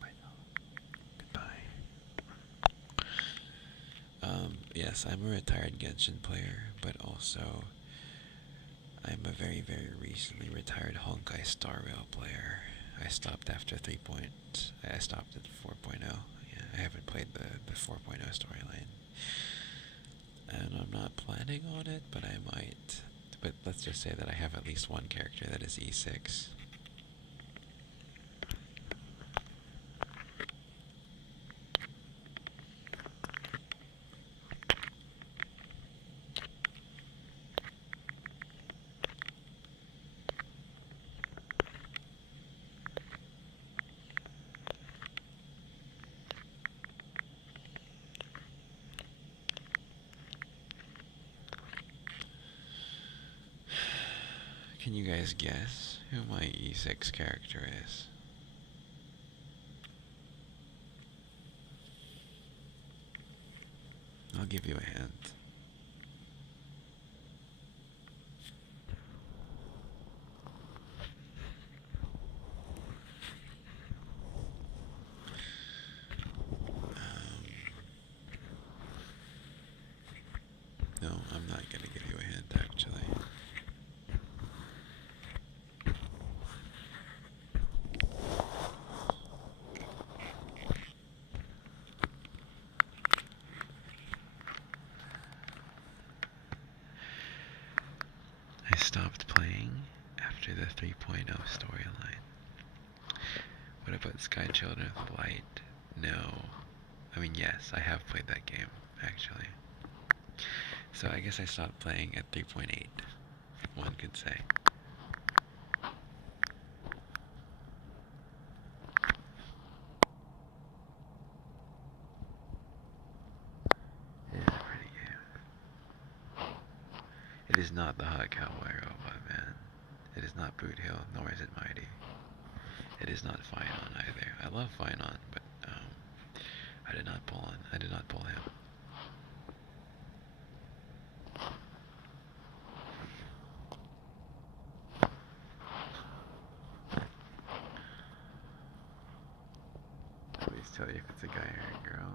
Bye now. Goodbye. Yes, I'm a retired Genshin player, but also I'm a very, very recently retired Honkai Star Rail player. I stopped after I stopped at 4.0. Yeah, I haven't played the 4.0 storyline. And I'm not planning on it, but I might. But let's just say that I have at least one character that is E6. Can you guys guess who my E6 character is? I'll give you a hint. No, I'm not gonna give you a hint, actually. I stopped playing after the 3.0 storyline. What about Sky Children of the Light? No. I mean, yes, I have played that game, actually. So I guess I stopped playing at 3.8, one could say. It is a pretty game. It is not the Hot Cowboy Robot, man. It is not Boot Hill, nor is it Mighty. It is not Finon either. I love Finon, but I did not pull him. Please tell you if it's a guy or a girl.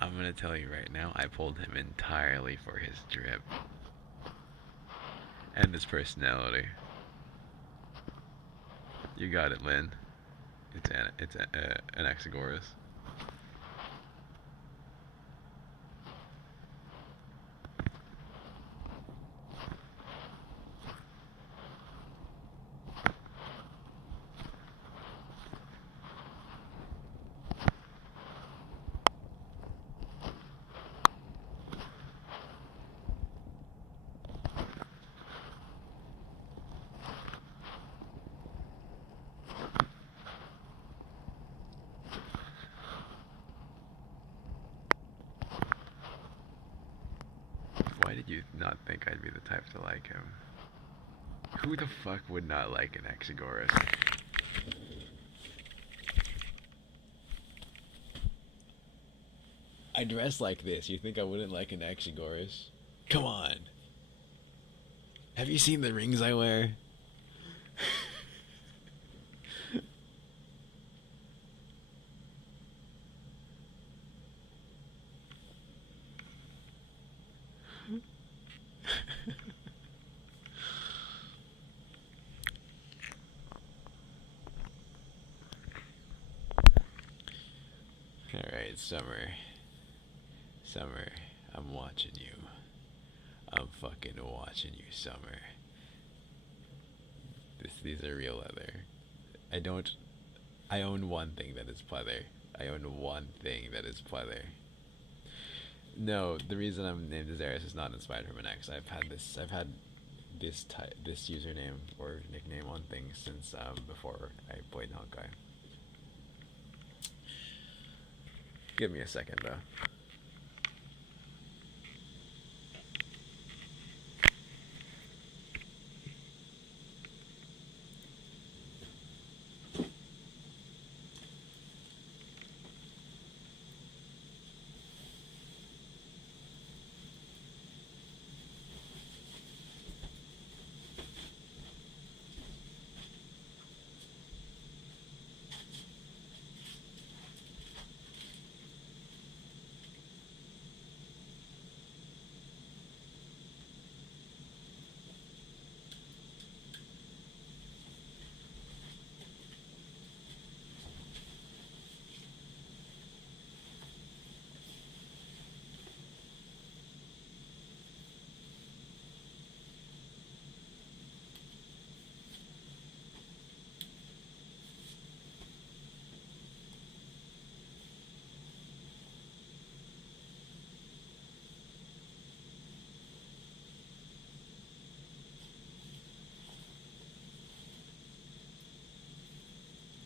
I'm gonna tell you right now, I pulled him entirely for his drip. And his personality. You got it, Lynn. It's an Anaxagoras. Why did you not think I'd be the type to like him? Who the fuck would not like an Anaxagoras? I dress like this. You think I wouldn't like an Anaxagoras? Come on. Have you seen the rings I wear? Alright, Summer. Summer, I'm watching you. I'm fucking watching you, Summer. These are real leather. I don't. I own one thing that is pleather. I own one thing that is pleather. No, the reason I'm named Azarius is not inspired from an ex. I've had this username or nickname on things since before I played Honkai. Give me a second though.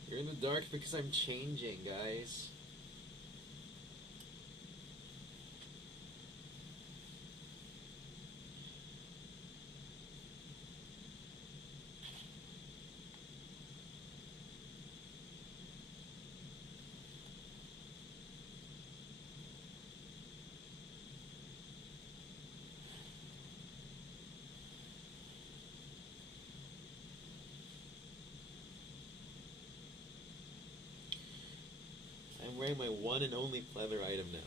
You're in the dark because I'm changing, guys. I'm wearing my one and only pleather item now.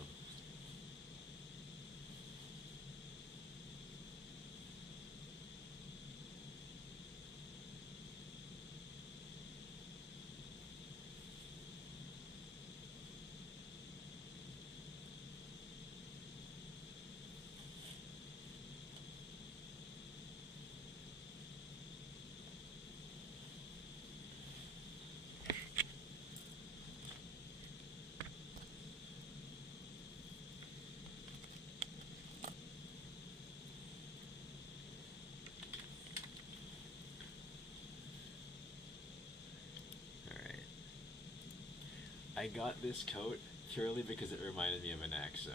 I got this coat purely because it reminded me of an ex, so.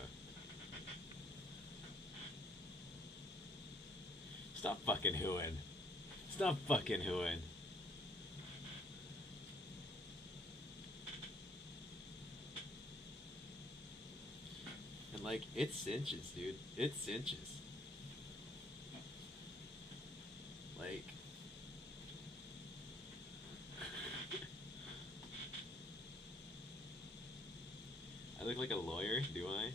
Stop fucking hooing. Stop fucking hooing. And like, it cinches, dude. It cinches. Like... I look like a lawyer, do I?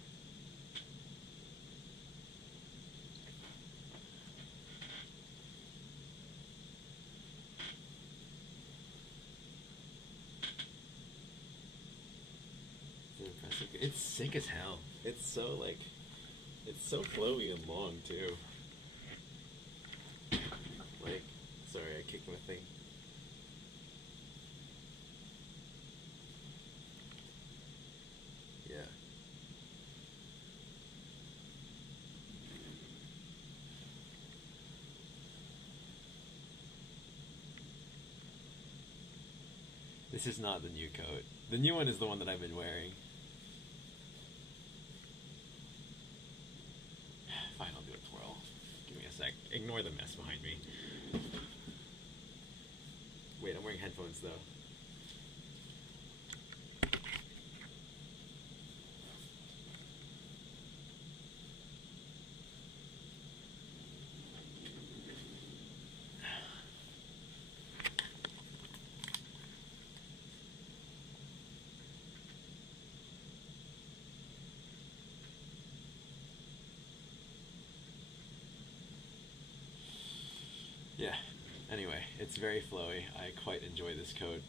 It's impressive. It's sick as hell. It's so like, it's so flowy and long too. Like, sorry, I kicked my thing. Yeah. This is not the new coat. The new one is the one that I've been wearing. Fine, I'll do a twirl. Give me a sec. Ignore the mess behind me. Wait, I'm wearing headphones though. Yeah. Anyway, it's very flowy. I quite enjoy this coat.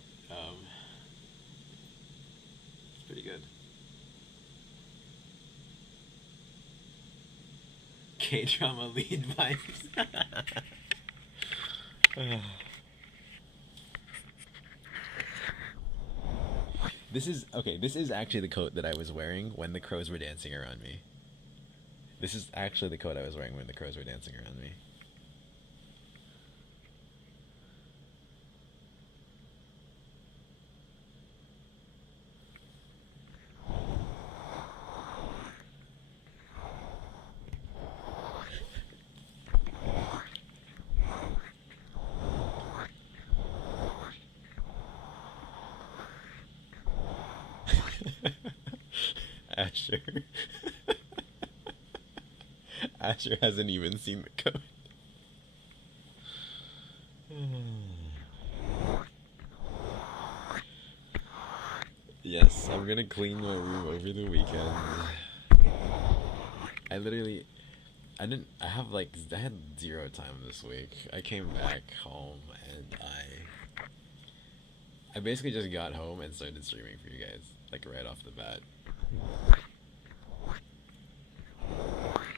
It's pretty good. K-drama lead vibes. This is okay. This is actually the coat that I was wearing when the crows were dancing around me. This is actually the coat I was wearing when the crows were dancing around me. Asher. Asher hasn't even seen the code. Yes, I'm gonna clean my room over the weekend. I literally, I had 0 time this week. I came back home and I basically just got home and started streaming for you guys, like right off the bat.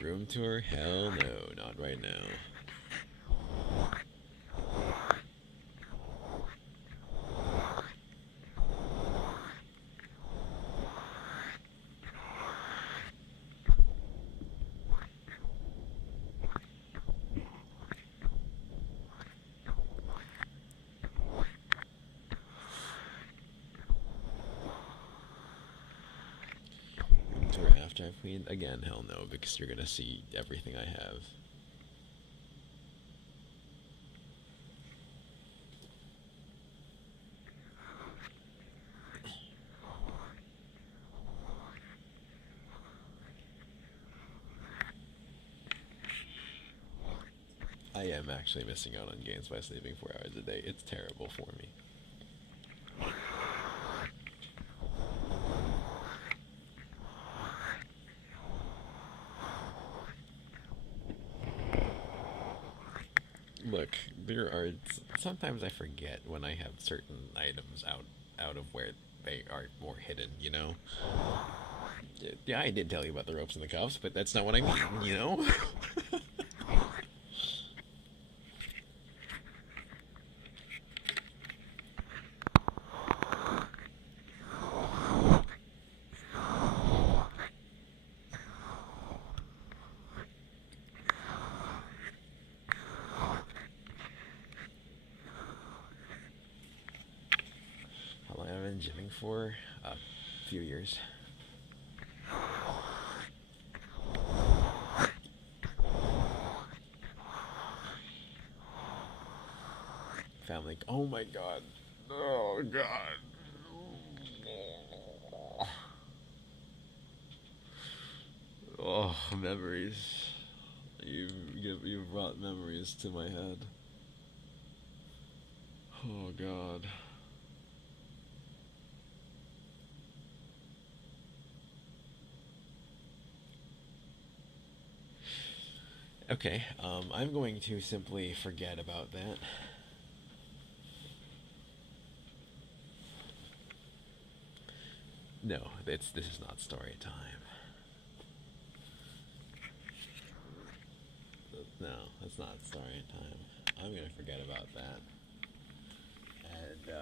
Room tour? Hell no, not right now. Room tour after I've cleaned? Again, hell no, because you're gonna see everything I have. I am actually missing out on games by sleeping 4 hours a day. It's terrible for me. Look, sometimes I forget when I have certain items out of where they are more hidden, you know? Yeah, I did tell you about the ropes and the cuffs, but that's not what I mean, you know? How long have I been gymming for? A few years. Family. Oh my god. Oh god. Oh, memories. You've brought memories to my head. Oh god. Okay, I'm going to simply forget about that. No, this is not story time. No, that's not story time. I'm gonna forget about that. And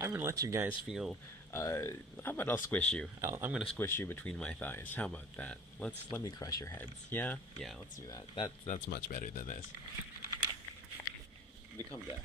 I'm gonna let you guys feel. How about I'll squish you? I'm gonna squish you between my thighs. How about that? Let me crush your heads. Yeah, let's do that. That's much better than this. Become deaf.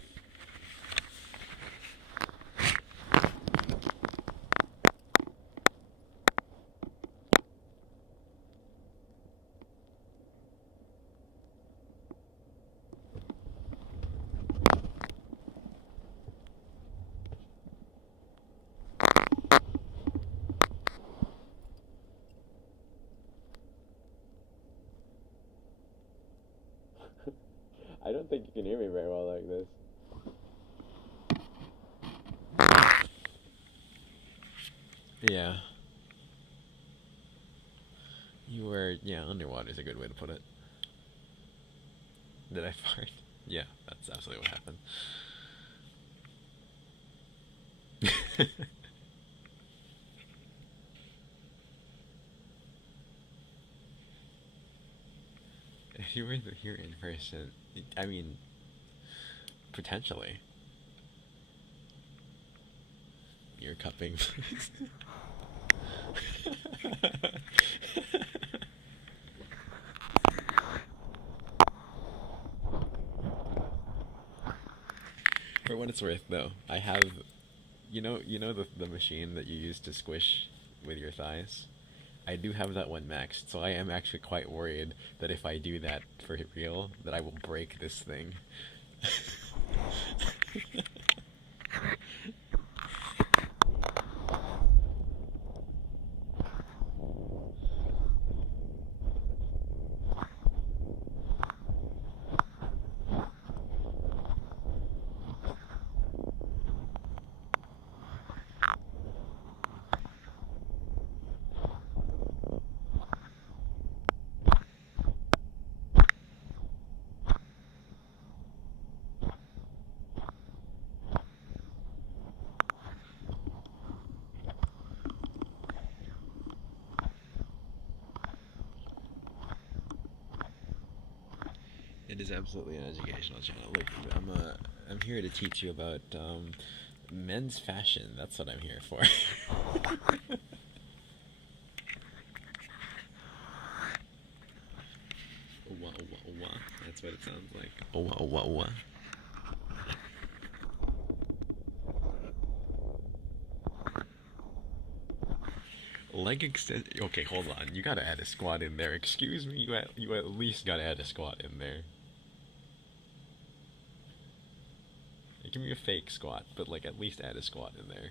I don't think you can hear me very well like this. Yeah. Underwater is a good way to put it. Did I fart? Yeah, that's absolutely what happened. if you were here in person, I mean, potentially. You're cupping. For what it's worth, though, I have, the machine that you use to squish with your thighs. I do have that one maxed, so I am actually quite worried that if I do that for real, that I will break this thing. It is absolutely an educational channel. Look, I'm here to teach you about men's fashion. That's what I'm here for. Owa, owa, owa. That's what it sounds like. Owa, owa, owa. Leg extend. Okay, hold on. You gotta add a squat in there. Excuse me. You at least gotta add a squat in there. Give me a fake squat, but like at least add a squat in there.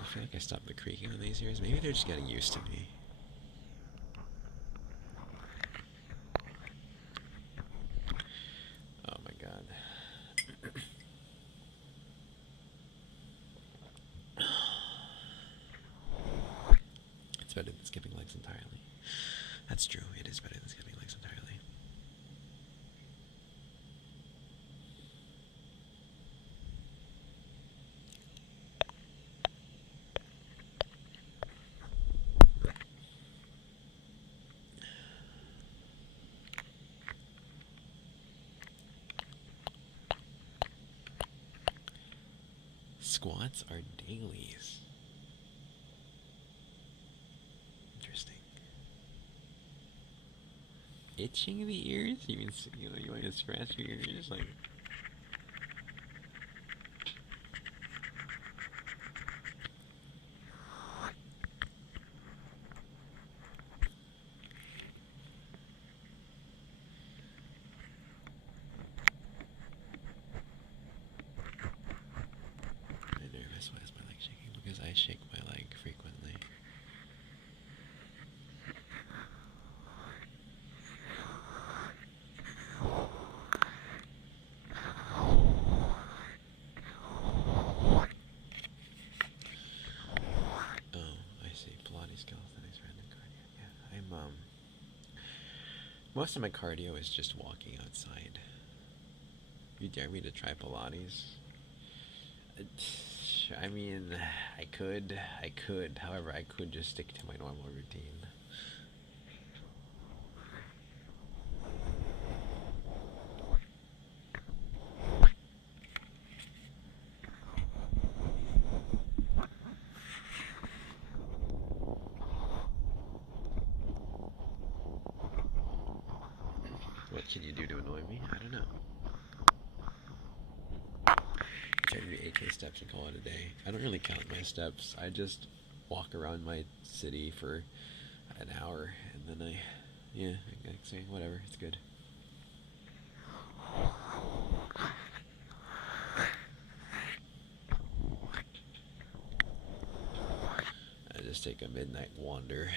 I feel like I stopped the creaking on these ears. Maybe they're just getting used to me. Oh my god. It's better than skipping legs entirely. That's true. It is better than skipping legs entirely. Squats are dailies. Interesting. Itching the ears? You mean, you want to scratch your ears? Like... I'm nervous. Why is my leg shaking? Because I shake my leg frequently. Most of my cardio is just walking outside. You dare me to try Pilates? I mean, I could. However, I could just stick to my normal routine. What can you do to annoy me? I don't know. Try to do 8K steps and call it a day. I don't really count my steps. I just walk around my city for an hour, and then I say whatever, it's good. I just take a midnight wander.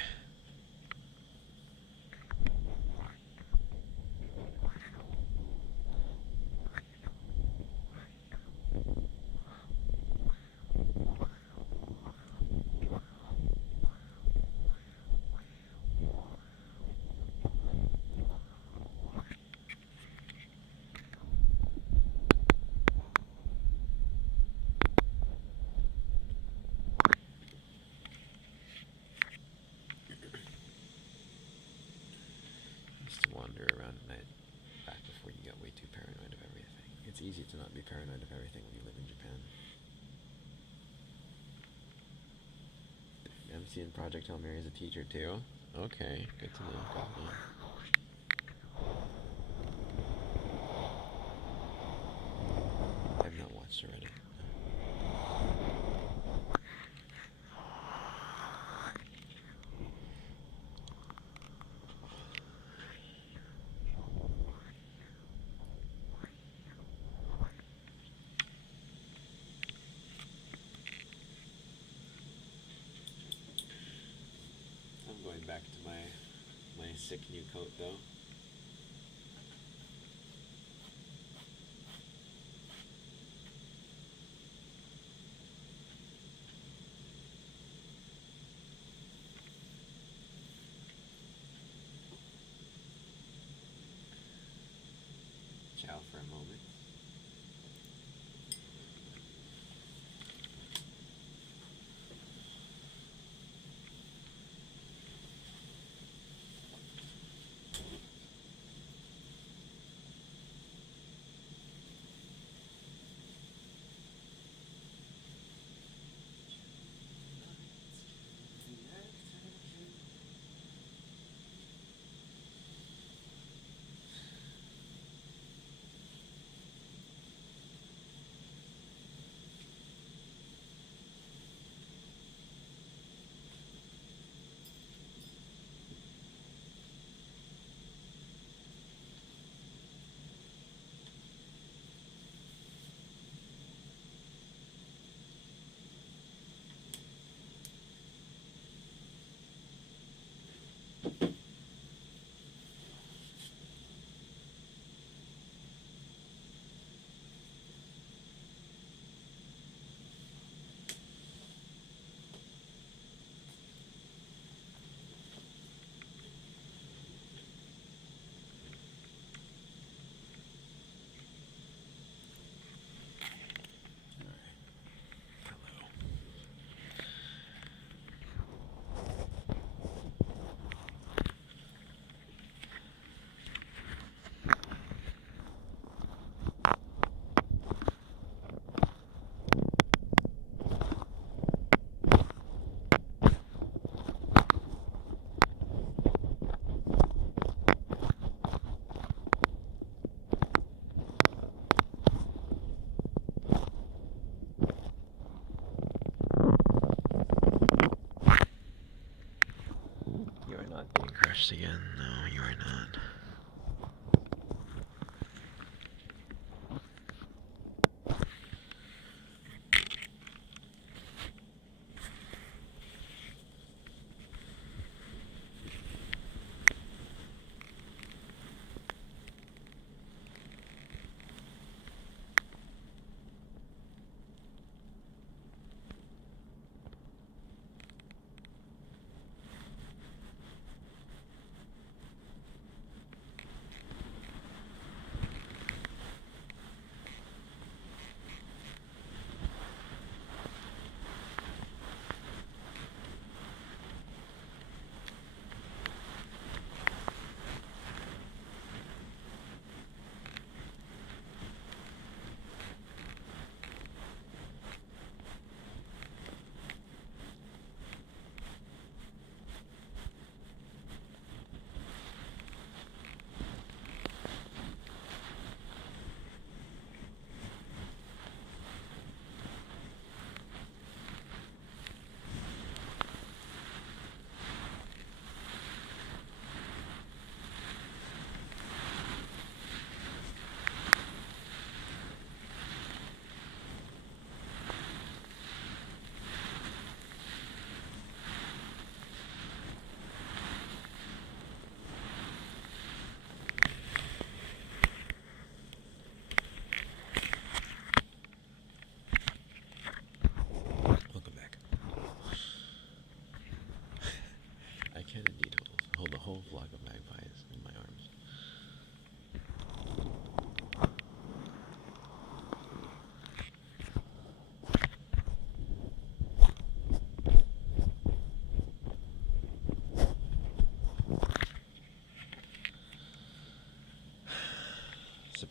Just to wander around at night, back before you get way too paranoid of everything. It's easy to not be paranoid of everything when you live in Japan. MC in Project Hail Mary is a teacher too? Okay, good to know. Got me. I've not watched already. I'm going back to my sick new coat though. Ciao for a moment. Not being crushed again. No, you are not.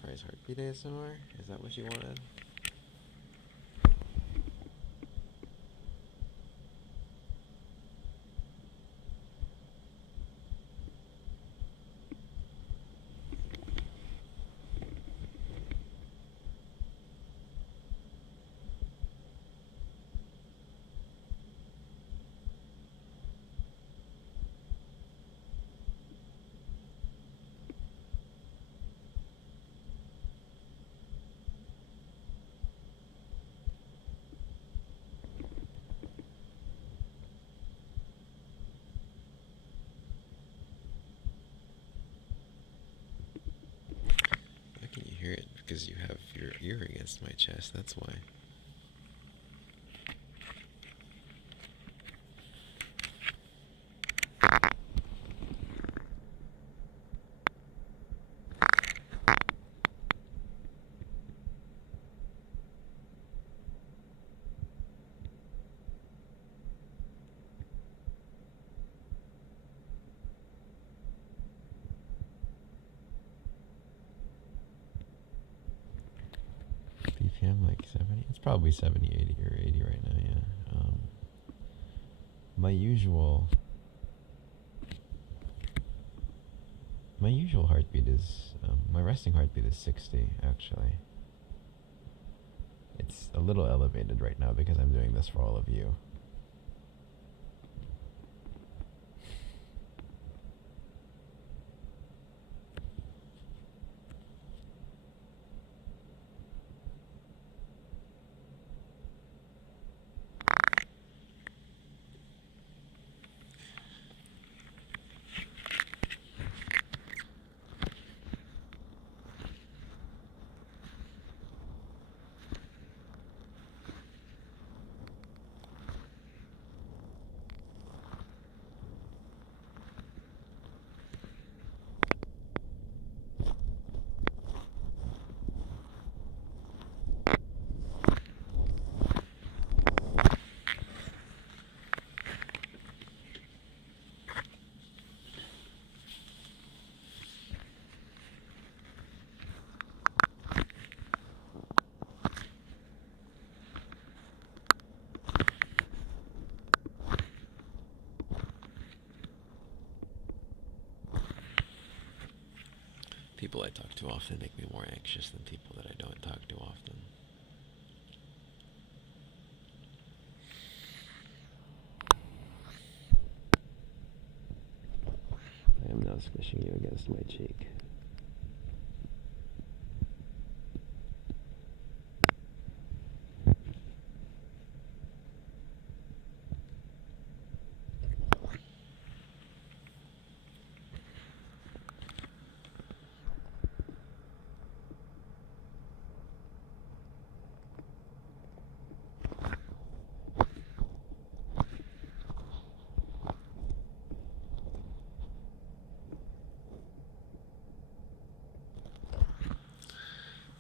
Surprise heartbeat ASMR? Is that what you wanted? Hear it because you have your ear against my chest, that's why. BPM like 70? It's probably 70, 80 or 80 right now, yeah. My usual heartbeat is, my resting heartbeat is 60, actually. It's a little elevated right now because I'm doing this for all of you. People I talk to often make me more anxious than people that I don't talk to often. I am now squishing you against my cheek.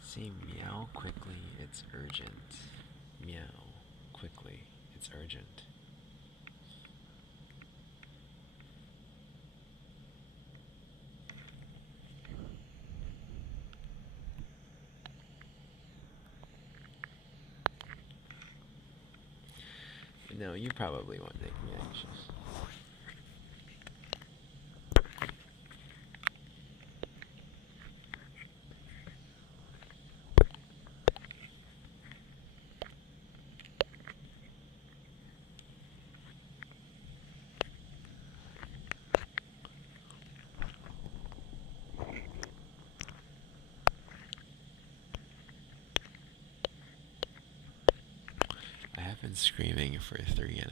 Say meow quickly, it's urgent. Meow quickly, it's urgent. No, you probably won't make me anxious. I've been screaming for 3.5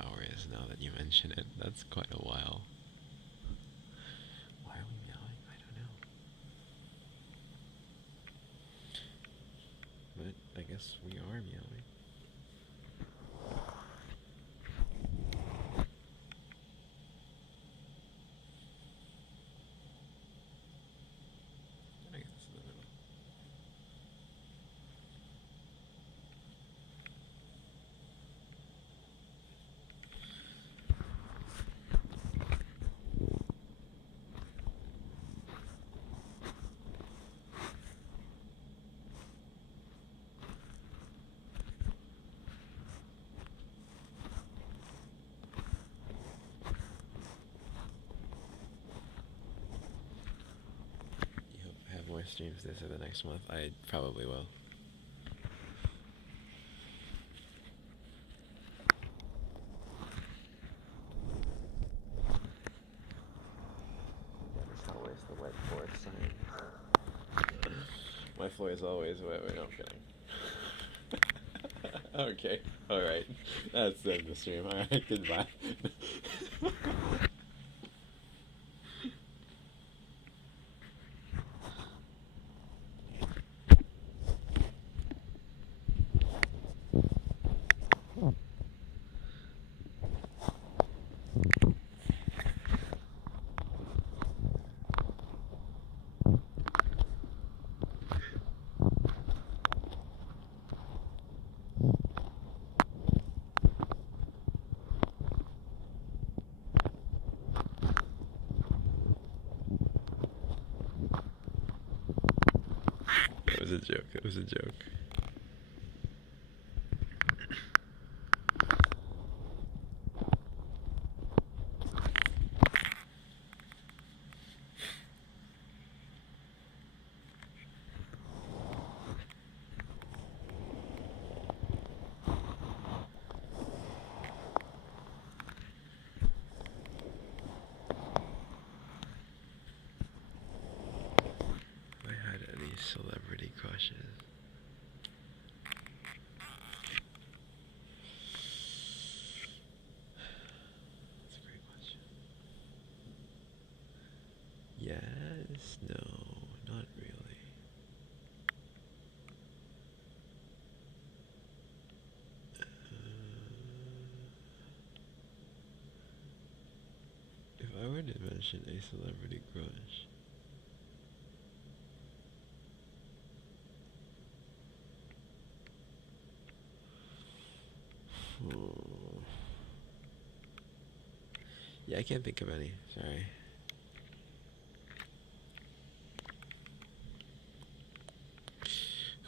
hours now that you mention it. That's quite a while. Why are we meowing? I don't know. But I guess we are meowing. I guess in the middle. streams this or the next month, I probably will. That is always the wet floor sign. My floor is always wet. Wait, no, I'm kidding. Okay, alright. That's the end of the stream. Alright, goodbye. It was a joke. It was a joke. If I had any celebrity crushes. That's a great question. Yes, no, not really. If I were to mention a celebrity crush, yeah, I can't think of any. Sorry.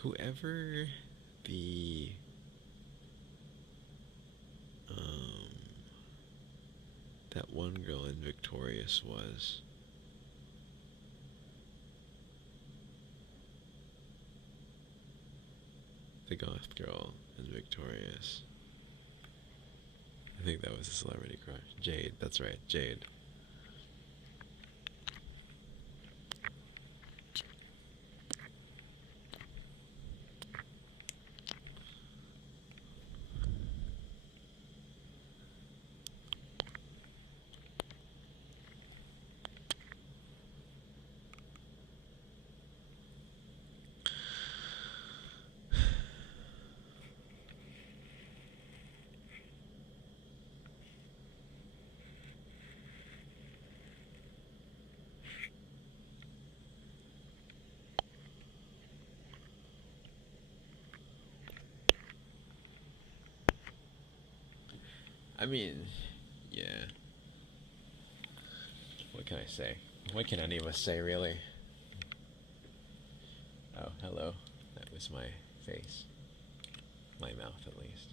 Whoever the that one girl in Victorious was. The goth girl in Victorious. I think that was a celebrity crush. Jade, that's right, Jade. I mean, yeah. What can I say? What can any of us say, really? Oh, hello. That was my face. My mouth, at least.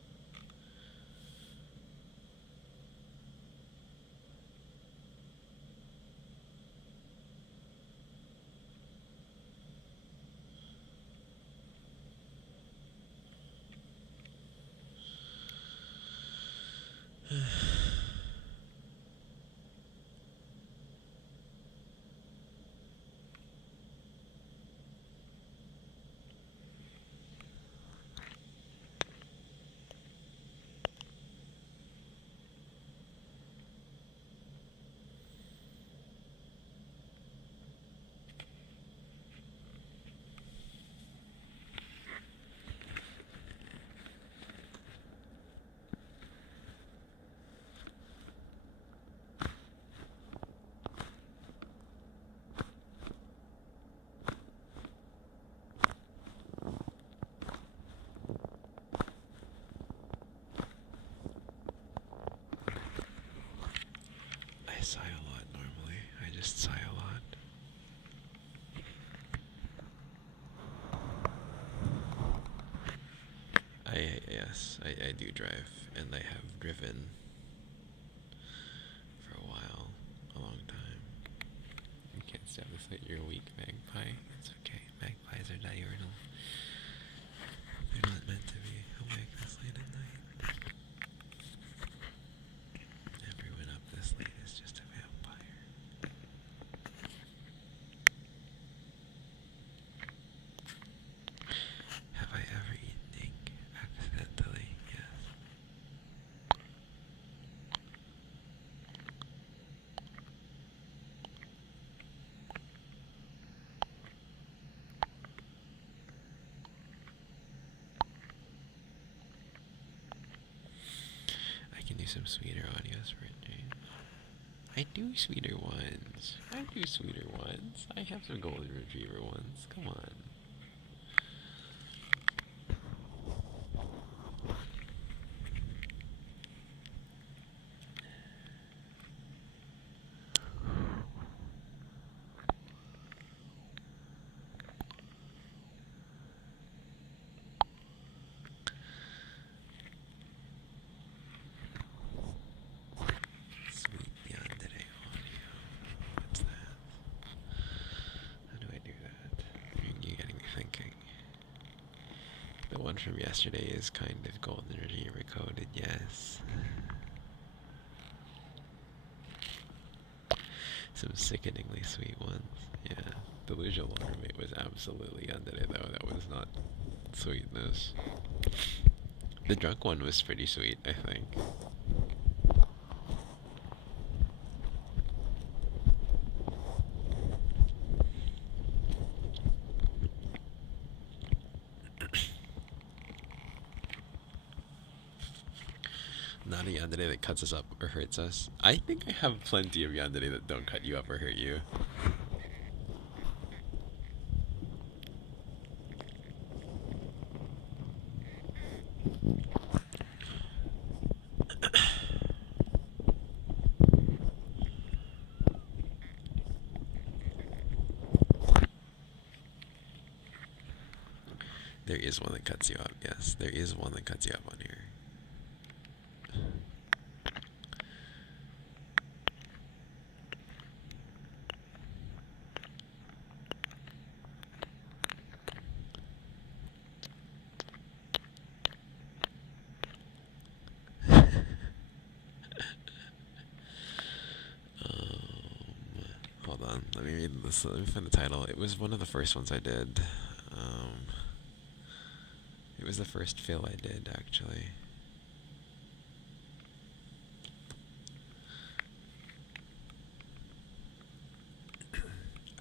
I sigh a lot normally. I just sigh a lot. Yes, I do drive, and I have driven for a while, a long time. You can't stay up this late. You're a weak magpie. It's okay. Magpies are diurnal. They're not meant to be awake this late at night. Everyone up this late is just a vampire. Have I ever eaten ink accidentally? Yes. I can do some sweeter audios for it, James. I do sweeter ones. I have some golden retriever ones. Come on. Sweet yandere audio. What's that? How do I do that? You're getting me thinking. The one from yesterday is kind of golden retriever coded, yes. Some sickeningly sweet ones. Yeah. Delusional Watermate was absolutely yandere though. That was not sweetness. The drunk one was pretty sweet, I think. Not a yandere that cuts us up or hurts us. I think I have plenty of yandere that don't cut you up or hurt you. There is one that cuts you up, yes. There is one that cuts you up on here. Hold on, let me read this. Let me find the title. It was one of the first ones I did. It was the first fill I did, actually.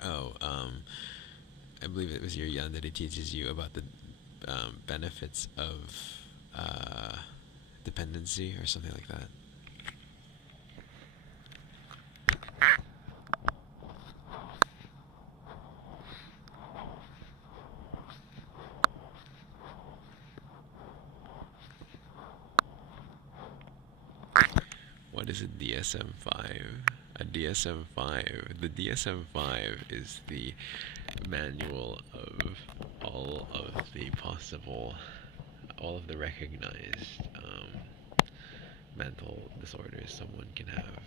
Oh, I believe it was your yandere teaches you about the benefits of dependency or something like that. What is a DSM-5? A DSM-5. The DSM-5 is the manual of all of the possible, all of the recognized mental disorders someone can have.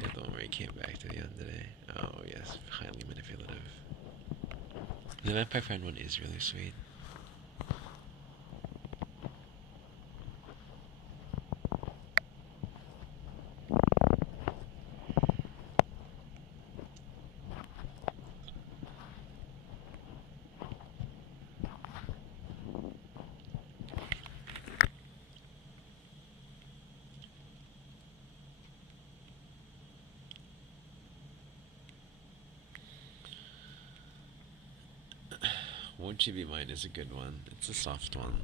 Yeah, the one where he came back to the end today. Oh yes, highly manipulative. The vampire friend one is really sweet. Won't You Be Mine is a good one. It's a soft one.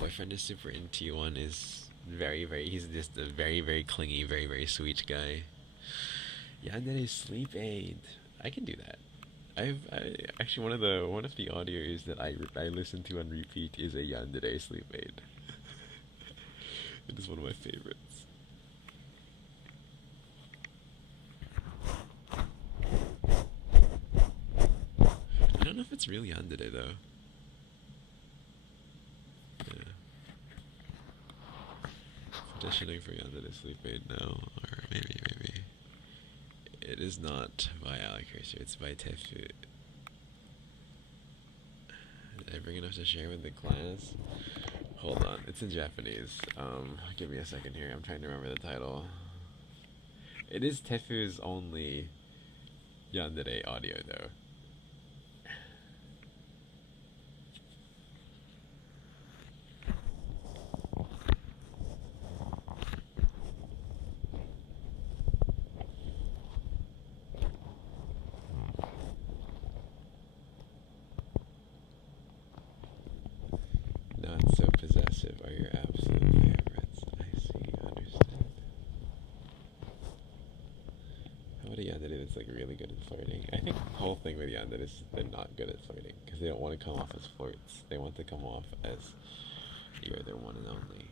Boyfriend is Super Into You one is he's just a very clingy, very sweet guy. Yandere sleep aid. I can do that. I actually one of the audios that I listen to on repeat is a yandere sleep aid. It is one of my favorites. I don't know if it's really yandere though. Yeah. Auditioning for Yandere Sleep Aid now, or maybe. It is not by Allocursor, it's by Tefu. Did I bring enough to share with the class? Hold on, it's in Japanese. Give me a second here, I'm trying to remember the title. It is Tefu's only Yandere audio though. Not so possessive are your absolute favorites. I see, understand. How about a yandere that's like really good at flirting? I think the whole thing with yandere is they're not good at flirting because they don't want to come off as flirts. They want to come off as you are their one and only.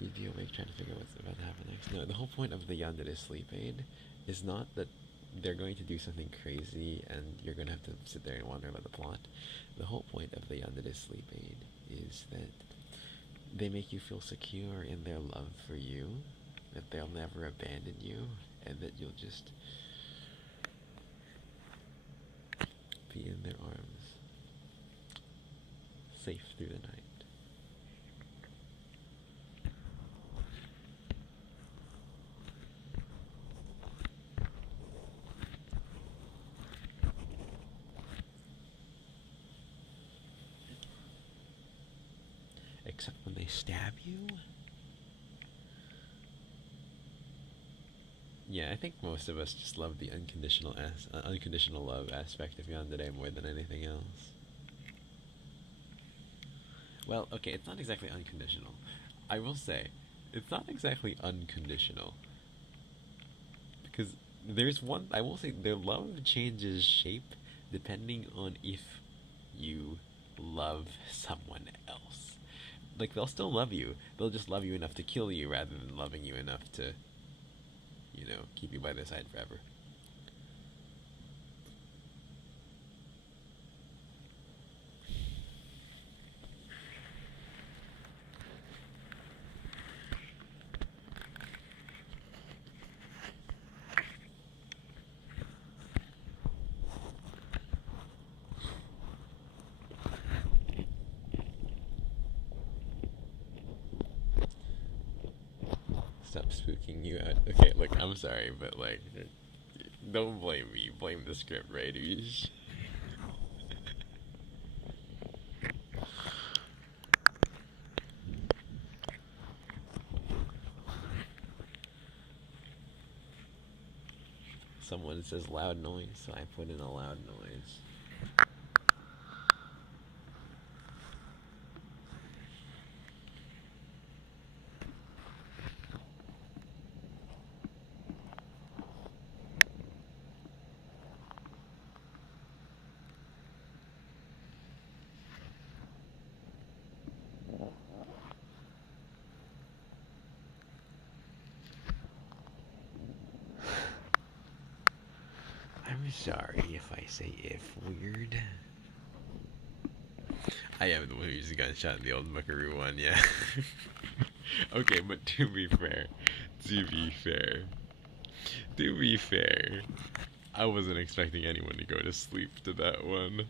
You'd be awake trying to figure out what's about to happen next. No, the whole point of the yandere sleep aid is not that they're going to do something crazy and you're going to have to sit there and wonder about the plot. The whole point of the yandere sleep aid is that they make you feel secure in their love for you, that they'll never abandon you, and that you'll just be in their arms, safe through the night. Except when they stab you? Yeah, I think most of us just love the unconditional love aspect of yandere more than anything else. Well, okay, it's not exactly unconditional. I will say, it's not exactly unconditional. Because I will say, their love changes shape depending on if you love someone else. Like, they'll still love you. They'll just love you enough to kill you rather than loving you enough to, keep you by their side forever. Stop spooking you out. Okay, look, I'm sorry, but like, don't blame me. Blame the script writers. Someone says loud noise, so I put in a loud noise. I'm sorry if I say if weird. I am the one who just got shot in the old Buckaroo one, yeah. Okay, but to be fair, I wasn't expecting anyone to go to sleep to that one.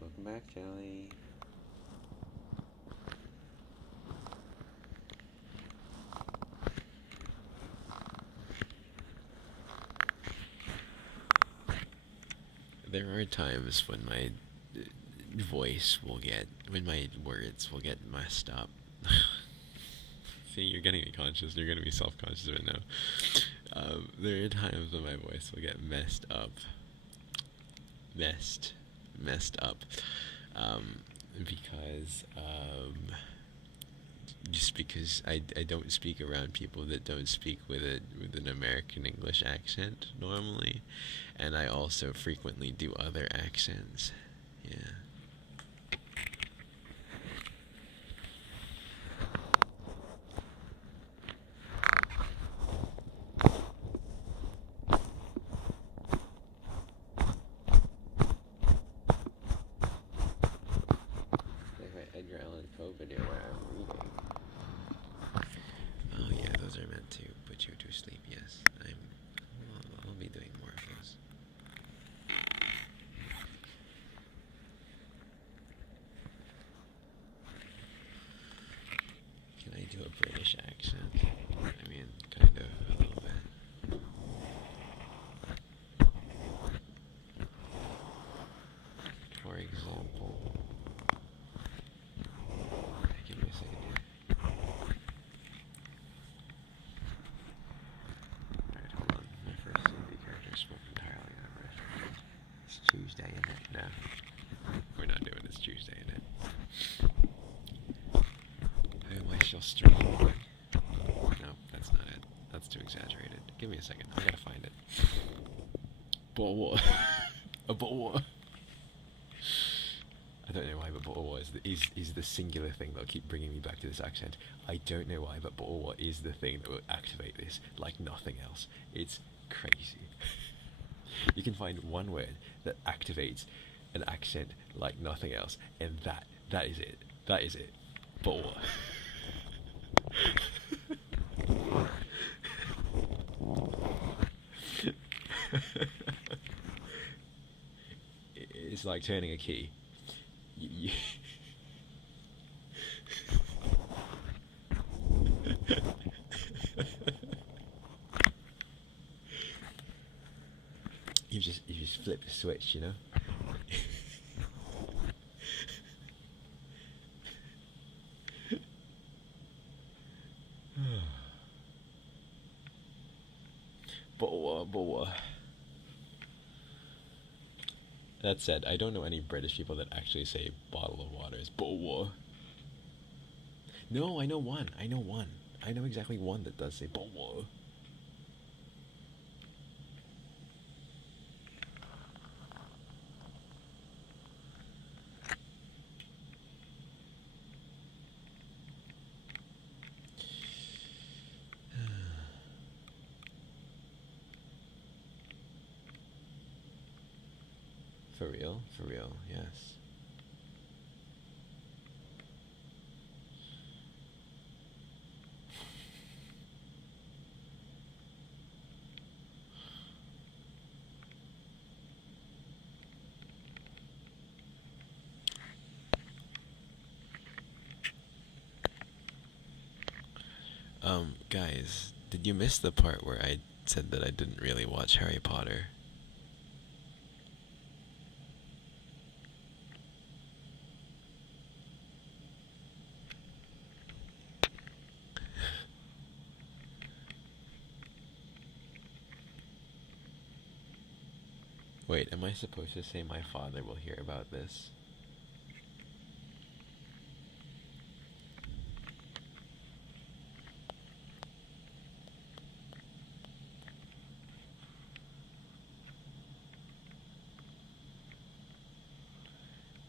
Welcome back, Jelly. There are times when my when my words will get messed up. See, you're getting me conscious. You're gonna be self-conscious right now. There are times when my voice will get messed up. Messed up. Because just because I don't speak around people that don't speak with an American English accent normally, and I also frequently do other accents. Yeah. Like my Edgar Allan Poe video where I'm reading. Oh yeah, those are meant to put you to sleep. Yes, I'll be doing more of those. Can I do a British accent? I mean, kind of a little bit. For example, give me a second here. Alright, hold on. My first CD character spoke entirely in English. It's Tuesday, isn't it? No. We're not doing It's Tuesday, isn't it? How am I still streaming? No, that's not it. That's too exaggerated. Give me a second. I gotta find it. But what? But what? I don't know why, but Butterwort is the singular thing that'll keep bringing me back to this accent. I don't know why, but Butterwort is the thing that will activate this like nothing else. It's crazy. You can find one word that activates an accent like nothing else, and that is it. That is it. Butterwort. It's like turning a key. You just flip the switch, you know. But what? That said, I don't know any British people that actually say bottle of water is but what. No, I know one. I know exactly one that does say but what. For real, yes. Guys, did you miss the part where I said that I didn't really watch Harry Potter? Wait, am I supposed to say my father will hear about this?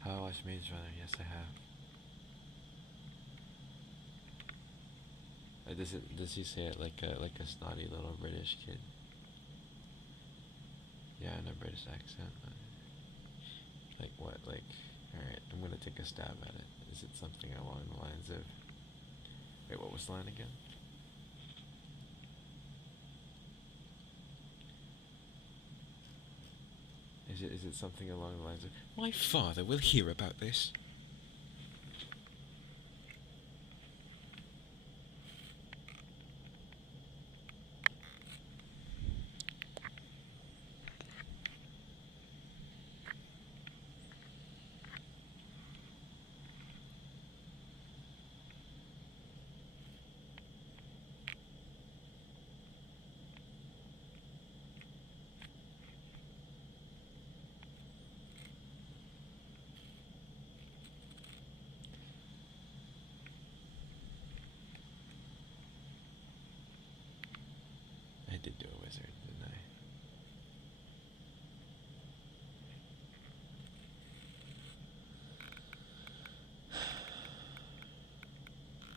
Have I watched Maze Runner? Yes, I have. Does he say it like a snotty little British kid? Yeah, in a British accent. Like what? Like, alright, I'm gonna take a stab at it. Is it something along the lines of... Wait, what was the line again? Is it something along the lines of, my father will hear about this?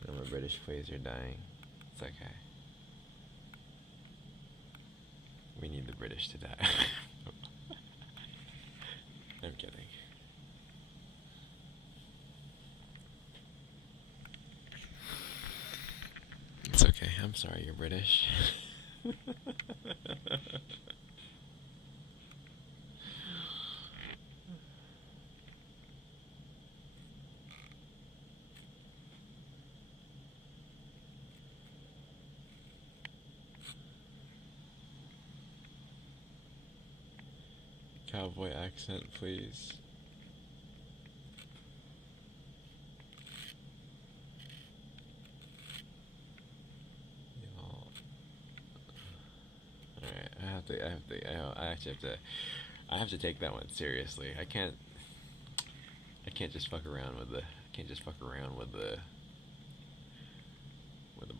I'm a British, please, you're dying. It's okay. We need the British to die. I'm kidding. It's okay, I'm sorry you're British. Cowboy accent, please. Alright, I have to take that one seriously. I can't just fuck around with the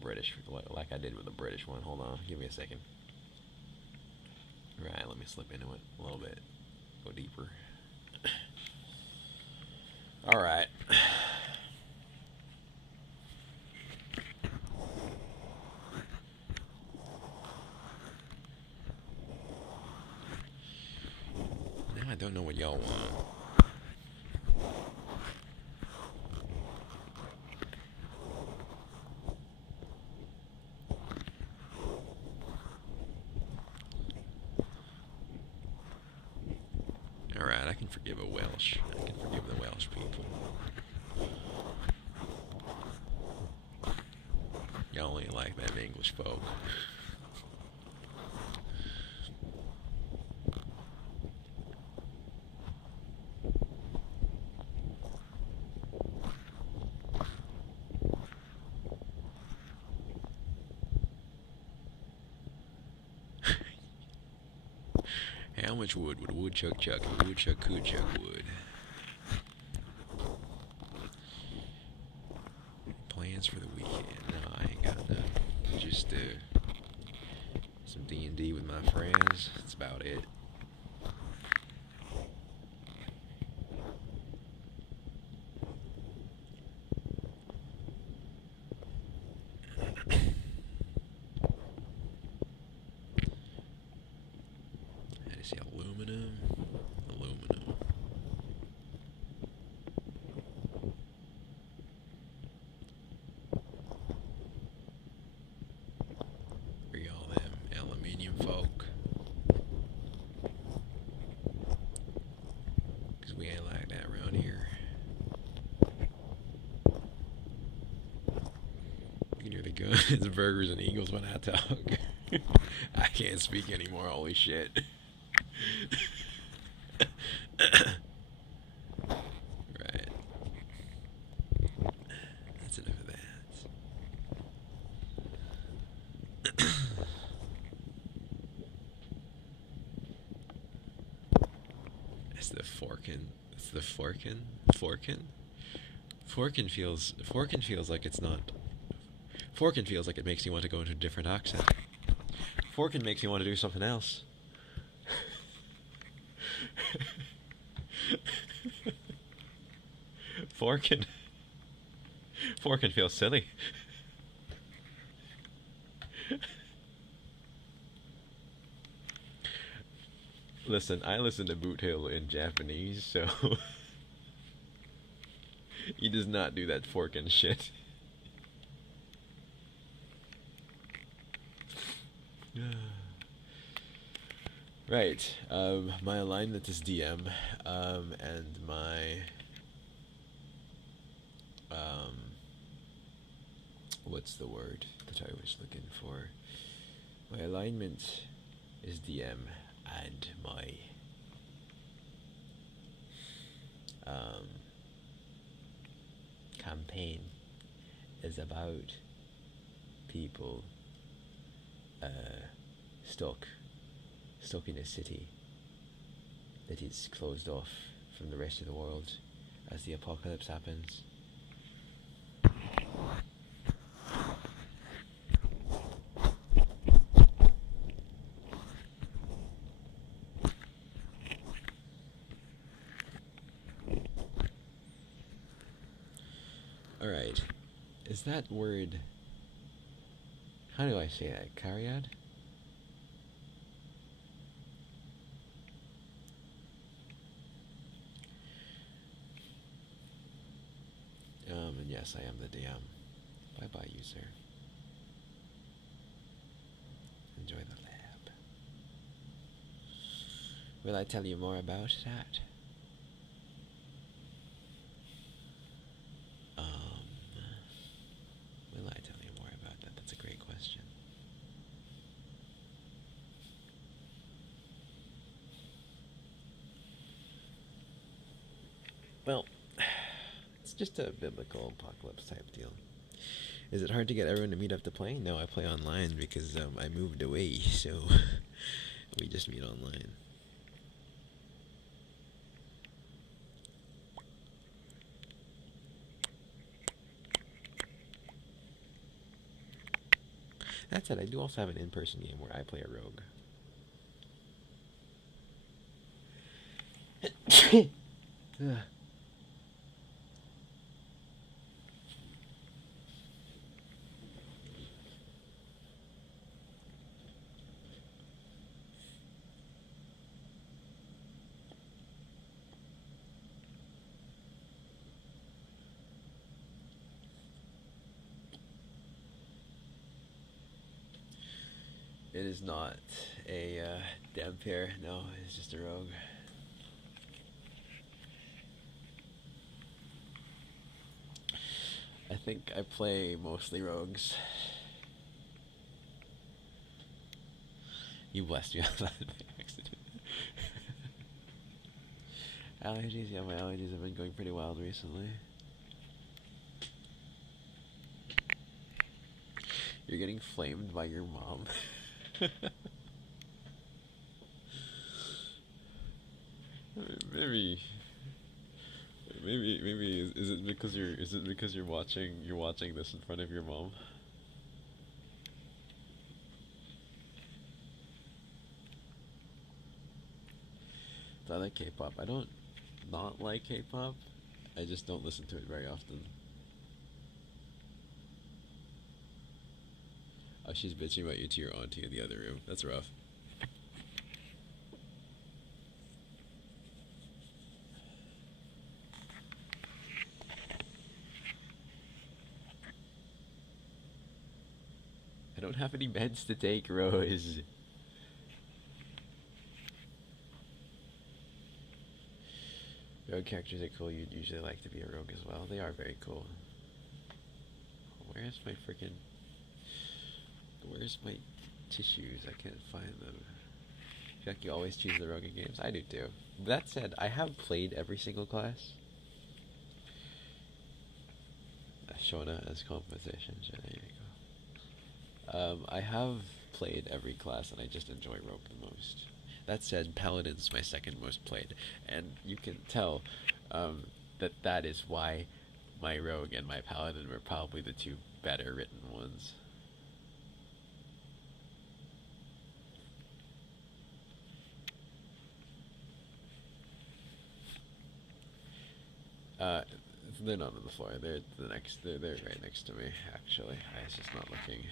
British, like I did with the British one. Hold on, give me a second. Right, let me slip into it a little bit. Go deeper. Alright. Now I don't know what y'all want. Alright, I can forgive a Welsh. I can forgive the Welsh people. Y'all ain't like them English folk. How much wood would a woodchuck chuck if a woodchuck could chuck wood? Plans for the weekend? No, I ain't got none. Just some D&D with my friends. That's about it. I see aluminum. Where y'all them aluminium folk? Cause we ain't like that around here. You can hear the guns, burgers, and eagles when I talk. I can't speak anymore, holy shit. Right. That's enough of that. It's the forkin. It's the forkin. Forkin? Forkin feels like it's not. Forkin feels like it makes you want to go into a different accent. Forkin makes you want to do something else. Forkin feels silly. Listen, I listen to Boot Hill in Japanese, so he does not do that Forkin shit. Right, my alignment is DM, and my, what's the word that I was looking for? My alignment is DM, and my, campaign is about people, stuck in a city that is closed off from the rest of the world as the apocalypse happens. Alright, Is that word? How do I say that? Cariad? And yes, I am the DM. Bye bye, user. Enjoy the lab. Will I tell you more about that? Will I tell you more about that? That's a great question. Well, it's just a biblical apocalypse type deal. Is it hard to get everyone to meet up to play? No, I play online because I moved away, so we just meet online. That said, I do also have an in-person game where I play a rogue. It is not a dampier, no, it's just a rogue. I think I play mostly rogues. You blessed me on that by accident. Allergies, yeah, my allergies have been going pretty wild recently. You're getting flamed by your mom. maybe is it because you're watching this in front of your mom? I like K-pop. I don't not like K-pop. I just don't listen to it very often. Oh, she's bitching about you to your auntie in the other room. That's rough. I don't have any meds to take, Rose. Rogue characters are cool. You'd usually like to be a rogue as well. They are very cool. Where's my freaking... Where's my tissues? I can't find them. I feel like you always choose the rogue in games. I do too. That said, I have played every single class. Shona as composition. There you go. I have played every class, and I just enjoy rogue the most. That said, Paladin's my second most played, and you can tell that is why my rogue and my Paladin were probably the two better written ones. They're not on the floor. They're They're right next to me. Actually, I was just not looking.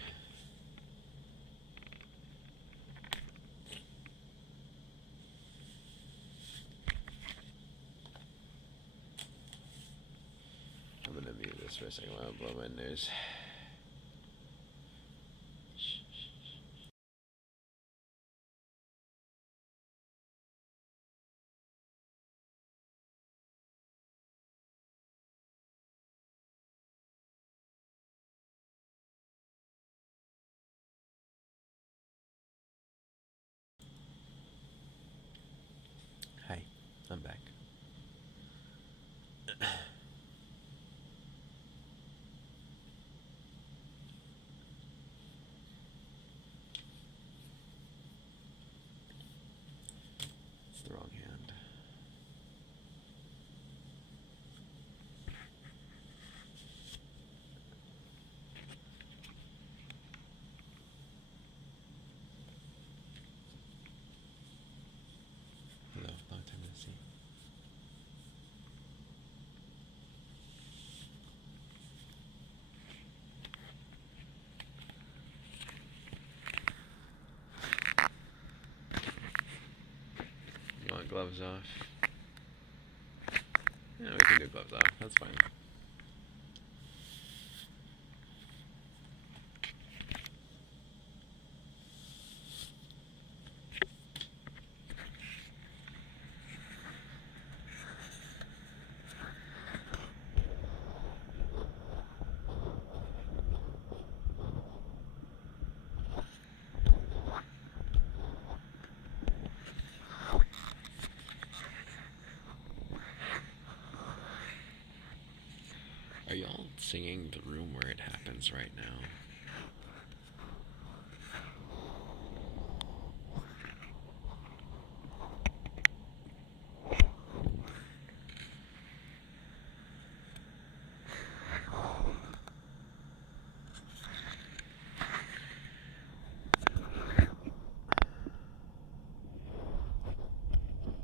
I'm gonna mute this for a second while I blow my nose. Hi, I'm back. off. Yeah, we can do gloves off. That's fine. Are y'all singing the room where it happens right now?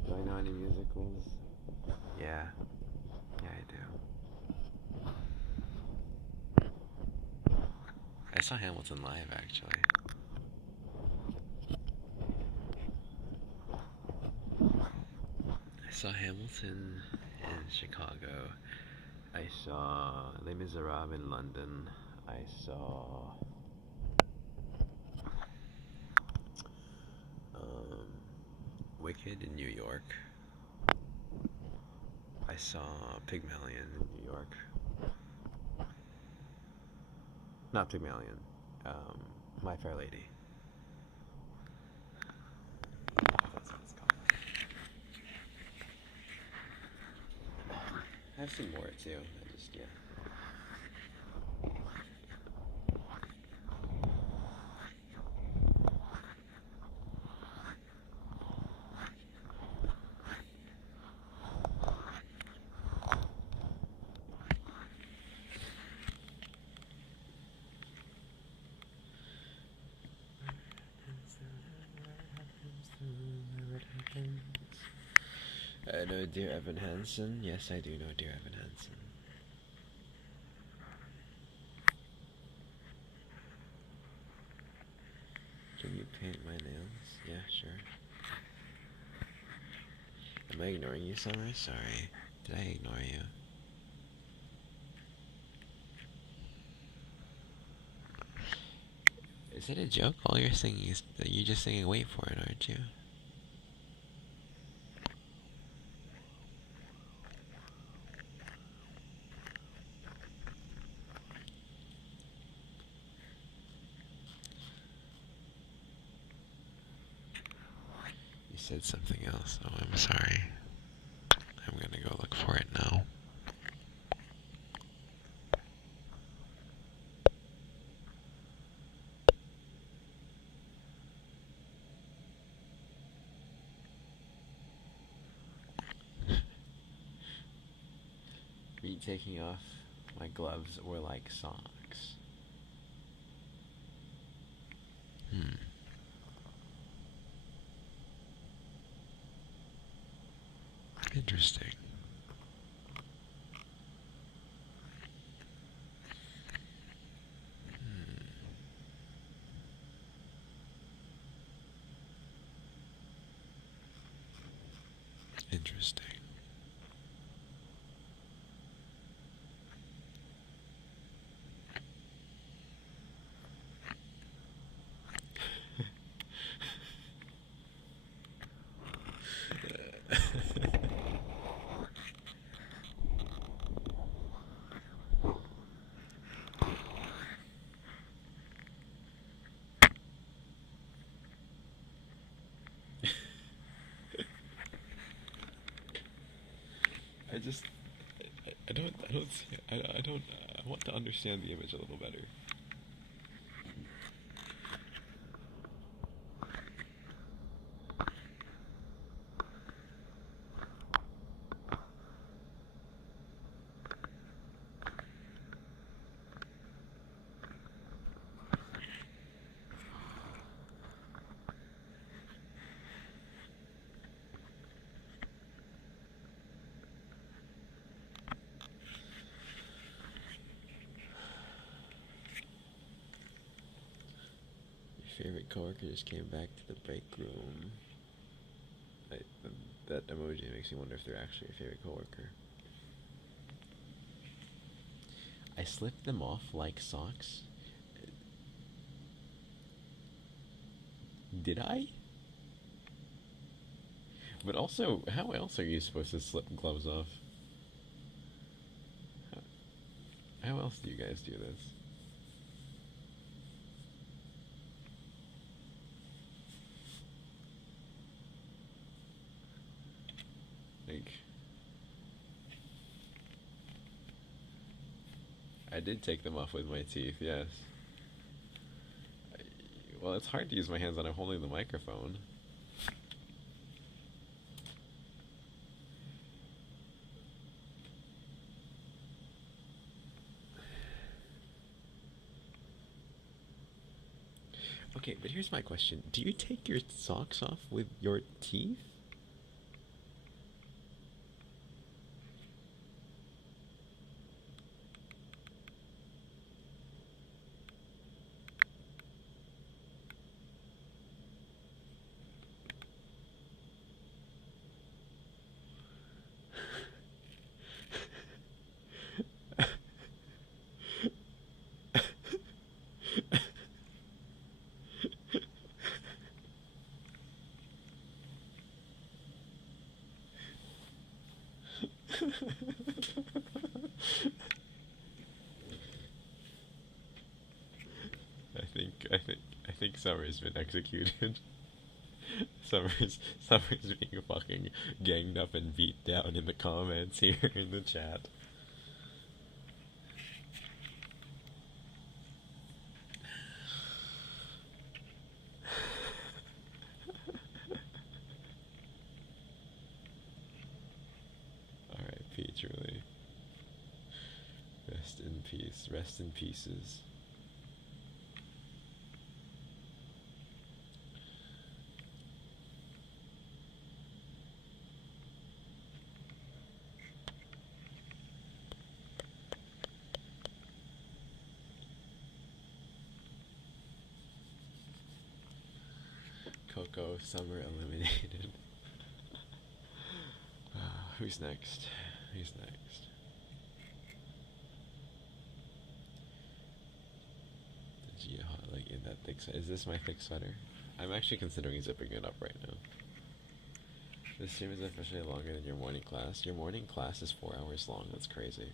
Do I know any musicals? Yeah. Yeah, I do. I saw Hamilton live, actually. I saw Hamilton in Chicago. I saw Les Miserables in London. I saw Wicked in New York. I saw Pygmalion in New York. Not Pygmalion. My Fair Lady. That's what it's called. I have some more too. I just, yeah. I know Dear Evan Hansen. Yes, I do know Dear Evan Hansen. Can you paint my nails? Yeah, sure. Am I ignoring you, Summer? Sorry. Did I ignore you? Is it a joke? All you're singing is that you're just singing wait for it, aren't you? You said something else. Oh, I'm sorry. I'm gonna go look for it now. Me taking off my gloves were like socks. Interesting. Interesting. I want to understand the image a little better. Your favorite coworker just came back to the break room. that emoji makes me wonder if they're actually your favorite coworker. I slipped them off like socks. Did I? But also, how else are you supposed to slip gloves off? How else do you guys do this? Like, I did take them off with my teeth, yes. Well, it's hard to use my hands when I'm holding the microphone. Okay, but here's my question. Do you take your socks off with your teeth? I think Summer's been executed. Summer's being fucking ganged up and beat down in the comments here in the chat. Alright, truly. Rest in peace. Rest in pieces. Coco, Summer eliminated. Who's next? Who's next? The Gia like in that thick sweater. Is this my thick sweater? I'm actually considering zipping it up right now. This stream is officially longer than your morning class. Your morning class is 4 hours long. That's crazy.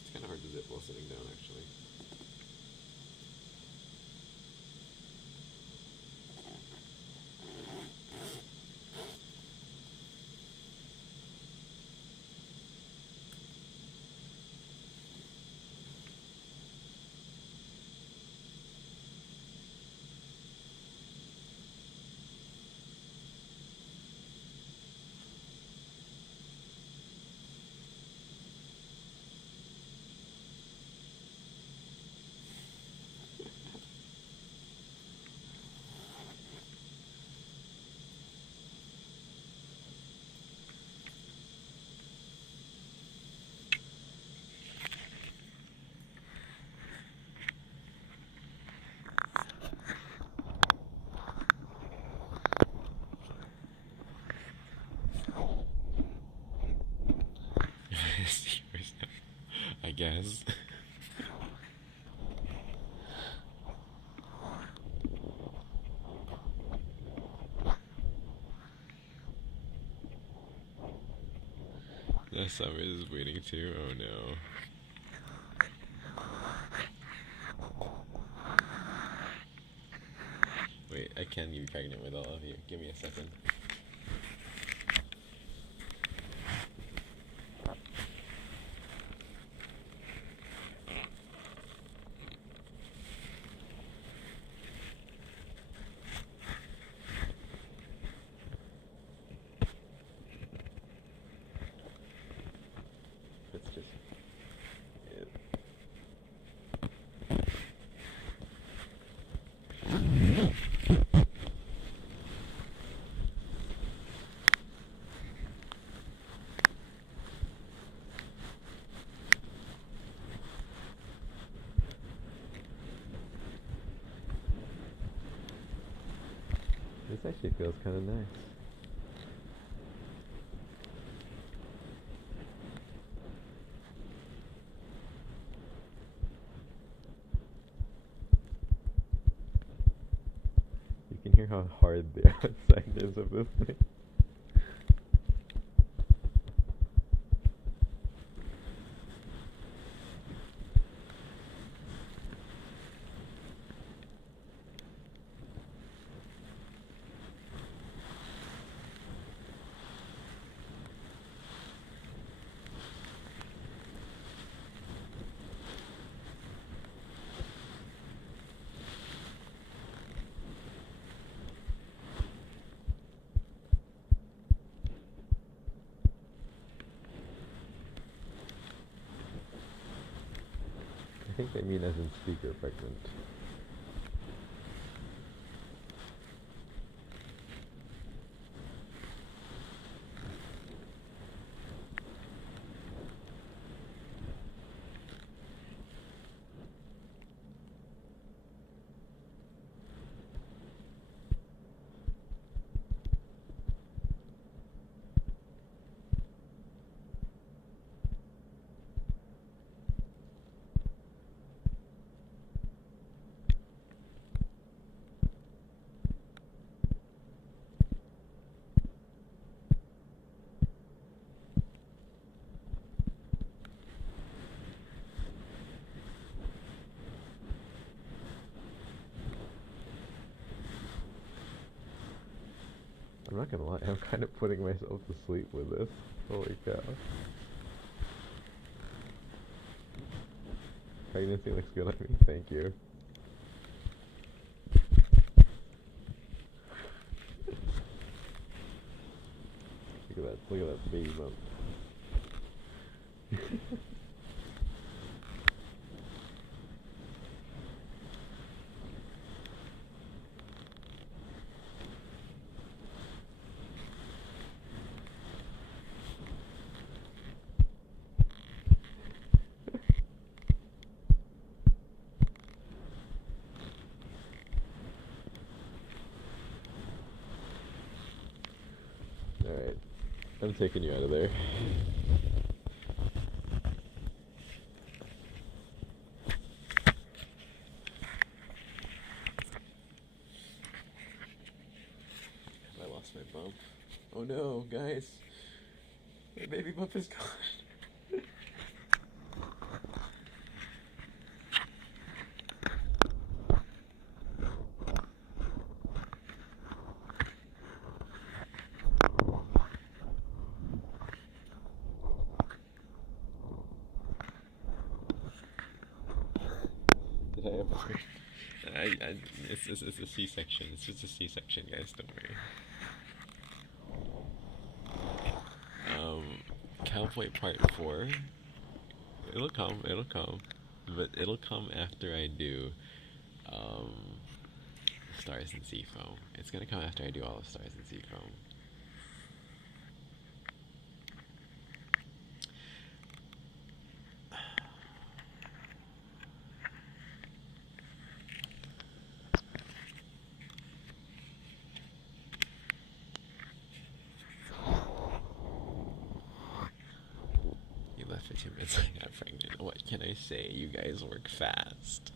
It's kind of hard to zip while sitting down, actually. I guess. The Summer is waiting too. Oh no. Wait, I can be pregnant with all of you. Give me a second. Let's just... actually feels kind of nice. You can hear how hard the outside is of this thing. I think they mean as in speaker pregnant. I'm not gonna lie, I'm kind of putting myself to sleep with this. Holy cow. Pregnancy looks good on me, thank you. Look at that baby bump. Alright, I'm taking you out of there. Have I lost my bump? Oh no, guys. My baby bump is gone. Did I abort? It's a C-section. It's just a C-section, guys. Don't worry. Cowboy Part 4. It'll come. But it'll come after I do, Stars and Seafoam. It's gonna come after I do all of Stars and Seafoam. For 2 minutes I got pregnant. What can I say? You guys work fast.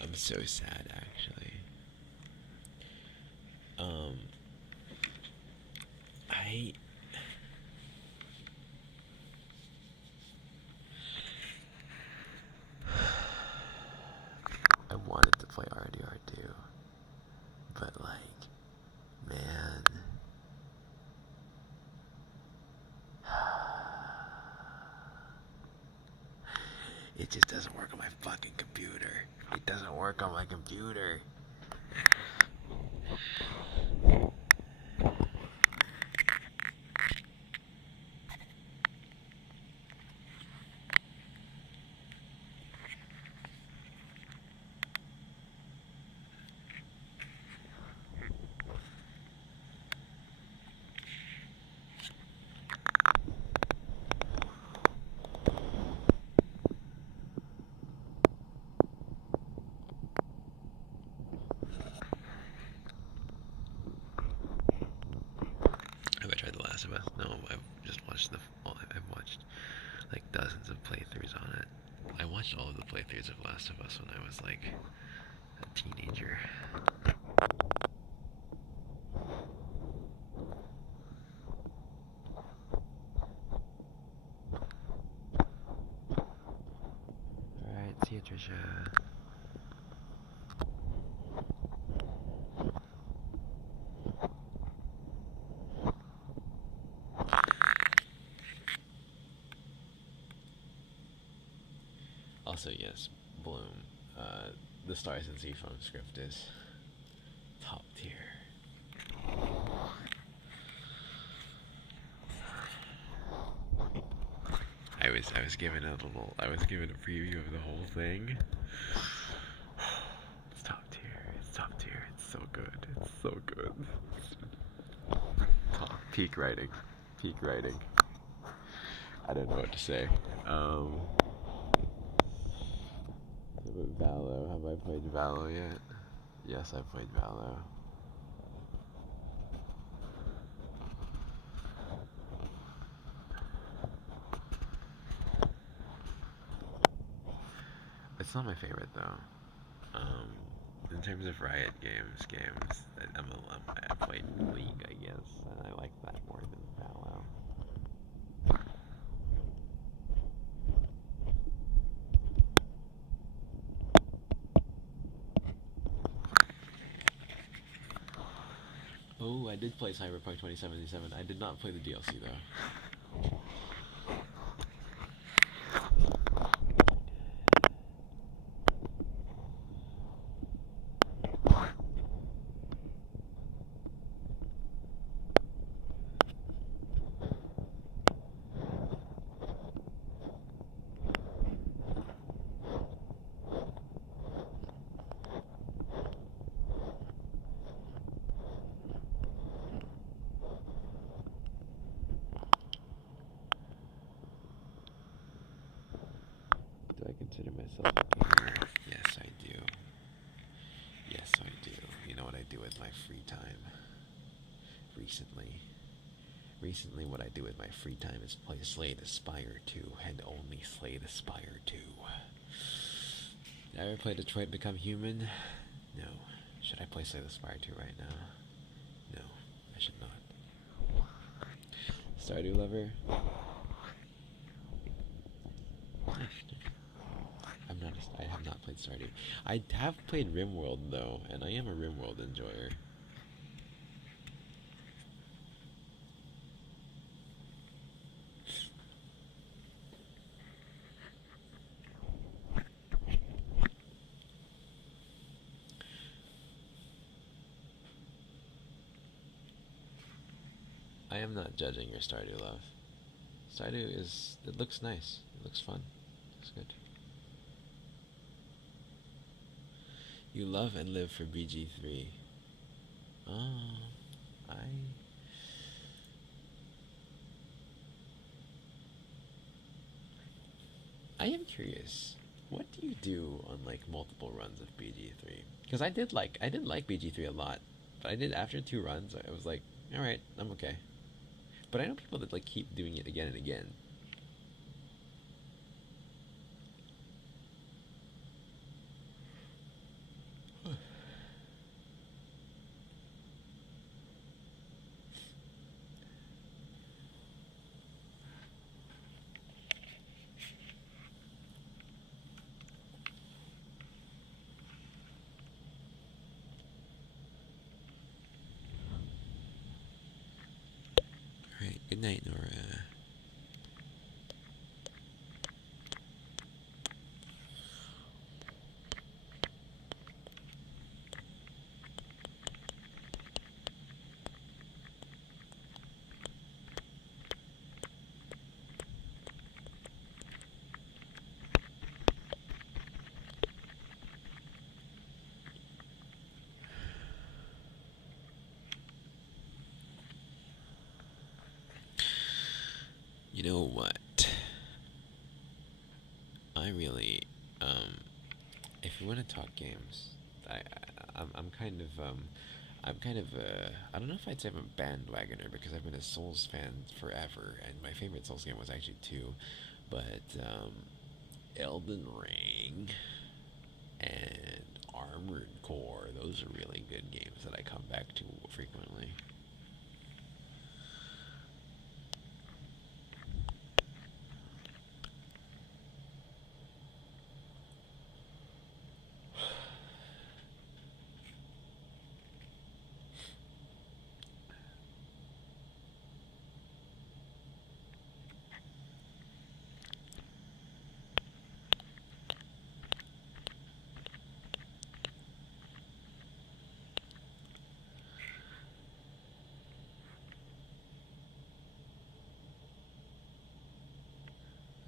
I'm so sad, actually. I wanted to play RDR2, but like, man, it just doesn't work on my fucking computer. It doesn't work on my computer. watched I've watched like dozens of playthroughs on it. I watched all of the playthroughs of Last of Us when I was like a teenager. Alright, see you, Trisha. Also, yes, Bloom. The Stars and Seafoam script is top tier. I was given a preview of the whole thing. It's top tier. It's top tier. It's so good. It's so good. Peak writing. Peak writing. I don't know what to say. Valo. Have I played Valo yet? Yes, I've played Valo. It's not my favorite though. In terms of Riot games, I played League, I guess, and I like that more than Valo. Oh, I did play Cyberpunk 2077. I did not play the DLC though. Do I consider myself a gamer? Yes, I do. Yes, I do. You know what I do with my free time? Recently what I do with my free time is play Slay the Spire 2, and only Slay the Spire 2. Did I ever play Detroit Become Human? No. Should I play Slay the Spire 2 right now? No, I should not. Stardew Lover? I have not played Stardew. I have played RimWorld though, and I am a RimWorld enjoyer. I am not judging your Stardew love. It looks nice. It looks fun. It looks good. You love and live for BG3. Oh, I am curious. What do you do on like multiple runs of BG3? Because I did like BG3 a lot, but I did after 2 runs. I was like, all right, I'm okay. But I know people that like keep doing it again and again. Alright, good night, Nora. You know what? I really, if you want to talk games, I'm kind of, I'm kind of I don't know if I'd say I'm a bandwagoner because I've been a Souls fan forever, and my favorite Souls game was actually two, but Elden Ring and Armored Core, those are really good games that I come back to frequently.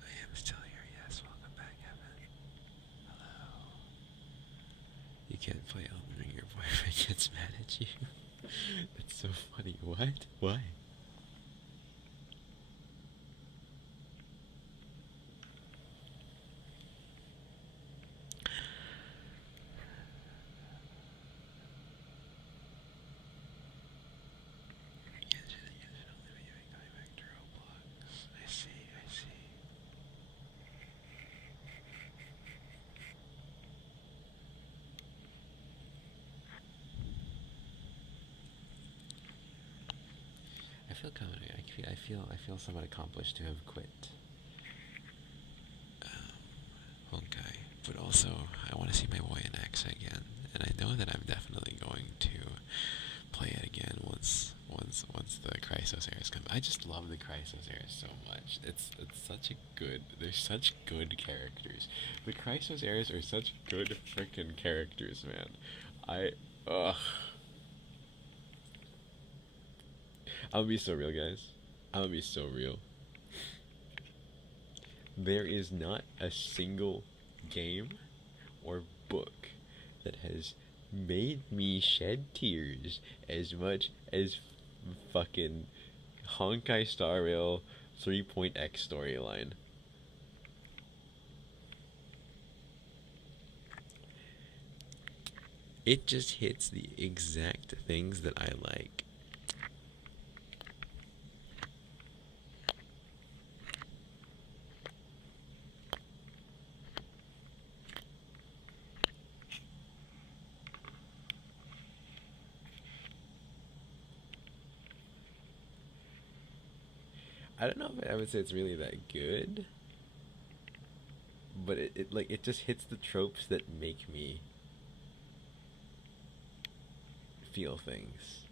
I am still here, yes. Welcome back, Evan. Hello. You can't play Elden Ring, your boyfriend gets mad at you. That's so funny. What? Why? I see, I see. I feel kind of. I feel somewhat accomplished to have quit Honkai, but also I want to see my boy in X again, and I know that I'm definitely going to play it again once the Chrysos eras come. I just love the Chrysos eras so much. It's such a good. They're such good characters. The Chrysos eras are such good freaking characters, man. I ugh. I'm gonna be so real, guys. I'm gonna be so real. There is not a single game or book that has made me shed tears as much as fucking Honkai Star Rail 3.x storyline. It just hits the exact things that I like. I don't know if I would say it's really that good, but it just hits the tropes that make me feel things.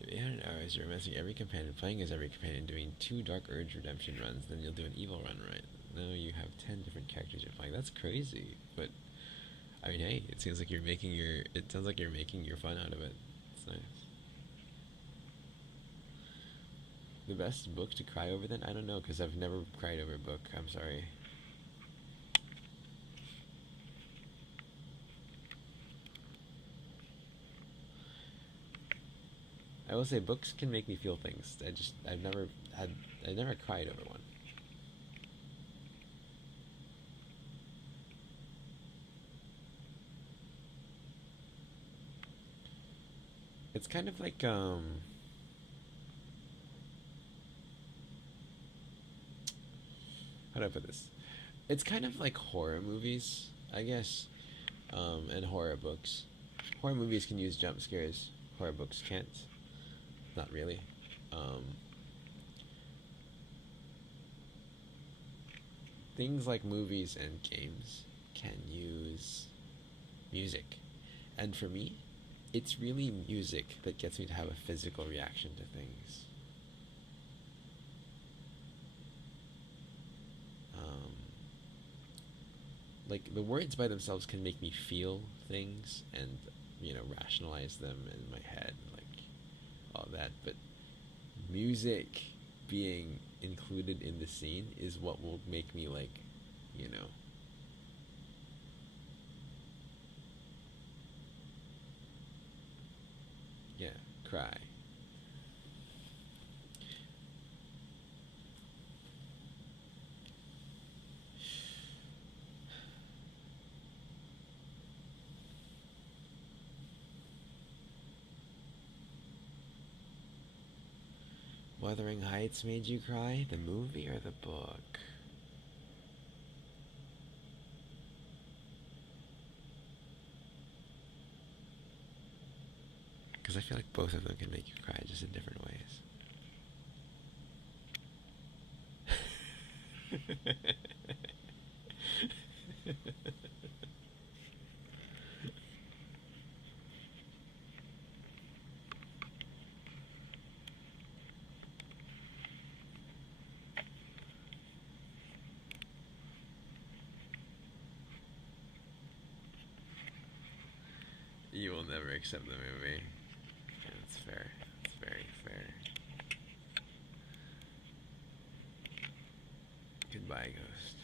If 800 hours, you're messing every companion, playing as every companion, doing 2 Dark Urge redemption runs, then you'll do an evil run, right? No, you have 10 different characters you're playing. That's crazy, but I mean, hey, it seems like you're making your. It sounds like you're making your fun out of it. It's nice. The best book to cry over, then? I don't know, because I've never cried over a book. I'm sorry. I will say books can make me feel things. I've never cried over one. It's kind of like how do I put this? It's kind of like horror movies, I guess, and horror books. Horror movies can use jump scares. Horror books can't. Not really. Um, Things like movies and games can use music, and for me, it's really music that gets me to have a physical reaction to things. Um, like the words by themselves can make me feel things and rationalize them in my head, like all that. But music being included in the scene is what will make me like, you know, yeah, cry. Wuthering Heights made you cry? The movie or the book? Because I feel like both of them can make you cry, just in different ways. You will never accept the movie. Yeah, that's fair. That's very fair. Goodbye, Ghost.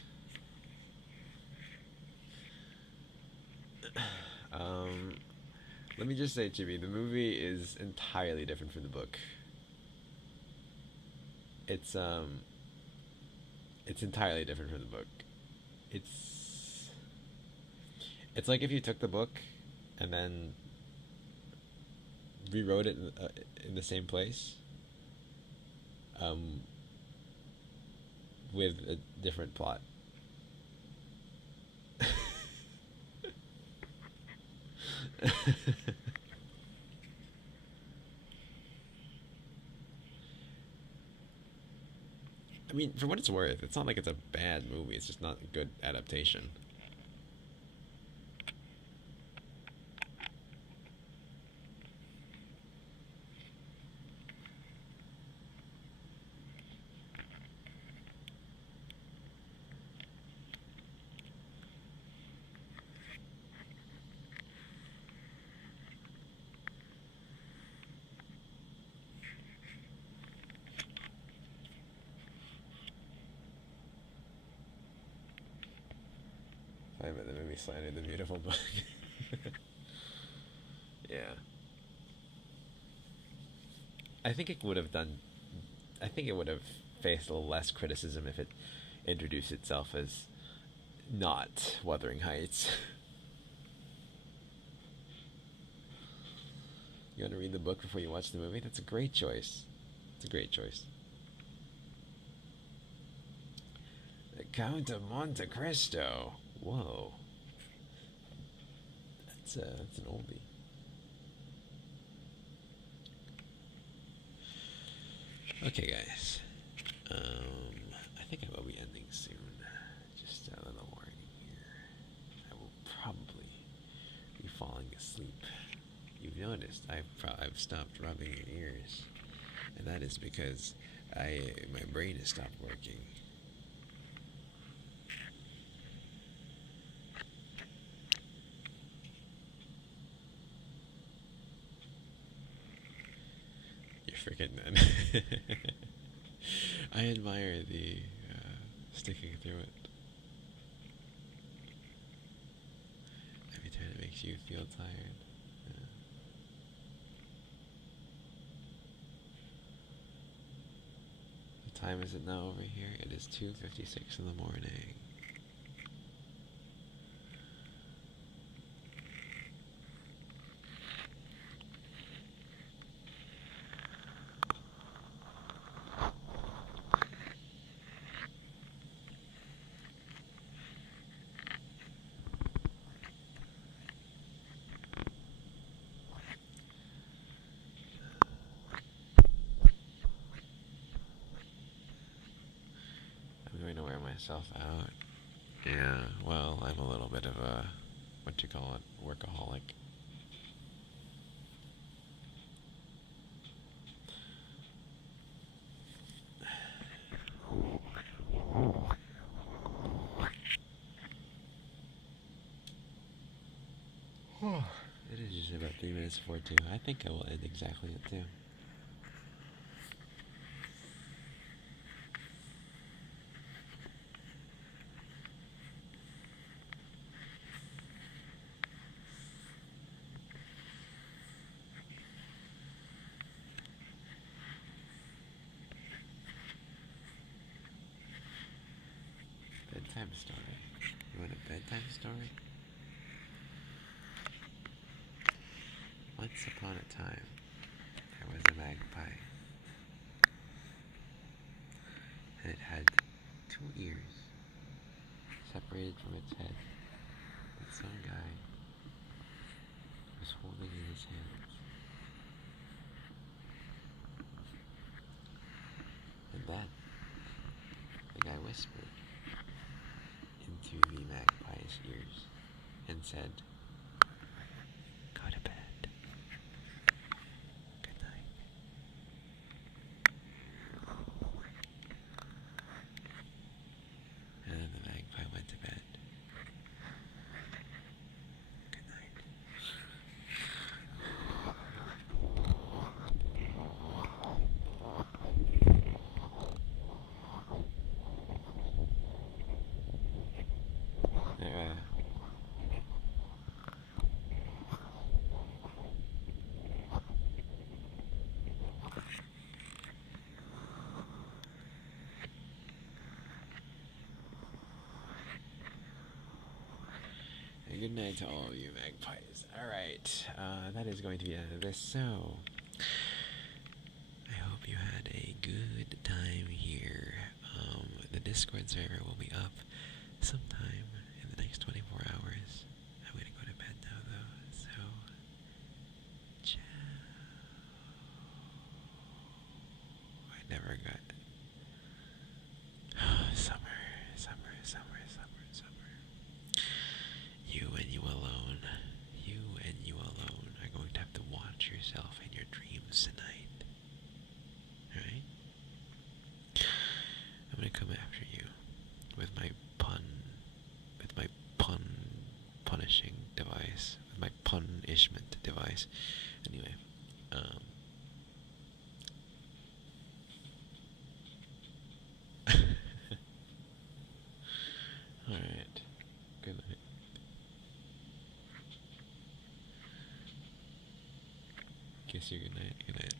Let me just say, Jimmy, the movie is entirely different from the book. It's entirely different from the book. It's like if you took the book and then rewrote it in the same place, with a different plot. I mean, for what it's worth, it's not like it's a bad movie. It's just not a good adaptation. I bet the movie slandered the beautiful book. Yeah. I think it would have faced a little less criticism if it introduced itself as not Wuthering Heights. You want to read the book before you watch the movie? That's a great choice. It's a great choice. The Count of Monte Cristo. Whoa. That's an oldie. Okay, guys. I think I will be ending soon. Just a little warning here. I will probably be falling asleep. You've noticed I've stopped rubbing your ears, and that is because my brain has stopped working. You're freaking then. I admire the sticking through it. Every time it makes you feel tired. What time is it now over here? It is 2:56 in the morning. I'm going to wear myself out. Yeah, well, I'm a little bit of a, what you call it, workaholic. It is just about 3 minutes before 2. I think I will end exactly at 2. Bedtime story. You want a bedtime story? Once upon a time, there was a magpie. and it had two ears separated from its head, and some guy was holding in his hands. And then the guy whispered into the magpie's ears and said, "Go to bed. Good night." And then the magpie went to bed. Good night. Good night to all of you magpies. Alright, that is going to be the end of this. So, I hope you had a good time here. The Discord server will be up sometime in the next 24 hours. I'm gonna go to bed now though, so ciao. I never got summer. You and you alone are going to have to watch yourself in your dreams tonight. Alright? I'm gonna come after you with my punishing device, with my punishment device. Anyway, alright. Good night. Kiss you good night. Good night.